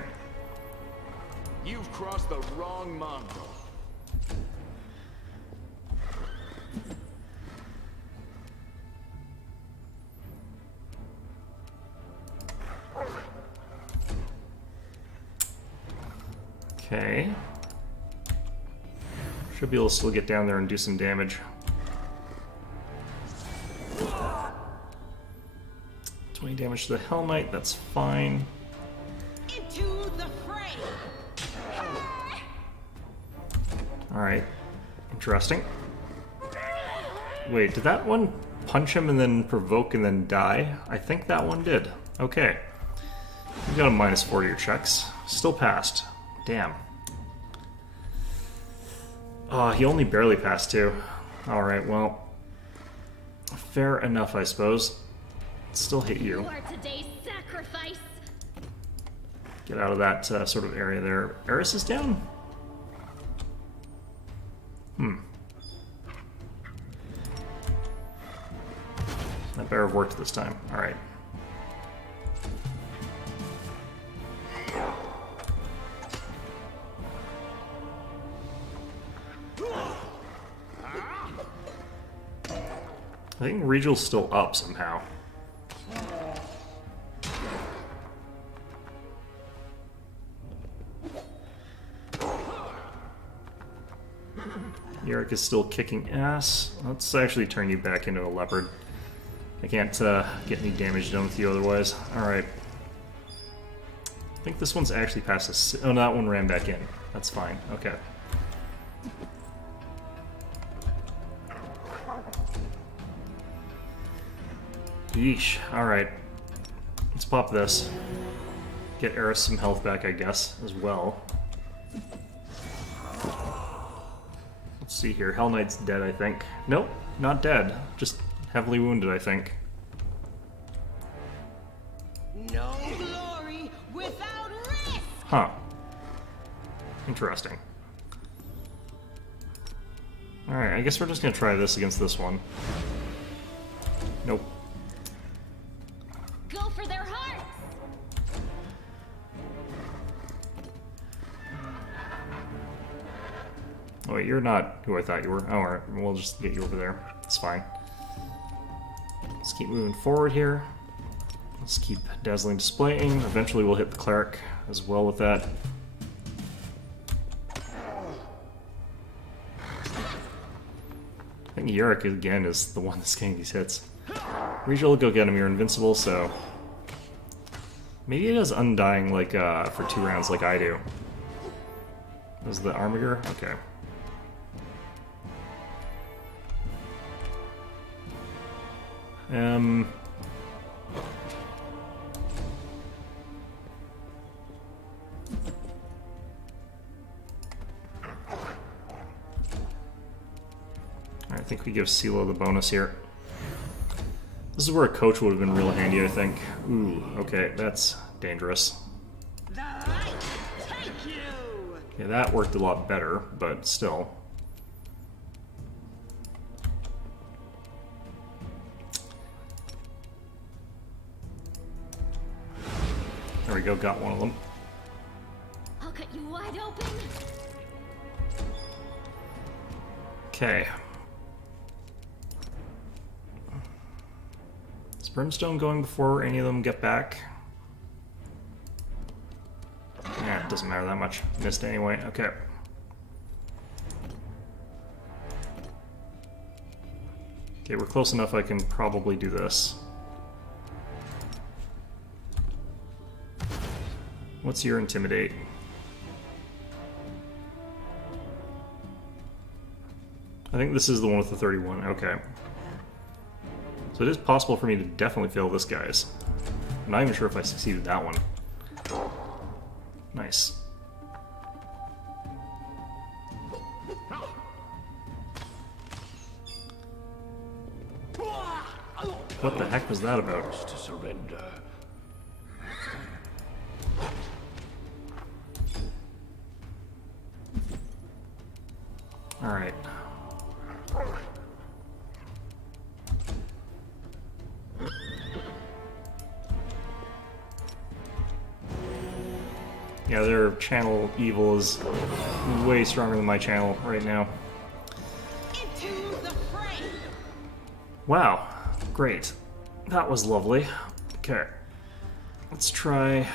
You've crossed the wrong mongrel. Okay. Should be able to still get down there and do some damage. 20 damage to the Hell Knight, that's fine. Into the fray. Alright. Interesting. Wait, did that one punch him and then provoke and then die? I think that one did. Okay. We got a minus 4 to your checks. Still passed. Damn. Oh, he only barely passed too. Alright, well. Fair enough, I suppose. Still hit you. You are today's sacrifice. Get out of that sort of area there. Eris is down? That better have worked this time. Alright. I think Regal's still up somehow. Yorick is still kicking ass. Let's actually turn you back into a leopard. I can't get any damage done with you otherwise. Alright. I think this one's actually past us. Oh, no, that one ran back in. That's fine. Okay. Yeesh. Alright. Let's pop this. Get Eris some health back, I guess, as well. Let's see here. Hell Knight's dead, I think. Nope, not dead. Just heavily wounded, I think. No glory without risk. Huh. Interesting. Alright, I guess we're just gonna try this against this one. Nope. Go for their hearts. Oh wait, you're not who I thought you were. Oh, alright, we'll just get you over there. It's fine. Let's keep moving forward here. Let's keep dazzling displaying. Eventually we'll hit the cleric as well with that. I think Yorick again is the one that's getting these hits. Regal will go get him. You're invincible, so maybe it does undying like for 2 rounds like I do. Was the Armiger? Okay. I think we give Silo the bonus here. This is where a coach would have been real handy, I think. Ooh, okay, that's dangerous. The light take you. Yeah, that worked a lot better, but still. There we go, got one of them. I'll cut you wide open. Okay. Is Brimstone going before any of them get back? Yeah, it doesn't matter that much. Missed anyway. Okay. Okay, we're close enough I can probably do this. What's your intimidate? I think this is the one with the 31. Okay. So it is possible for me to definitely fail this guy's. I'm not even sure if I succeeded that one. Nice. What the heck was that about? To surrender. All right. Yeah, their channel evil is way stronger than my channel right now. Into the fray. Wow, great. That was lovely. Okay. Let's try...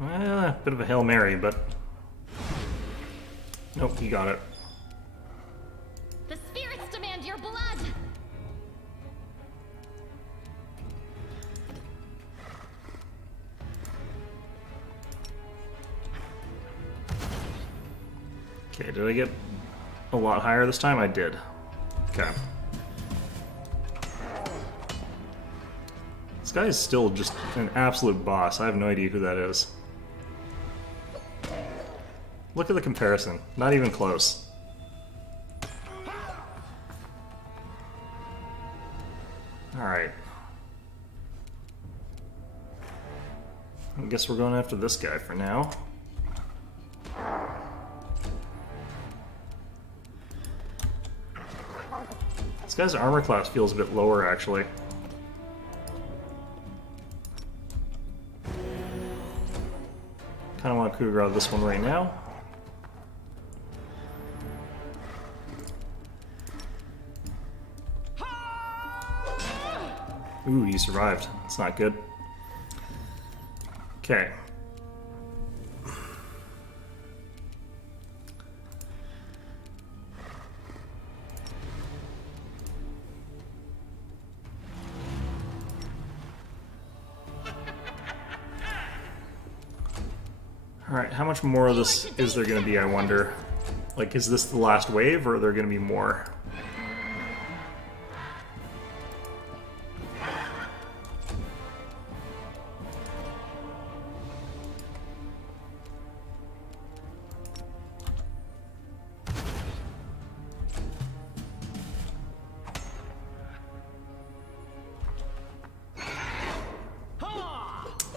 a bit of a Hail Mary, but... Nope, you got it. The spirits demand your blood. Okay, did I get a lot higher this time? I did. Okay. This guy is still just an absolute boss. I have no idea who that is. Look at the comparison. Not even close. Alright. I guess we're going after this guy for now. This guy's armor class feels a bit lower, actually. Kind of want to coup grab this one right now. Ooh, he survived. That's not good. Okay. Alright, how much more of this is there going to be, I wonder? Like, is this the last wave, or are there going to be more?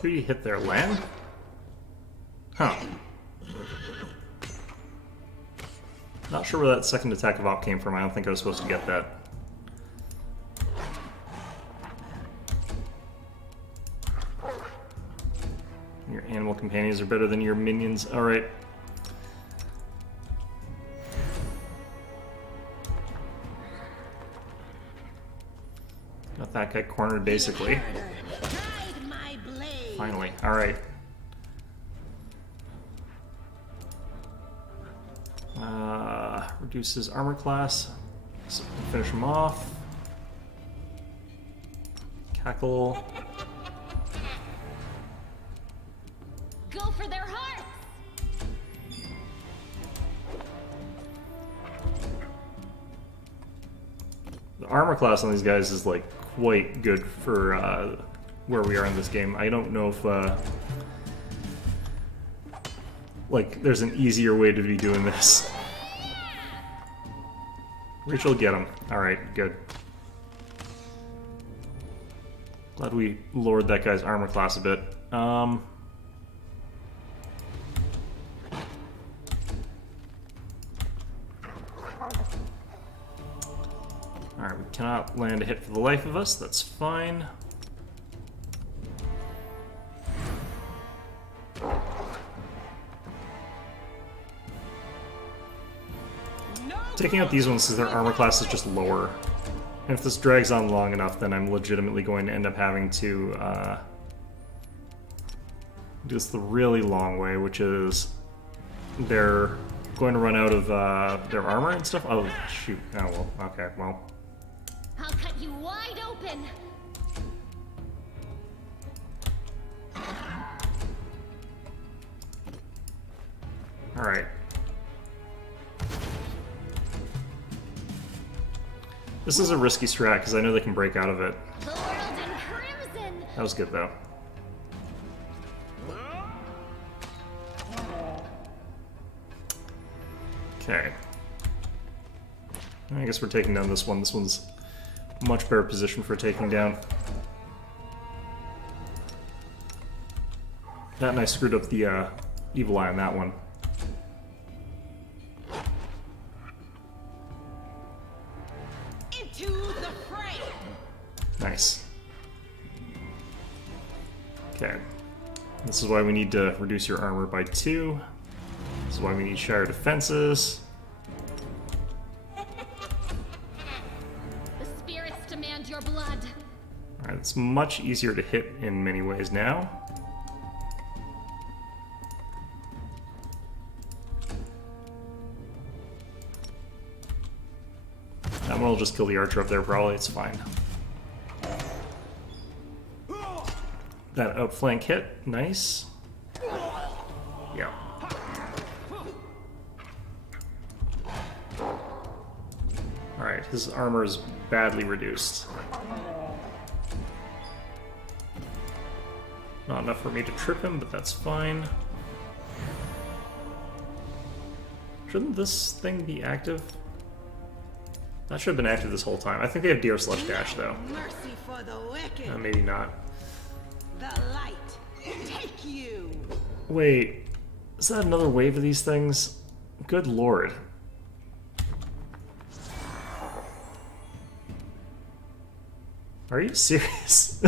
Who do you hit there, Lan? Huh. Not sure where that second attack of op came from. I don't think I was supposed to get that. Your animal companions are better than your minions. Alright. Got that guy cornered, basically. Finally. Alright. Reduce his armor class. So finish him off. Cackle. Go for their hearts! The armor class on these guys is like quite good for where we are in this game. I don't know if like there's an easier way to be doing this. Rachel, get him. Alright, good. Glad we lowered that guy's armor class a bit. Alright, we cannot land a hit for the life of us. That's fine. Taking out these ones because their armor class is just lower. And if this drags on long enough, then I'm legitimately going to end up having to do this the really long way, which is they're going to run out of their armor and stuff. Oh, shoot. Oh, well. Okay, well. I'll cut you wide open! Alright. This is a risky strat because I know they can break out of it. The world in crimson! That was good though. Okay. I guess we're taking down this one. This one's much better position for taking down. That and I screwed up the evil eye on that one. Nice. Okay. This is why we need to reduce your armor by 2. This is why we need Shire defenses. The spirits demand your blood. Alright, it's much easier to hit in many ways now. That one will just kill the archer up there, probably. It's fine. That outflank hit, nice. Yeah. Alright, his armor is badly reduced. Not enough for me to trip him, but that's fine. Shouldn't this thing be active? That should have been active this whole time. I think they have DR/Dash though. Mercy for the wicked. Maybe not. The light. Take you. Wait, is that another wave of these things? Good lord. Are you serious?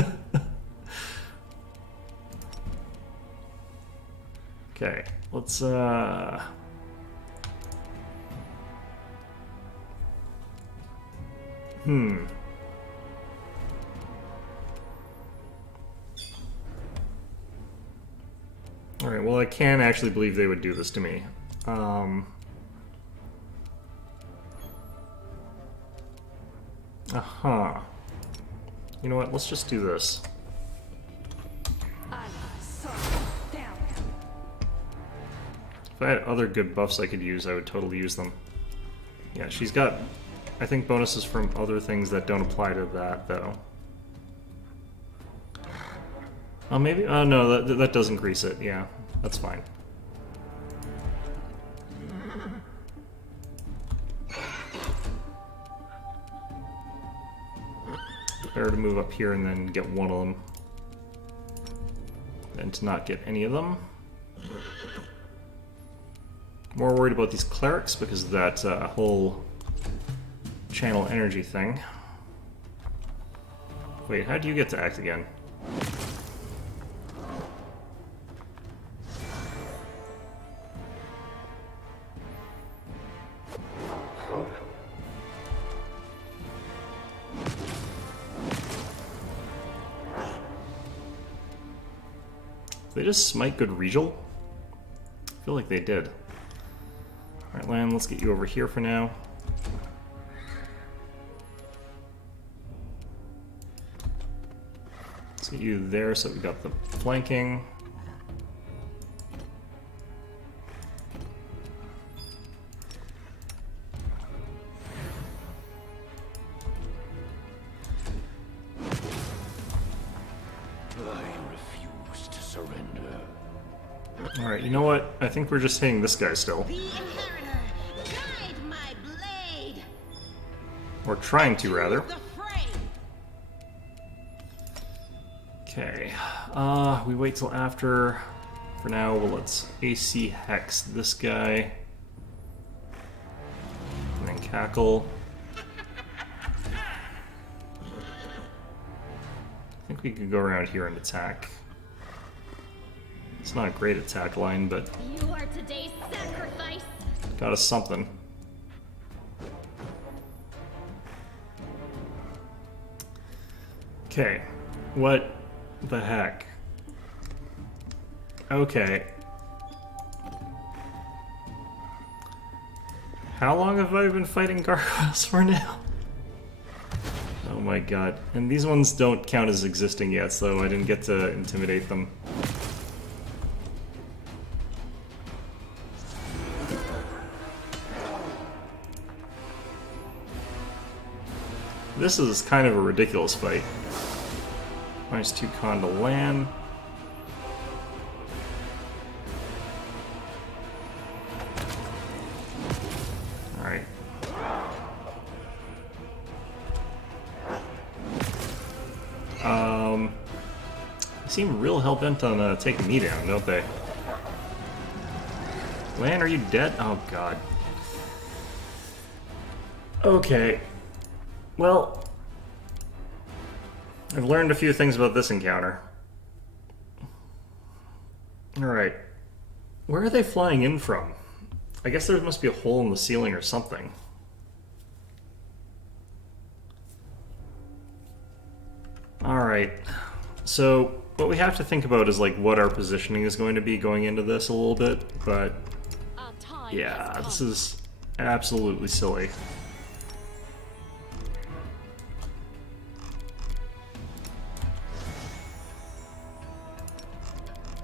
Okay, let's Alright, well I can actually believe they would do this to me. You know what, let's just do this. If I had other good buffs I could use, I would totally use them. Yeah, she's got, I think, bonuses from other things that don't apply to that, though. Oh, maybe? Oh, no, that does increase it. Yeah, that's fine. Better to move up here and then get one of them than to not get any of them. More worried about these clerics because of that whole channel energy thing. Wait, how do you get to act again? Did they just smite good Regal? I feel like they did. Alright, Lan, let's get you over here for now. Let's get you there so we got the flanking. Alright, you know what? I think we're just hitting this guy still. The inheritor, guide my blade. Or trying to, rather. The fray. Okay. We wait till after. For now, well, let's AC Hex this guy. And then Cackle. I think we could go around here and attack. It's not a great attack line, but You are today's sacrifice. got us something. Okay, what the heck? Okay. How long have I been fighting gargoyles for now? Oh my god. And these ones don't count as existing yet, so I didn't get to intimidate them. This is kind of a ridiculous fight. -2 con to land. Alright. They seem real hell-bent on taking me down, don't they? Lan, are you dead? Oh god. Okay. Well, I've learned a few things about this encounter. Alright. Where are they flying in from? I guess there must be a hole in the ceiling or something. Alright. So, what we have to think about is, like, what our positioning is going to be going into this a little bit, but yeah, this is absolutely silly.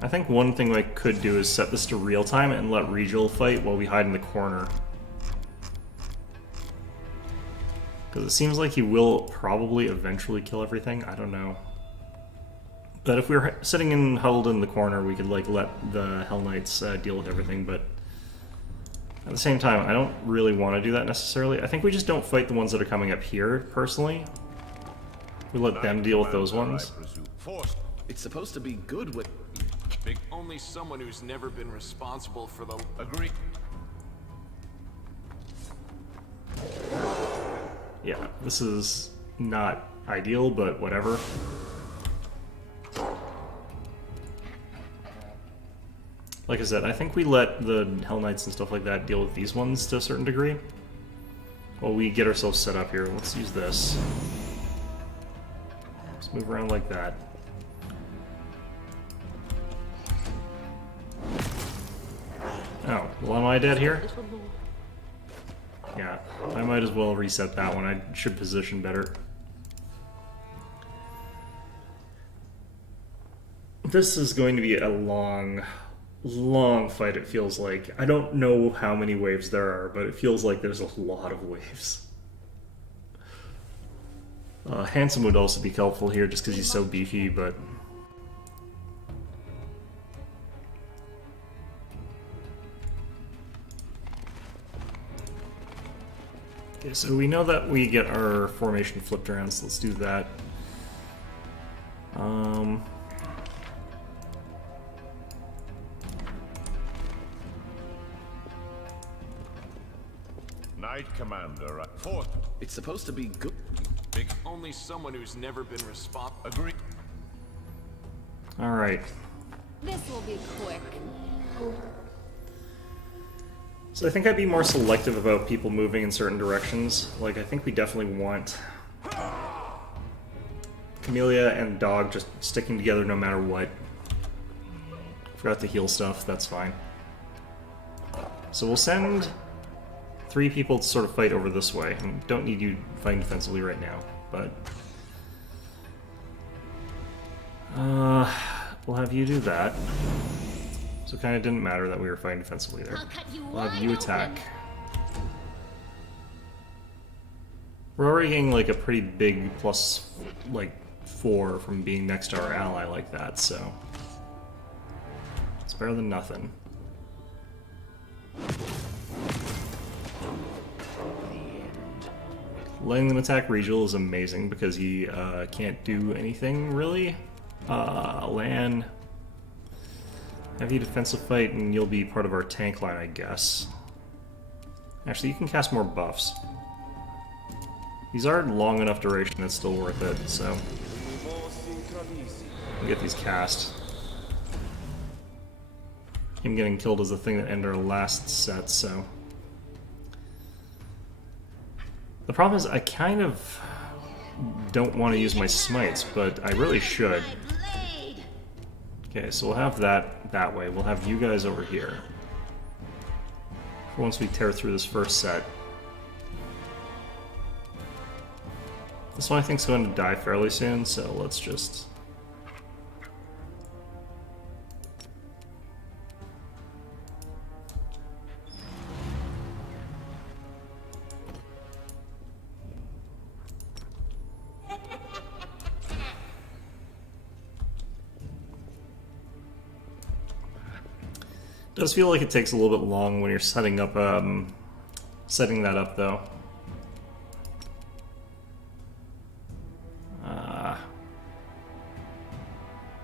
I think one thing I could do is set this to real time and let Regal fight while we hide in the corner. Because it seems like he will probably eventually kill everything. I don't know. But if we were sitting and huddled in the corner, we could like let the Hell Knights deal with everything. But at the same time, I don't really want to do that necessarily. I think we just don't fight the ones that are coming up here, personally. We let them deal with those ones. It's supposed to be good with... Only someone who's never been responsible for the... Agree. Yeah, this is not ideal, but whatever. Like I said, I think we let the Hell Knights and stuff like that deal with these ones to a certain degree. While we get ourselves set up here, let's use this. Let's move around like that. Oh, well, am I dead here? Yeah, I might as well reset that one. I should position better. This is going to be a long fight, it feels like. I don't know how many waves there are, but it feels like there's a lot of waves. Handsome would also be helpful here just because he's so beefy, but... Okay, so we know that we get our formation flipped around, so let's do that. Knight Commander at fourth. It's supposed to be good. Only someone who's never been responsible. Agree. Alright. This will be quick. So I think I'd be more selective about people moving in certain directions. Like, I think we definitely want Camellia and Dog just sticking together no matter what. Forgot to heal stuff, that's fine. So we'll send 3 people to sort of fight over this way. I don't need you fighting defensively right now, but... we'll have you do that. So it kind of didn't matter that we were fighting defensively there. We'll have you attack. We're already getting like a pretty big plus, like, 4 from being next to our ally like that, so... it's better than nothing. Letting them attack Regal is amazing because he can't do anything, really. Lan... heavy defensive fight, and you'll be part of our tank line, I guess. Actually, you can cast more buffs. These are long enough duration, it's still worth it, so... we'll get these cast. Him getting killed is the thing that ended our last set, so... the problem is, I kind of don't want to use my smites, but I really should. Okay, so we'll have that way. We'll have you guys over here. Once we tear through this first set. This one I think is going to die fairly soon, so let's just... does feel like it takes a little bit long when you're setting up, setting that up, though.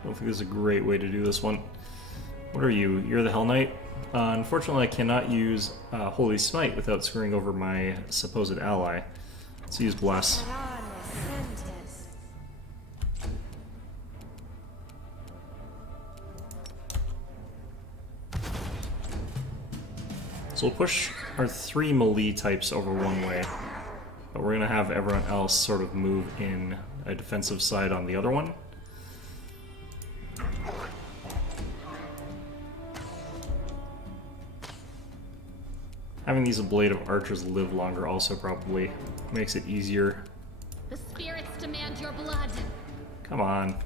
Don't think there's a great way to do this one. What are you? You're the Hell Knight? Unfortunately, I cannot use Holy Smite without screwing over my supposed ally. Let's use Bless. So we'll push our 3 melee types over one way, but we're going to have everyone else sort of move in a defensive side on the other one. Having these Blade of Archers live longer also probably makes it easier. The spirits demand your blood. Come on.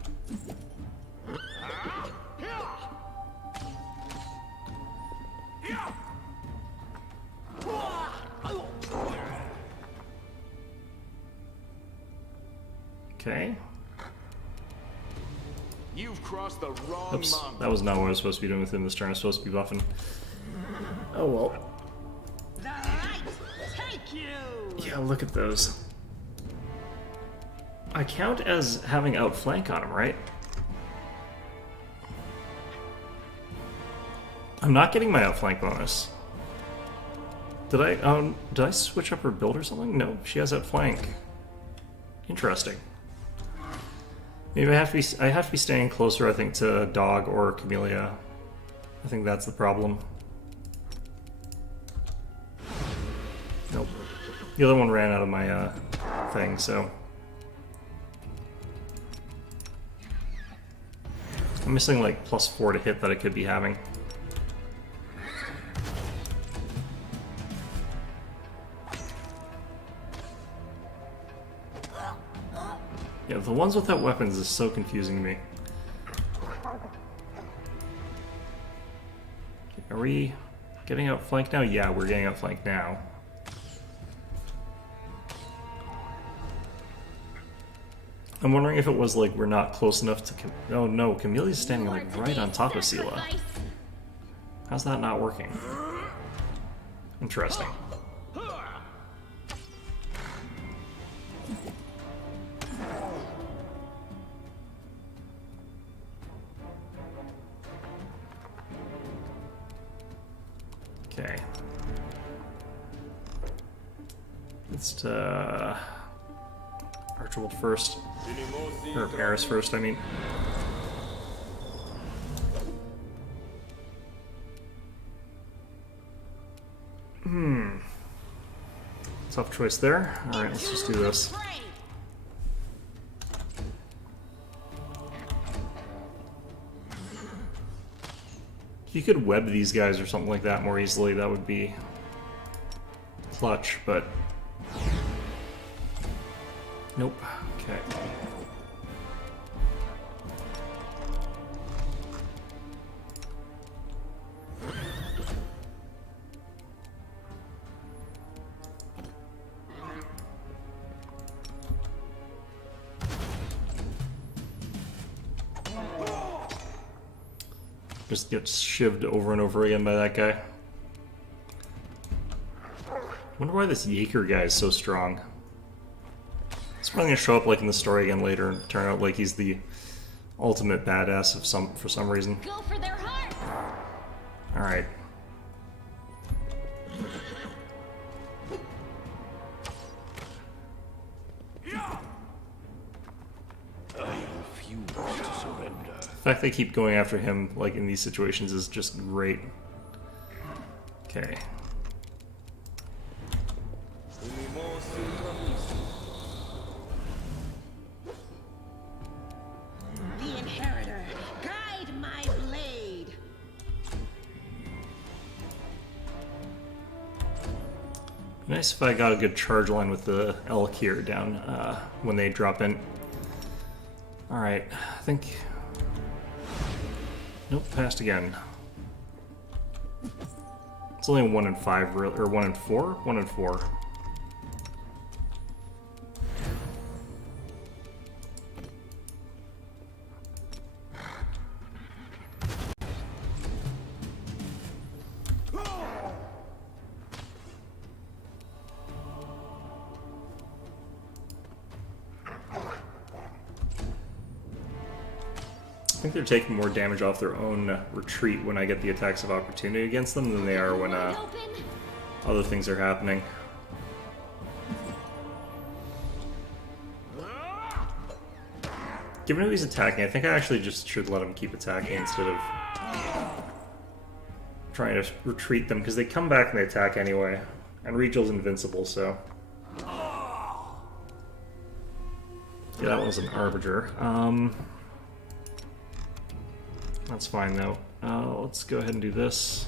Okay. You've crossed the wrong Oops, monk. that was not what I was supposed to be doing with him this turn. I was supposed to be buffing. Oh well. The light take you. Yeah, look at those. I count as having outflank on him, right? I'm not getting my outflank bonus. Did I switch up her build or something? No, she has outflank. Interesting. Maybe I have to be staying closer, I think, to Dog or Camellia. I think that's the problem. Nope. The other one ran out of my thing, so I'm missing like +4 to hit that I could be having. Yeah, the ones without weapons is so confusing to me. Are we getting outflanked now? Yeah, we're getting outflanked now. I'm wondering if it was like we're not close enough to oh no, Camille's standing like right on top of Sela. How's that not working? Interesting. Okay. Let's Archibald first. Or Paris first, I mean. Tough choice there. Alright, let's just do this. If you could web these guys or something like that more easily, that would be clutch, but nope. Okay. Just gets shivved over and over again by that guy. I wonder why this Yaker guy is so strong. He's probably gonna show up like in the story again later and turn out like he's the ultimate badass of for some reason. Go for their heart. All right. The fact they keep going after him, like in these situations, is just great. Okay. The Inheritor, guide my blade. Nice if I got a good charge line with the elk here down when they drop in. All right, I think. Nope, passed again. It's only 1 in 5, or 1 in 4? 1 in 4. I think they're taking more damage off their own retreat when I get the attacks of opportunity against them than they are when other things are happening. Given who he's attacking, I think I actually just should let him keep attacking instead of trying to retreat them, because they come back and they attack anyway. And Regal's invincible, so... Yeah, that was an Arbinger. That's fine though. Let's go ahead and do this.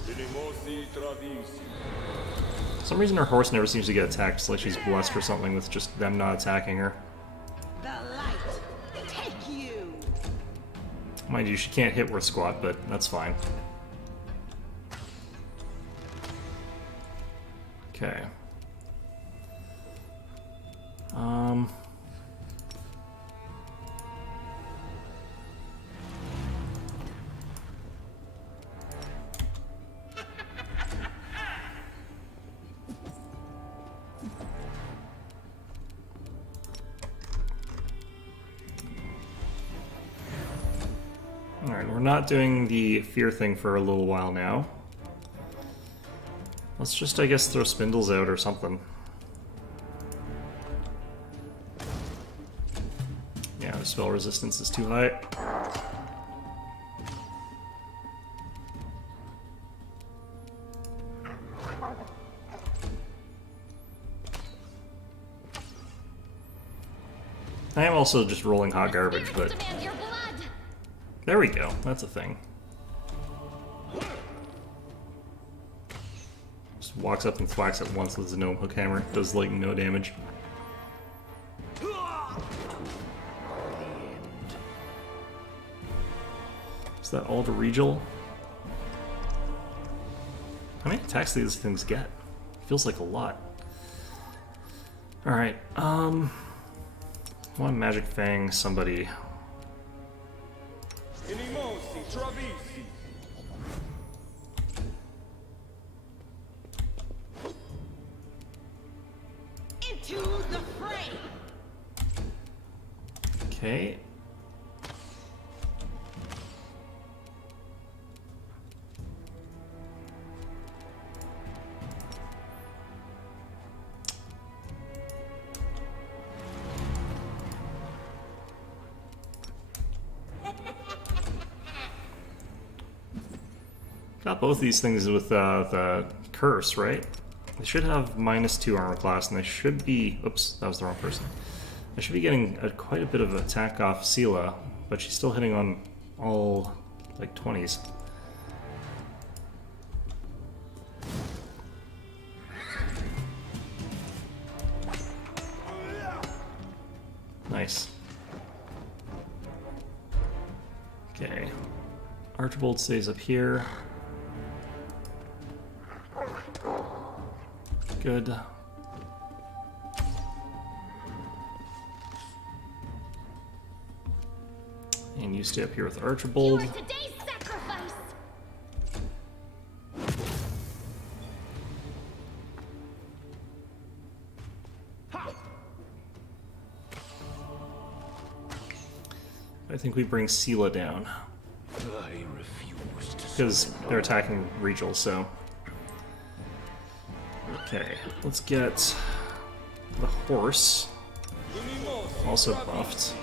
For some reason her horse never seems to get attacked. It's like she's blessed or something with just them not attacking her. The light take you. Mind you, she can't hit worth squat, but that's fine. Okay. not doing the fear thing for a little while now. Let's just, I guess, throw spindles out or something. Yeah, the spell resistance is too high. I am also just rolling hot garbage, but... There we go, that's a thing. Just walks up and thwacks it once with his gnome hook hammer. Does, like, no damage. Is that all to Regal? How many attacks do these things get? Feels like a lot. Alright, one Magic Fang somebody. Into the fray. Okay. Got both these things with the curse, right? They should have -2 armor class, and they should be... Oops, that was the wrong person. I should be getting quite a bit of attack off Sela, but she's still hitting on all, like, 20s. Nice. Okay. Archibald stays up here. Good. And you stay up here with Archibald. You are today's sacrifice. I think we bring Sela down. I refuse to. Because they're attacking Regal, so... Okay, let's get the horse, also buffed.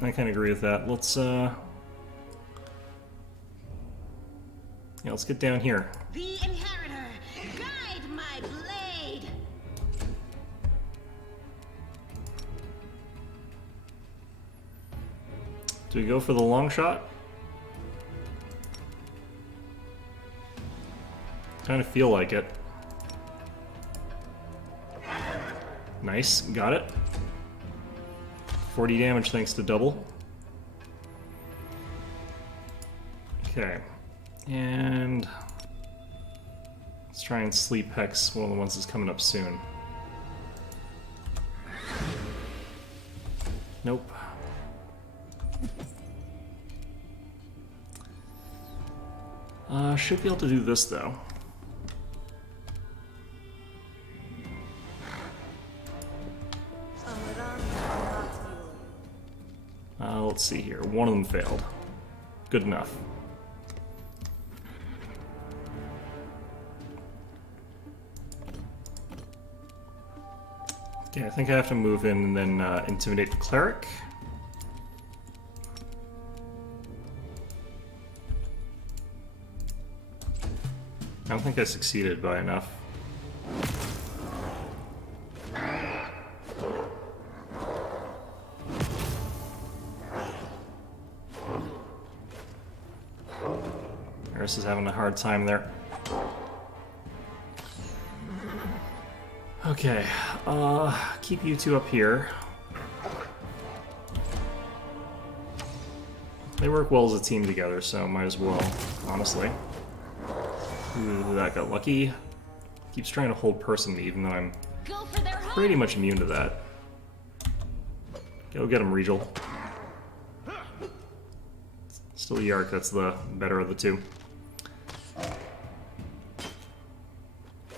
I kind of agree with that. Let's yeah, let's get down here. The inheritor, guide my blade. Do we go for the long shot? Kind of feel like it. Nice, got it. 40 damage thanks to double. Okay, and let's try and sleep Hex, one of the ones that's coming up soon. Nope. Should be able to do this though. Let's see here. One of them failed. Good enough. Okay, I think I have to move in and then intimidate the cleric. I don't think I succeeded by enough. Eris is having a hard time there. Okay, keep you two up here. They work well as a team together, so might as well, honestly. Ooh, that got lucky. Keeps trying to hold person me, even though I'm pretty much immune to that. Go get him, Regal. Still Yark, that's the better of the two.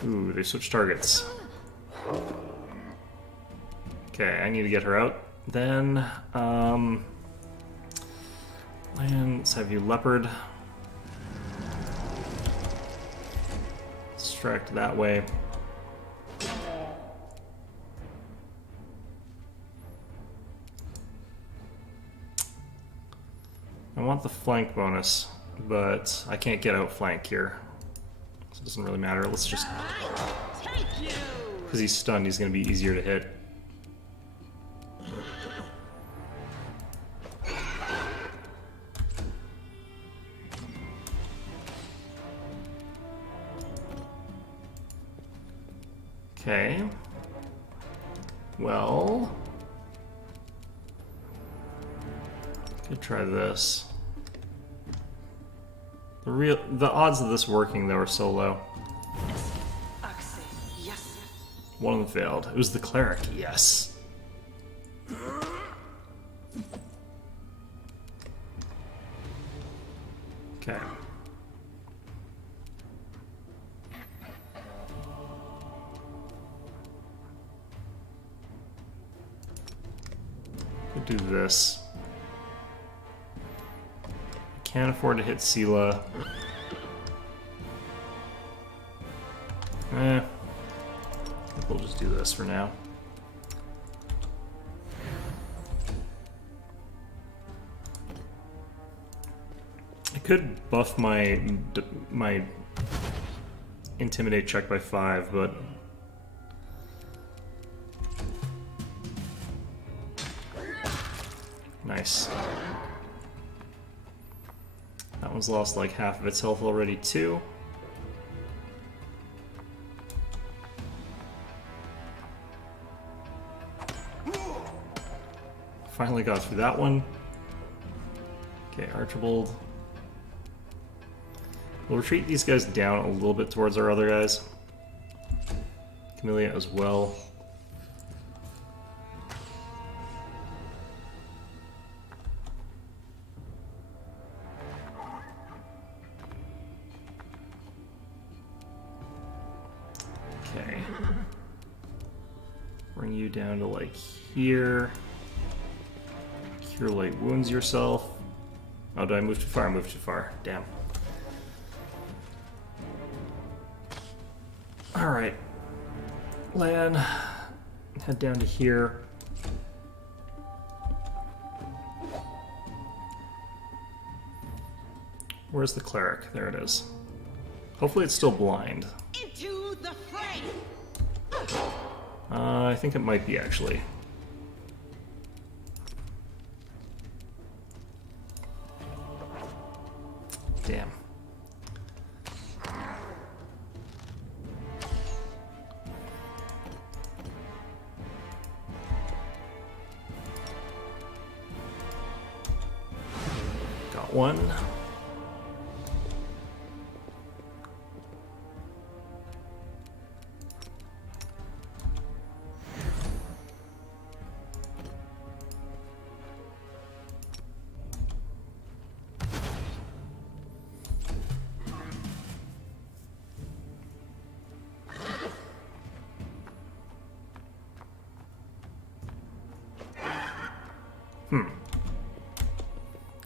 Ooh, they switch targets. Okay, I need to get her out. Then, let's have you leopard. Distract that way. I want the flank bonus, but I can't get out flank here. So it doesn't really matter. Let's just... Because he's stunned, he's going to be easier to hit. Okay. Well... Could try this. The odds of this working though are so low. One of them failed. It was the cleric. Yes. Okay. Could do this. Can't afford to hit Sela. I think we'll just do this for now. I could buff my intimidate check by 5, but nice. That one's lost like half of its health already too. Finally got through that one. Okay, Archibald. We'll retreat these guys down a little bit towards our other guys. Camellia as well. Okay. Bring you down to like here. Cure light wounds yourself. Oh, did I move too far? I moved too far. Damn. Alright. Lan, head down to here. Where's the cleric? There it is. Hopefully it's still blind. Into the fray. I think it might be, actually. Damn. Got one.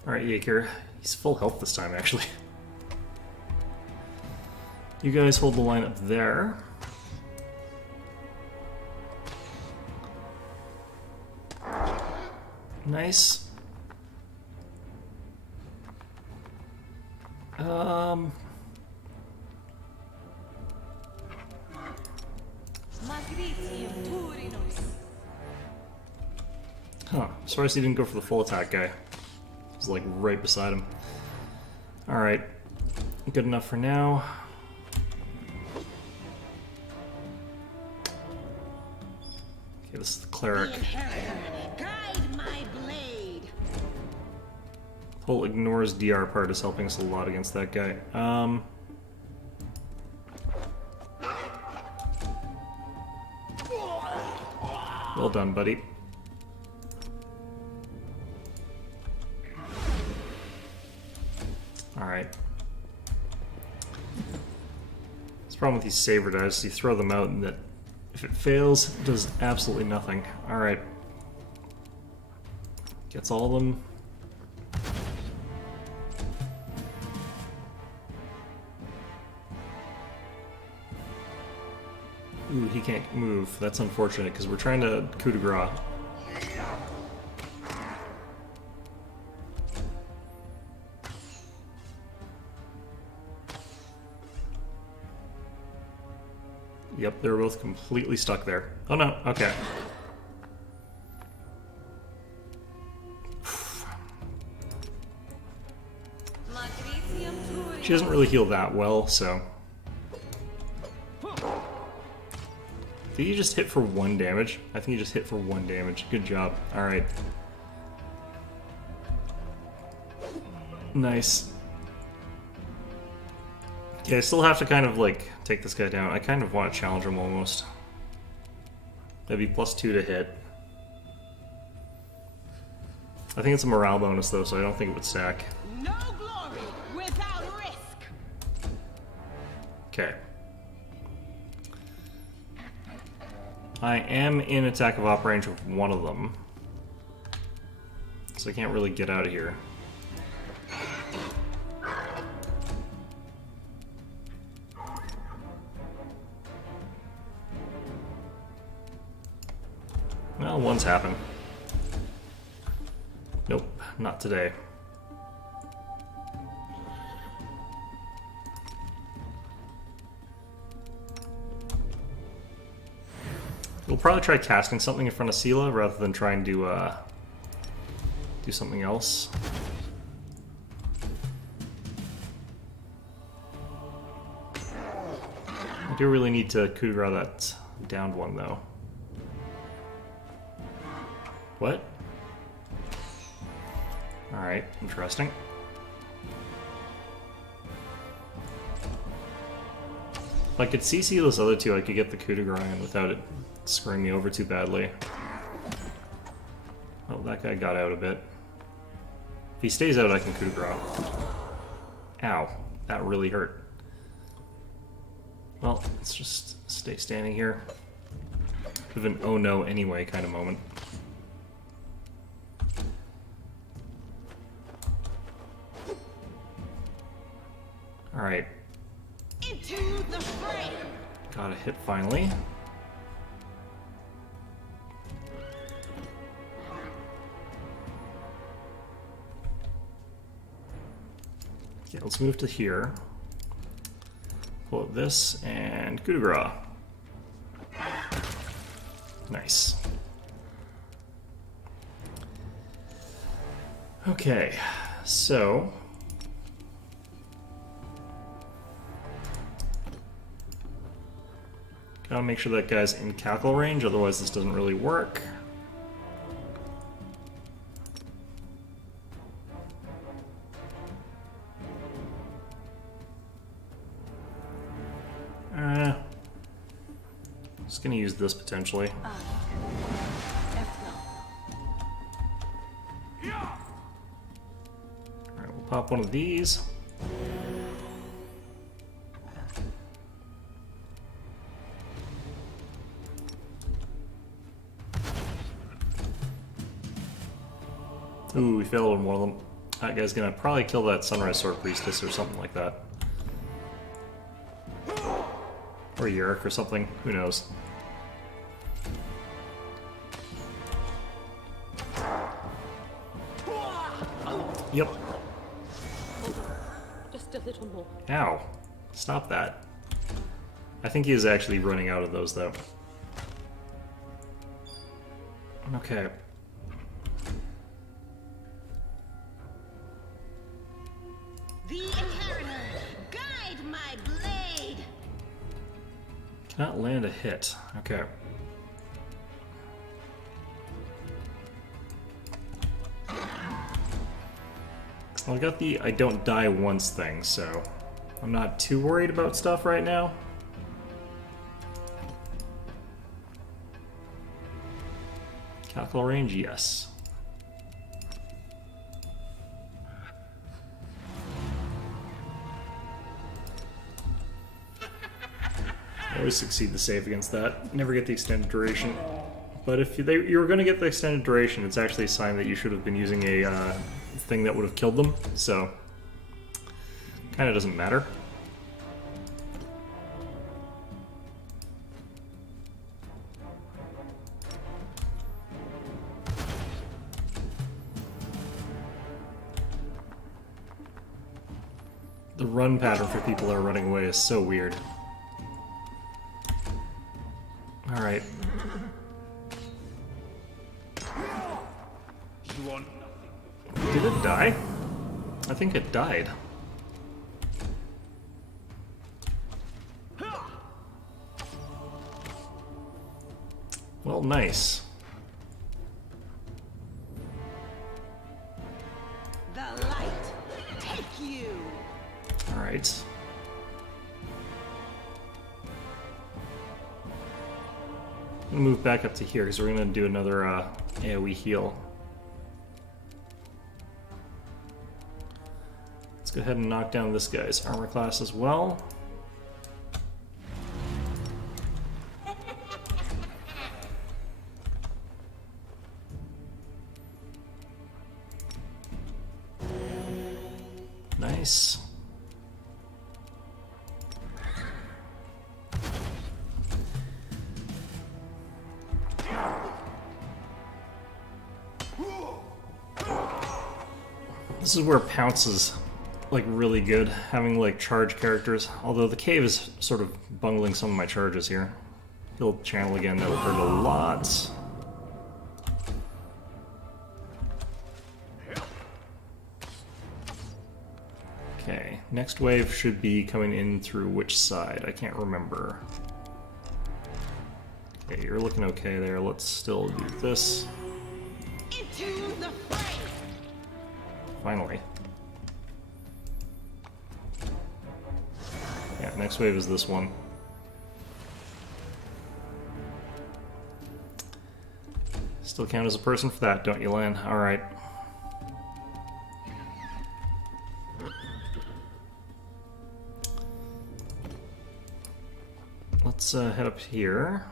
Alright, Yaker. He's full health this time, actually. You guys hold the line up there. Nice. Huh. Surprised he didn't go for the full attack guy. It was like right beside him. Alright. Good enough for now. Okay, this is the cleric. Guide my blade. The whole ignores DR part is helping us a lot against that guy. Well done, buddy. Alright. This problem with these saber dice, you throw them out and that If it fails, it does absolutely nothing. Alright. Gets all of them. Ooh, he can't move. That's unfortunate, because we're trying to coup de grace. Yep, they were both completely stuck there. Oh no, okay. She doesn't really heal that well, so... Did you just hit for 1 damage? I think you just hit for 1 damage. Good job. Alright. Nice. Okay, I still have to kind of, like, take this guy down. I kind of want to challenge him almost. That'd be +2 to hit. I think it's a morale bonus, though, so I don't think it would stack. No glory without risk. Okay. I am in attack of op range with one of them, so I can't really get out of here. Well, one's happened. Nope, not today. We'll probably try casting something in front of Sela rather than trying to do something else. I do really need to coup de grace that downed one, though. What? Alright, interesting. If I could CC those other two, I could get the coup de grace in without it screwing me over too badly. Oh, that guy got out a bit. If he stays out, I can coup de grace. Ow, that really hurt. Well, let's just stay standing here. Bit of an oh no anyway kind of moment. Alright. Into the fray. Got a hit finally. Okay, let's move to here. Pull up this and coup de grace. Nice. Okay, so gotta make sure that guy's in cackle range, otherwise this doesn't really work. Just gonna use this potentially. Alright, we'll pop one of these. Ooh, we failed on one of them. That guy's gonna probably kill that Sunrise Sword Priestess or something like that. Or Yurick or something, who knows. Yep. Just a little more. Ow. Stop that. I think he is actually running out of those, though. Okay. The inheritor, guide my blade. Cannot land a hit. Okay. Well, I got the I don't die once thing, so I'm not too worried about stuff right now. Cackle range, yes. There always succeed the save against that. Never get the extended duration. But if you were going to get the extended duration, it's actually a sign that you should have been using a thing that would have killed them. So, kind of doesn't matter. The run pattern for people that are running away is so weird. Alright. Did it die? I think it died. Well, nice. The light, take you. All right. I'm gonna move back up to here because we're gonna do another AoE heal. Let's go ahead and knock down this guy's armor class as well. Nice. This is where Pounce is like really good, having like charge characters, although the cave is sort of bungling some of my charges here. He'll channel again, that will hurt a lot. Okay, next wave should be coming in through which side? I can't remember. Okay, you're looking okay there. Let's still do this. Into the fray. Finally. Yeah, next wave is this one. Still count as a person for that, don't you, Lan? Alright. Let's head up here.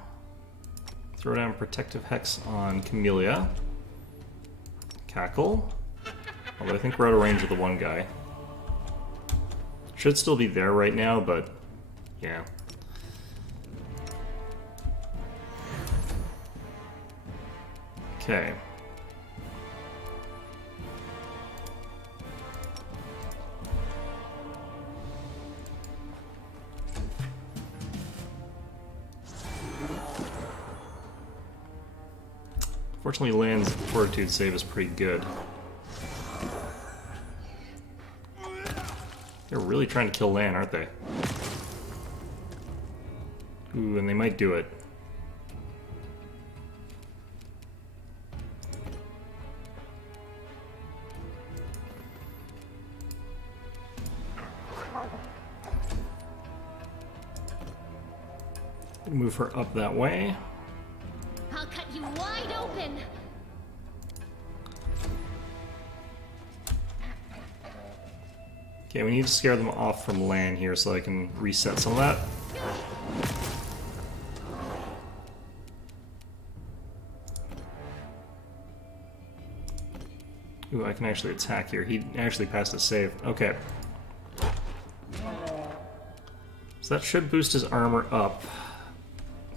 Throw down Protective Hex on Camellia. Cackle. Although I think we're out of range of the one guy. Should still be there right now, but yeah. Okay. Fortunately, Lan's Fortitude save is pretty good. They're really trying to kill Lan, aren't they? Ooh, and they might do it. Move her up that way. I'll cut you wide open. Okay, we need to scare them off from Lan here so I can reset some of that. Ooh, I can actually attack here. He actually passed a save. Okay. So that should boost his armor up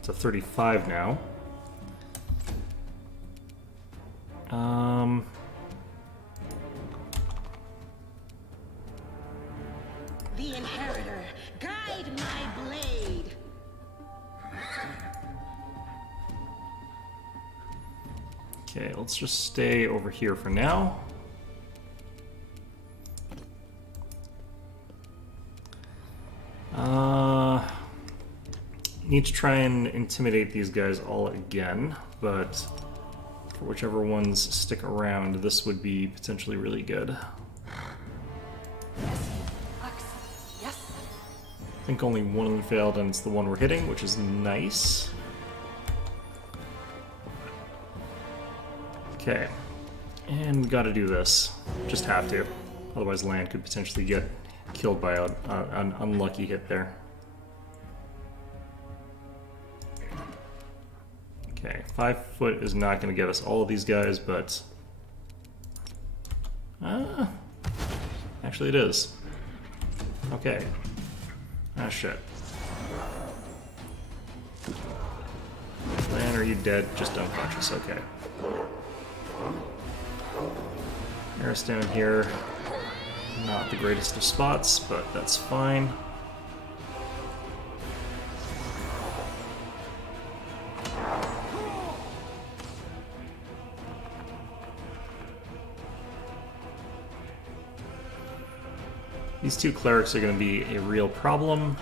to 35 now. The Inheritor, guide my blade. Okay, let's just stay over here for now. Need to try and intimidate these guys all again, but for whichever ones stick around, this would be potentially really good. Yes. I think only one of them failed, and it's the one we're hitting, which is nice. Okay, and we gotta do this. Just have to. Otherwise Lan could potentially get killed by an unlucky hit there. 5 foot is not going to get us all of these guys, but... actually it is. Okay. Ah, shit. Man, are you dead? Just unconscious, okay. Eris down here. Not the greatest of spots, but that's fine. These two clerics are going to be a real problem.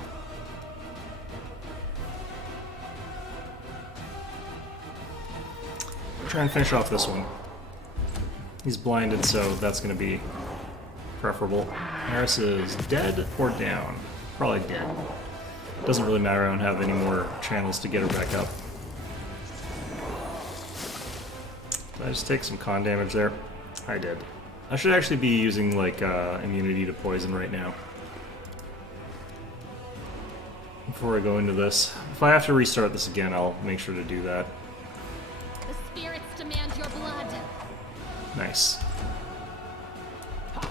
Try and finish off this one. He's blinded, so that's going to be preferable. Eris is dead or down? Probably dead. Doesn't really matter, I don't have any more channels to get her back up. Did I just take some con damage there? I did. I should actually be using, like, immunity to poison right now. Before I go into this. If I have to restart this again, I'll make sure to do that. The spirits demand your blood. Nice. Okay,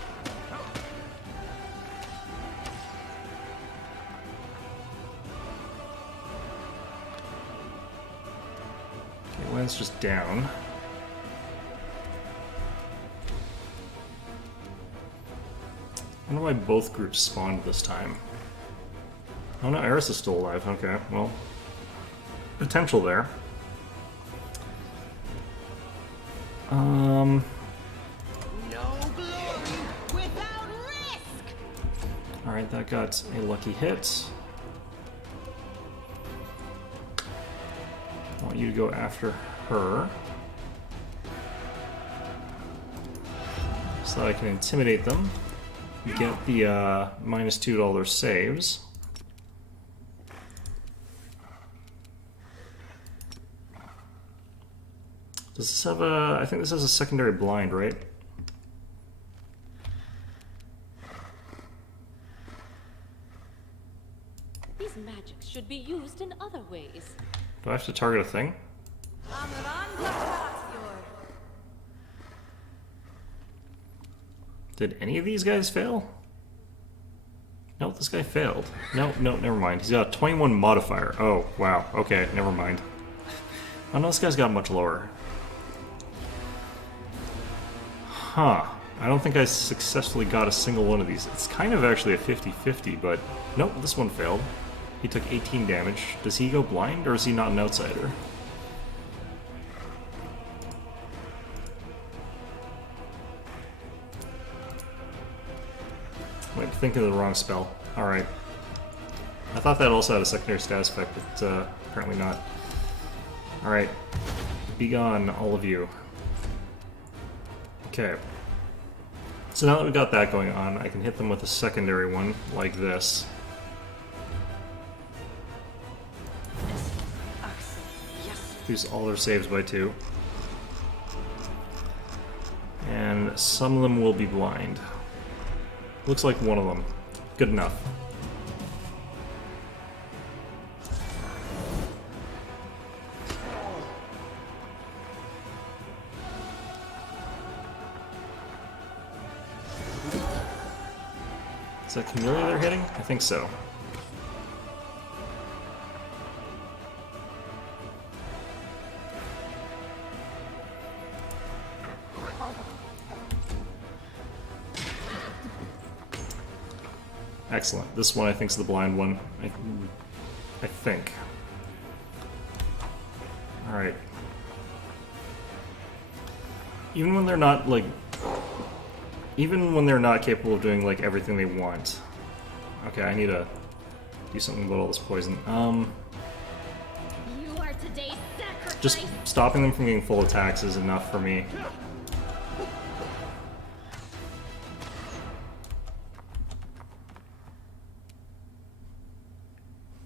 Lynn's just down. I wonder why both groups spawned this time. Oh no, Eris is still alive. Okay, well, potential there. No glory without risk. Alright, that got a lucky hit. I want you to go after her. So that I can intimidate them. Get the -2 to all their saves. Does this have a... I think this has a secondary blind, right? These magics should be used in other ways. Do I have to target a thing? Did any of these guys fail? No, this guy failed. No, never mind. He's got a 21 modifier. Oh, wow. Okay, never mind. Oh no, this guy's got much lower. Huh. I don't think I successfully got a single one of these. It's kind of actually a 50-50, but... Nope, this one failed. He took 18 damage. Does he go blind, or is he not an outsider? Wait, thinking of the wrong spell. Alright. I thought that also had a secondary status effect, but apparently not. Alright. Be gone, all of you. Okay. So now that we got that going on, I can hit them with a secondary one, like this. Reduce all their saves by 2. And some of them will be blind. Looks like one of them. Good enough. Is that Camellia they're hitting? I think so. Excellent. This one I think is the blind one. I think. Alright. Even when they're not, like... Even when they're not capable of doing, like, everything they want. Okay, I need to do something about all this poison. You are today's sacrifice. Just stopping them from getting full attacks is enough for me.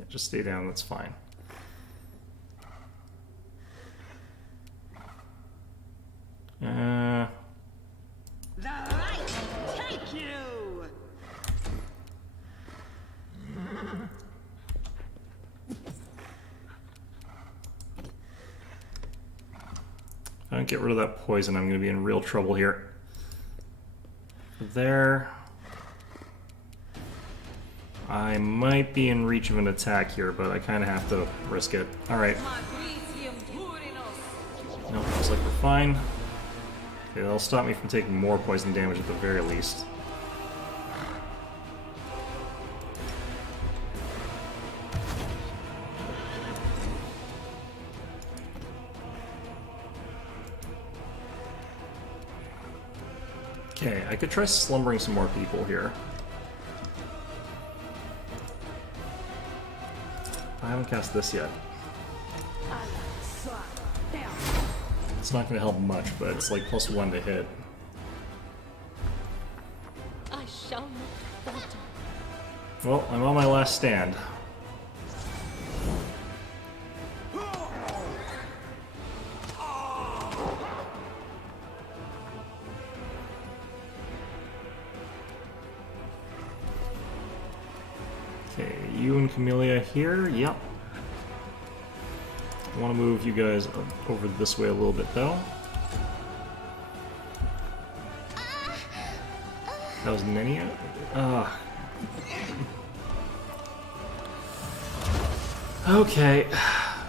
Just stay down, that's fine. The light take you. If I don't get rid of that poison, I'm going to be in real trouble here. There. I might be in reach of an attack here, but I kind of have to risk it. Alright. Nope, looks like we're fine. Okay, that'll stop me from taking more poison damage at the very least. Okay, I could try slumbering some more people here. I haven't cast this yet. It's not going to help much, but it's like +1 to hit. I shall not falter. Well, I'm on my last stand. Okay, you and Camellia here. Yep. I want to move you guys over this way a little bit, though. That was Nenia? Okay.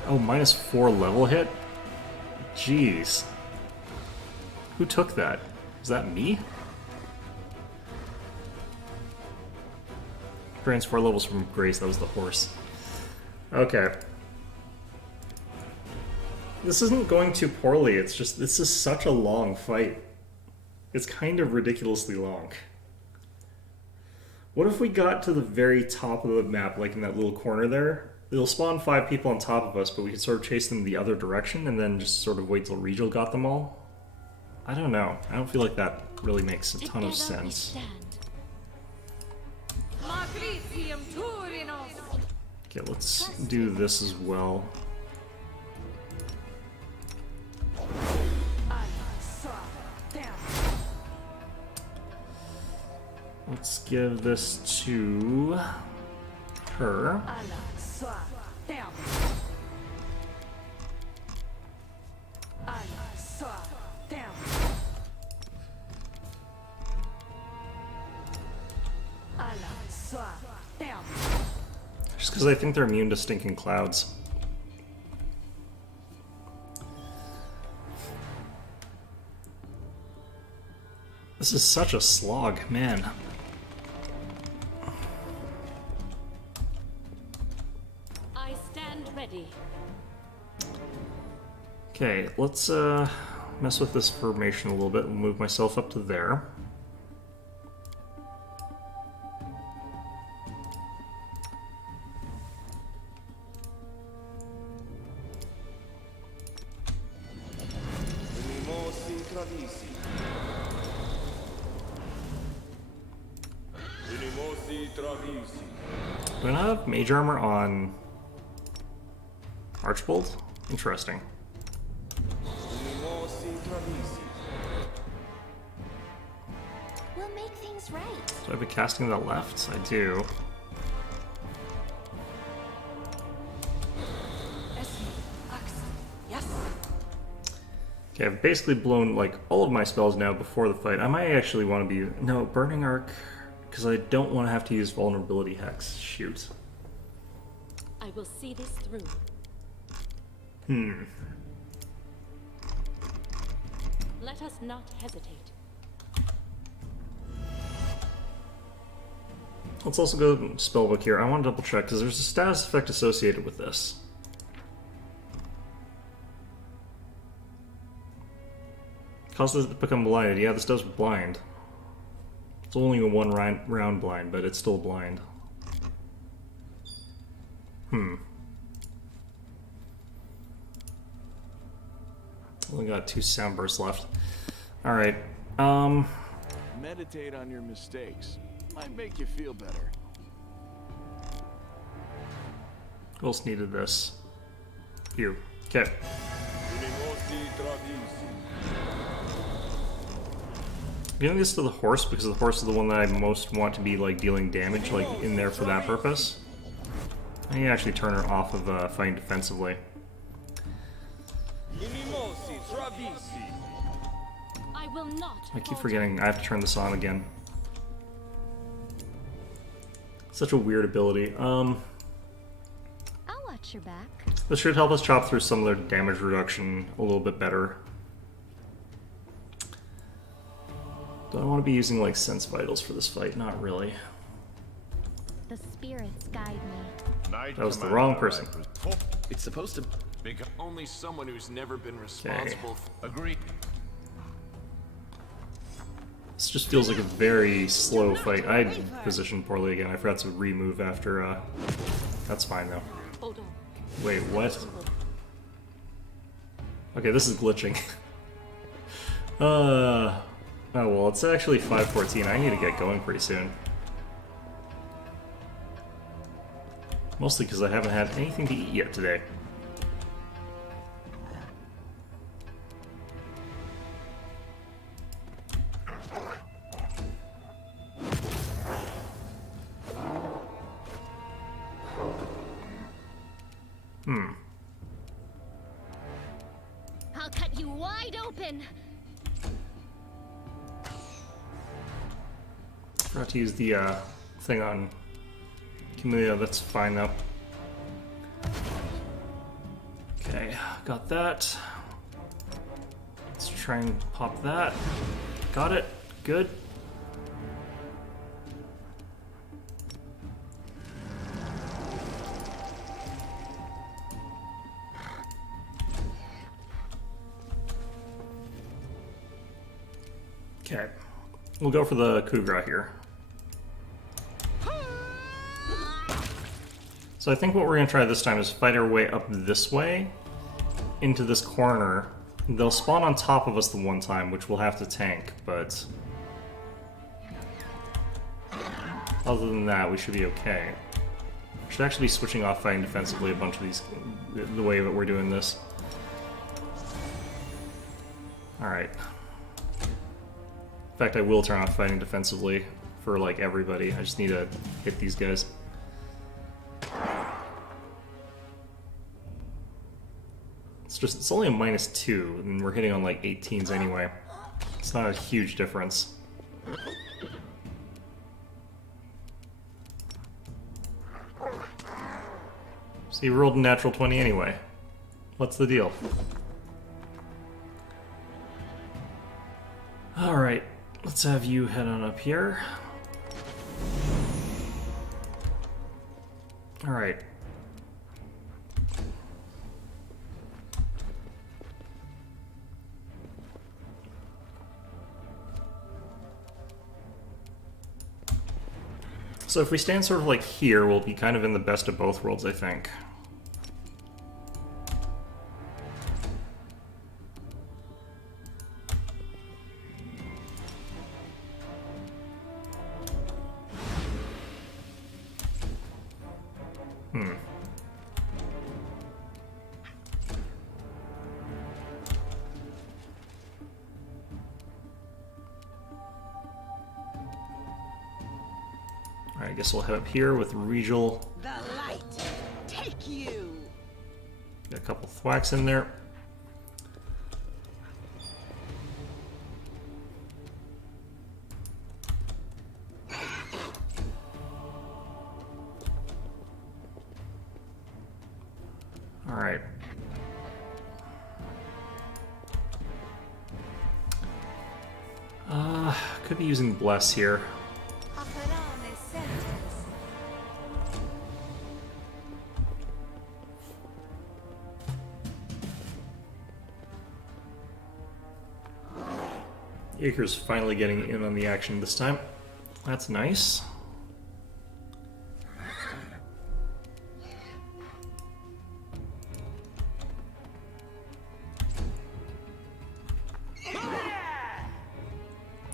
Oh, -4 level hit? Jeez. Who took that? Is that me? Grants 4 levels from Grace, that was the horse. Okay. This isn't going too poorly, it's just, this is such a long fight. It's kind of ridiculously long. What if we got to the very top of the map, like in that little corner there? It'll spawn 5 people on top of us, but we could sort of chase them the other direction and then just sort of wait till Regal got them all? I don't know. I don't feel like that really makes a ton of sense. Okay, let's do this as well. Let's give this to her. Just because I think they're immune to stinking clouds. This is such a slog, man. I stand ready. Okay, let's mess with this formation a little bit and move myself up to there. Do I not have mage armor on Archbolt? Interesting. We'll make things right. Do I have a casting to the left? I do. Okay, I've basically blown like all of my spells now before the fight. I might actually want to be... No, Burning Arc, because I don't want to have to use Vulnerability Hex. Shoot. I will see this through. Let us not hesitate. Let's also go to Spellbook here. I want to double check, because there's a status effect associated with this. Causes it to become blinded. Yeah, this does blind. It's only a 1 round blind, but it's still blind. Only got 2 sound bursts left. Alright, Meditate on your mistakes. Might make you feel better. who else needed this? You. Okay. Giving this to the horse because the horse is the one that I most want to be like dealing damage, like in there for that purpose. I can actually turn her off of fighting defensively. abissi. I will not. I keep falter. forgetting I have to turn this on again. Such a weird ability. I'll watch your back. This should help us chop through some of their damage reduction a little bit better. Do I want to be using like sense vitals for this fight? Not really. The spirits guide me. Knight That was the Commander, wrong person. It's supposed to... Because only someone who's never been responsible. Agree. This just feels like a very slow fight. I positioned poorly again. I forgot to remove after. That's fine though. Hold on. Wait, what? Okay, this is glitching. Oh well, it's actually 5:14. I need to get going pretty soon. Mostly because I haven't had anything to eat yet today. I'll cut you wide open. Forgot to use the thing on Camellia. That's fine though. Okay, got that. Let's try and pop that. Got it. Good. Okay, we'll go for the Kugra here. So I think what we're going to try this time is fight our way up this way into this corner. They'll spawn on top of us the one time, which we'll have to tank, but other than that, we should be okay. Should actually be switching off fighting defensively a bunch of these, the way that we're doing this. Alright. In fact, I will turn off fighting defensively for, like, everybody. I just need to hit these guys. It's only a -2, and we're hitting on, like, 18s anyway. It's not a huge difference. So you rolled a natural 20 anyway. What's the deal? Alright. Let's have you head on up here. Alright. So if we stand sort of like here, we'll be kind of in the best of both worlds, I think. I guess we'll head up here with Regal. The light, take you. Got a couple thwacks in there. All right. Could be using Bless here. Acre's finally getting in on the action this time. That's nice.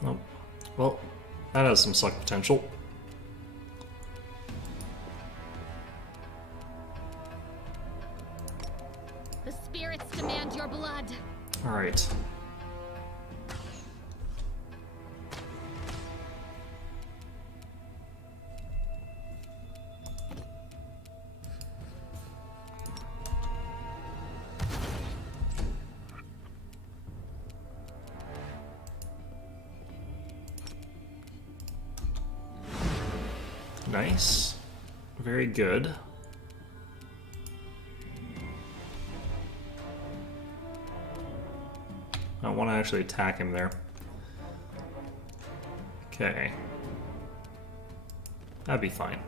Oh, well, that has some suck potential. The spirits demand your blood. All right. Nice. Very good. I want to actually attack him there. Okay. That'd be fine.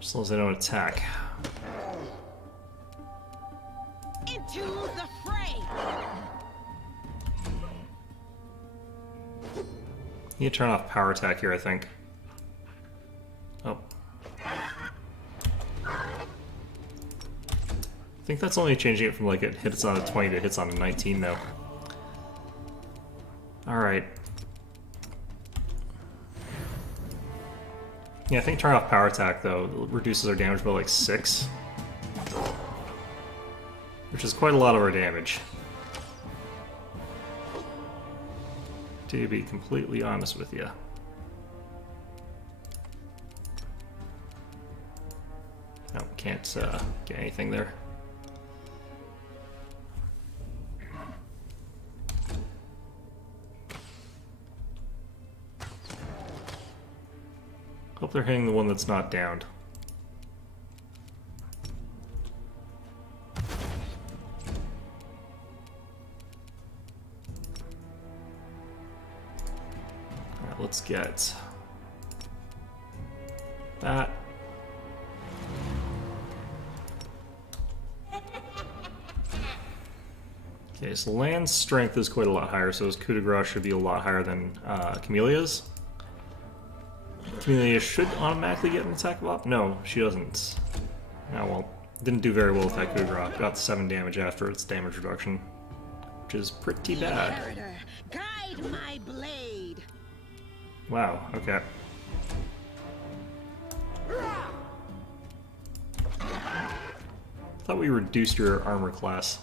As long as they don't attack. Into the fray! You turn off power attack here, I think. Oh. I think that's only changing it from like it hits on a 20 to hits on a 19 though. Alright. Yeah, I think turn off power attack though reduces our damage by like 6. Which is quite a lot of our damage. To be completely honest with you. Oh, can't get anything there. Hope they're hitting the one that's not downed. Alright, let's get that. Okay, so Land's strength is quite a lot higher, so his coup de grace should be a lot higher than Camelia's. Camellia should automatically get an attack of op. No, she doesn't. Oh well, didn't do very well with that coup de grace. Got 7 damage after its damage reduction, which is pretty bad. Inheritor, guide my blade. Wow, okay. Thought we reduced your armor class.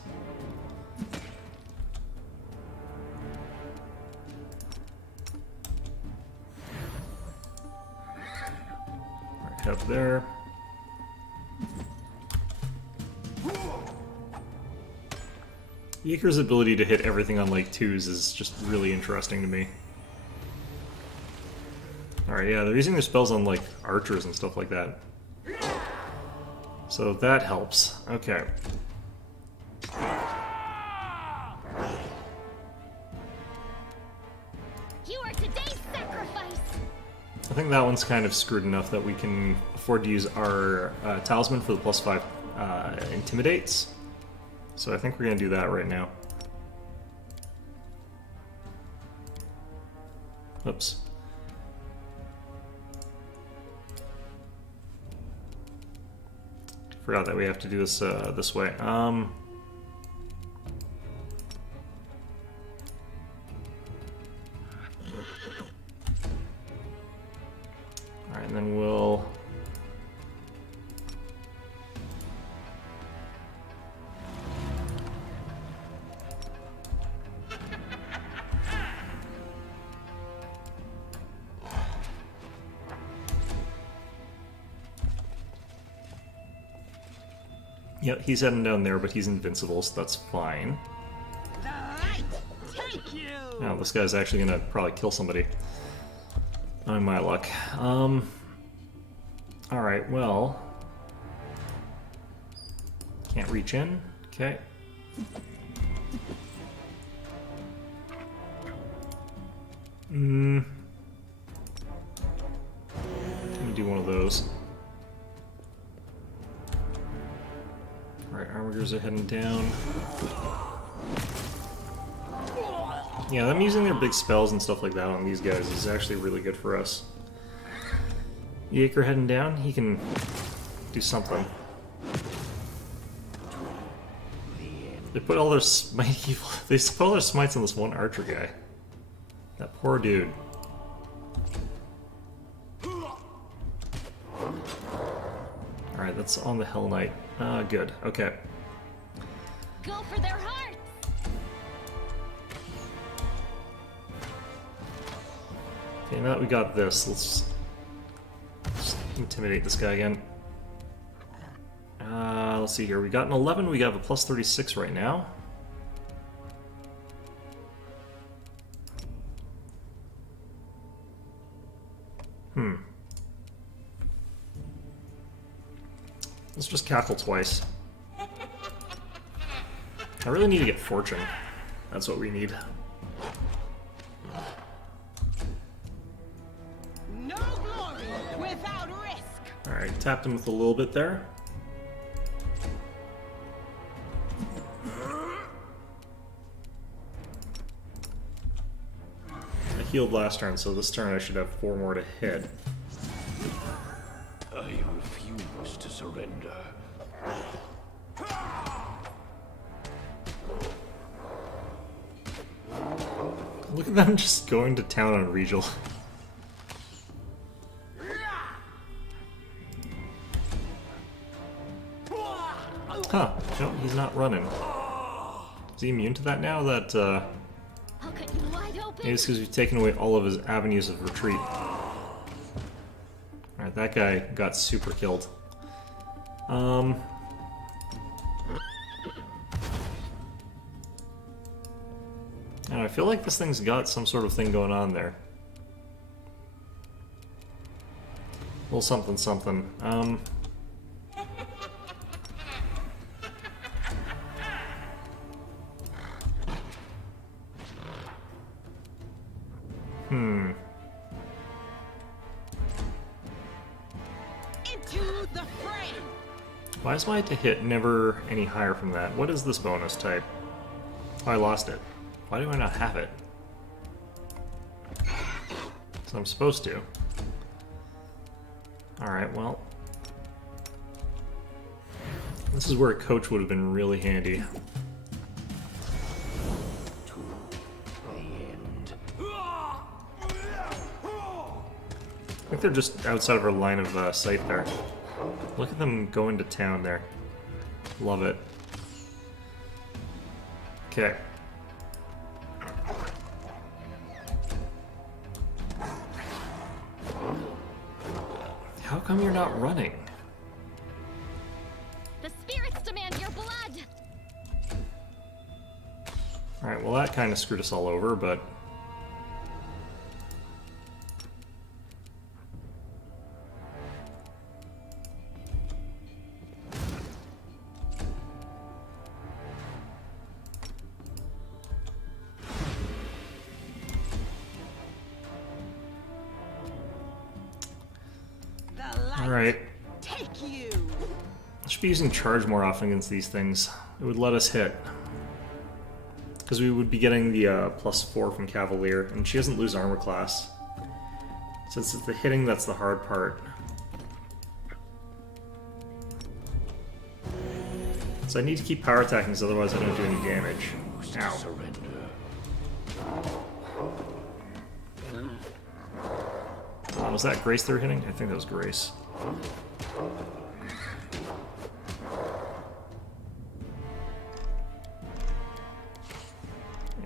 Right up there. Yeager's ability to hit everything on like 2s is just really interesting to me. Alright, yeah, they're using their spells on like archers and stuff like that. So that helps. Okay. You are today's sacrifice. I think that one's kind of screwed enough that we can afford to use our talisman for the +5 intimidates. So I think we're going to do that right now. Oops. Forgot that we have to do this this way. Alright, and then we'll... Yeah, he's heading down there, but he's invincible, so that's fine. The light, take you. Now, this guy's actually gonna probably kill somebody. Knowing my luck. Alright, well... Can't reach in. Okay. Let me do one of those. Alright, armigers are heading down. Yeah, them using their big spells and stuff like that on these guys is actually really good for us. Yeager heading down, he can do something. They put all their they put all their smites on this one archer guy. That poor dude. Alright, that's on the Hell Knight. Good. Okay. Go for their hearts. Okay, now that we got this, let's intimidate this guy again. Let's see here. We got an 11. We have a +36 right now. Let's just cackle twice. I really need to get fortune. That's what we need. No glory without risk. Alright, tapped him with a little bit there. I healed last turn, so this turn I should have 4 more to hit. I refuse to surrender. Look at them just going to town on Regal. Huh, no, he's not running. Is he immune to that now? That, I'll cut you wide open. maybe it's because we've taken away all of his avenues of retreat. Alright, that guy got super killed. And I feel like this thing's got some sort of thing going on there. A little something something. Into the fray. Why is my to hit never any higher from that? What is this bonus type? Oh, I lost it. Why do I not have it? So I'm supposed to. Alright, well. This is where a coach would have been really handy. I think they're just outside of our line of sight there. Look at them go into town there. Love it. Okay. How come you're not running? The spirits demand your blood. Alright, well that kind of screwed us all over, but... Alright. Take you. I should be using charge more often against these things. It would let us hit. Because we would be getting the +4 from Cavalier, and she doesn't lose armor class. So it's the hitting that's the hard part. So I need to keep power attacking, because otherwise I don't do any damage. Ow. Was that Grace they're hitting? I think that was Grace.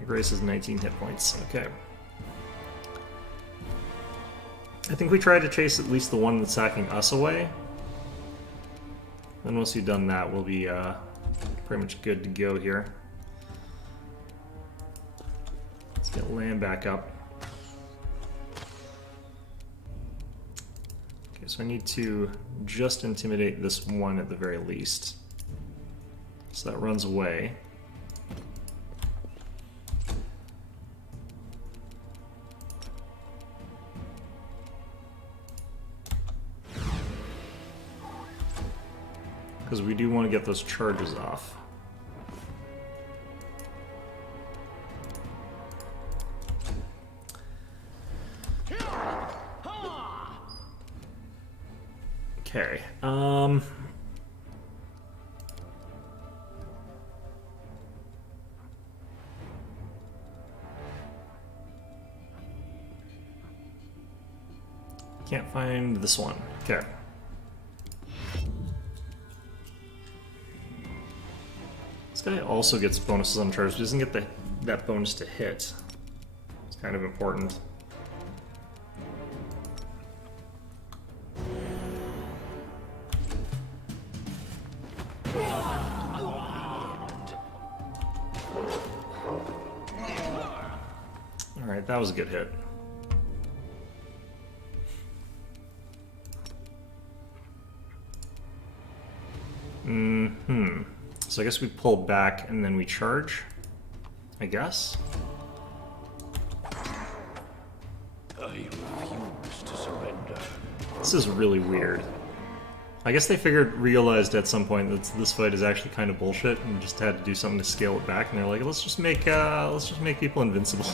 Grace has 19 hit points. Okay. I think we tried to chase at least the one that's attacking us away. Then once we've done that, we'll be pretty much good to go here. Let's get land back up. Okay, so I need to just intimidate this one at the very least. So that runs away. Because we do want to get those charges off. Okay, can't find this one. Okay. This guy also gets bonuses on charge, but doesn't get that bonus to hit. It's kind of important. Alright, that was a good hit. So I guess we pull back and then we charge, I guess. I refuse to surrender. This is really weird. I guess they realized at some point that this fight is actually kind of bullshit and just had to do something to scale it back, and they're like, let's just make people invincible.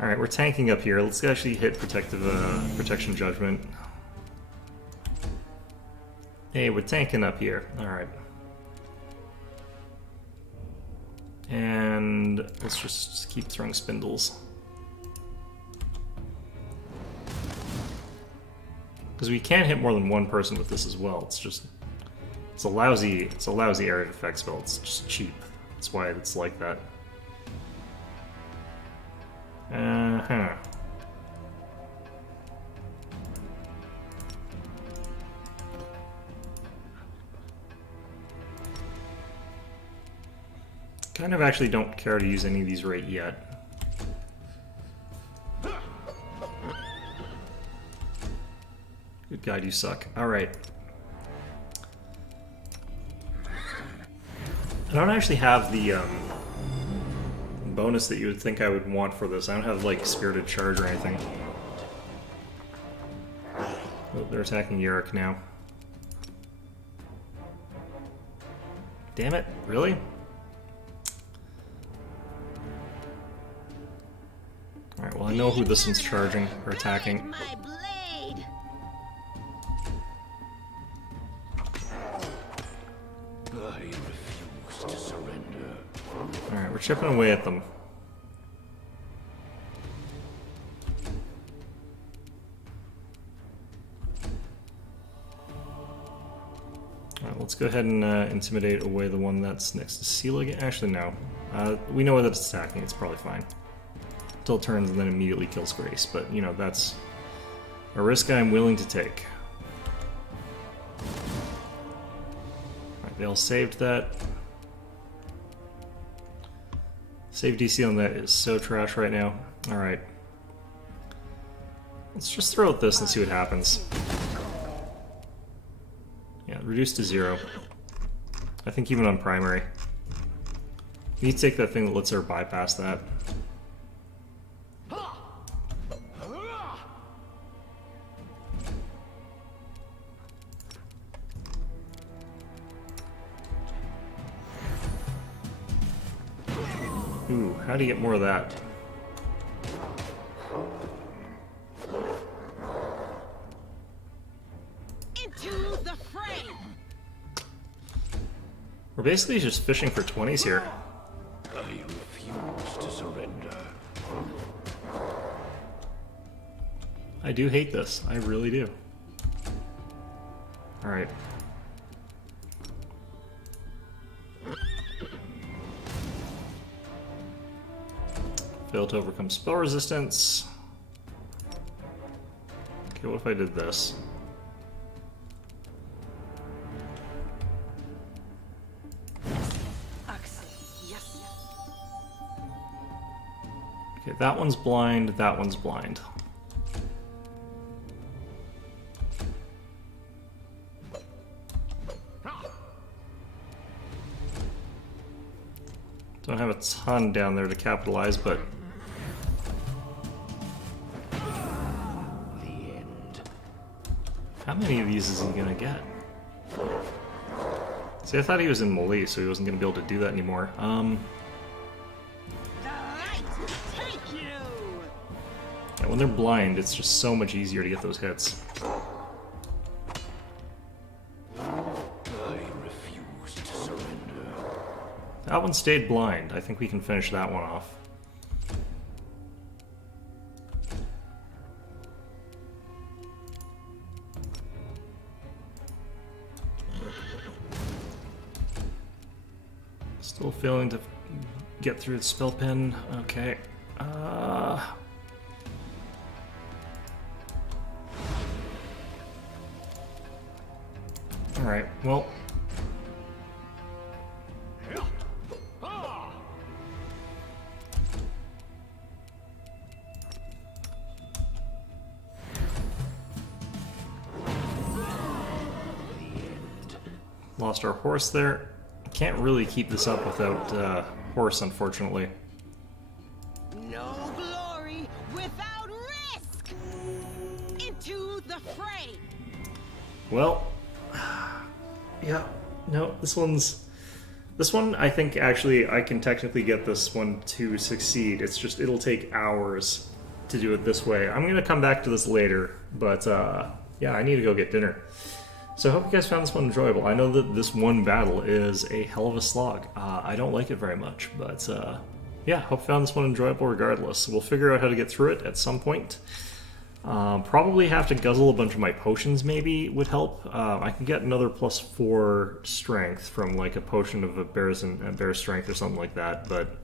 Alright, we're tanking up here. Let's actually hit protection judgment. Hey, we're tanking up here. Alright. And let's just keep throwing spindles. Because we can't hit more than one person with this as well. It's a lousy area of effect spell. It's just cheap. That's why it's like that. Kind of actually don't care to use any of these right yet. Good God, you suck. Alright. I don't actually have the bonus that you would think I would want for this. I don't have, like, Spirited Charge or anything. Oh, they're attacking Yarick now. Damn it, really? Alright, well I know who this one's charging, or attacking. Alright, we're chipping away at them. Alright, let's go ahead and intimidate away the one that's next to Seal again. Actually, no. We know that it's attacking, it's probably fine. Until it turns and then immediately kills Grace, but, you know, that's a risk I'm willing to take. Alright, they all saved that. Save DC on that is so trash right now. Alright. Let's just throw out this and see what happens. Yeah, reduce to 0. I think even on primary. We need to take that thing that lets her bypass that. Ooh, how do you get more of that? Into the fray. We're basically just fishing for 20s here. I refuse to surrender. I do hate this. I really do. Alright. Failed to overcome spell resistance. Okay, what if I did this? Yes. Okay, that one's blind, that one's blind. Don't have a ton down there to capitalize, but how many of these is he gonna get? See, I thought he was in melee, so he wasn't gonna be able to do that anymore. Yeah, when they're blind, it's just so much easier to get those hits. I refuse to surrender. That one stayed blind. I think we can finish that one off. Still failing to get through the spell pin. Okay. Alright, well. Lost our horse there. Can't really keep this up without horse, unfortunately. No glory without risk! Into the fray! Well, yeah, no, this one, I think actually I can technically get this one to succeed. It's just, it'll take hours to do it this way. I'm gonna come back to this later, but yeah, I need to go get dinner. So I hope you guys found this one enjoyable. I know that this one battle is a hell of a slog. I don't like it very much, but yeah, hope you found this one enjoyable regardless. We'll figure out how to get through it at some point. Probably have to guzzle a bunch of my potions, maybe, would help. I can get another +4 strength from like a potion of a bear's strength or something like that, but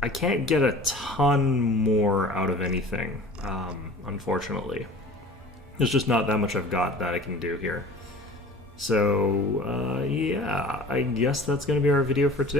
I can't get a ton more out of anything, unfortunately. There's just not that much I've got that I can do here. So, yeah, I guess that's going to be our video for today.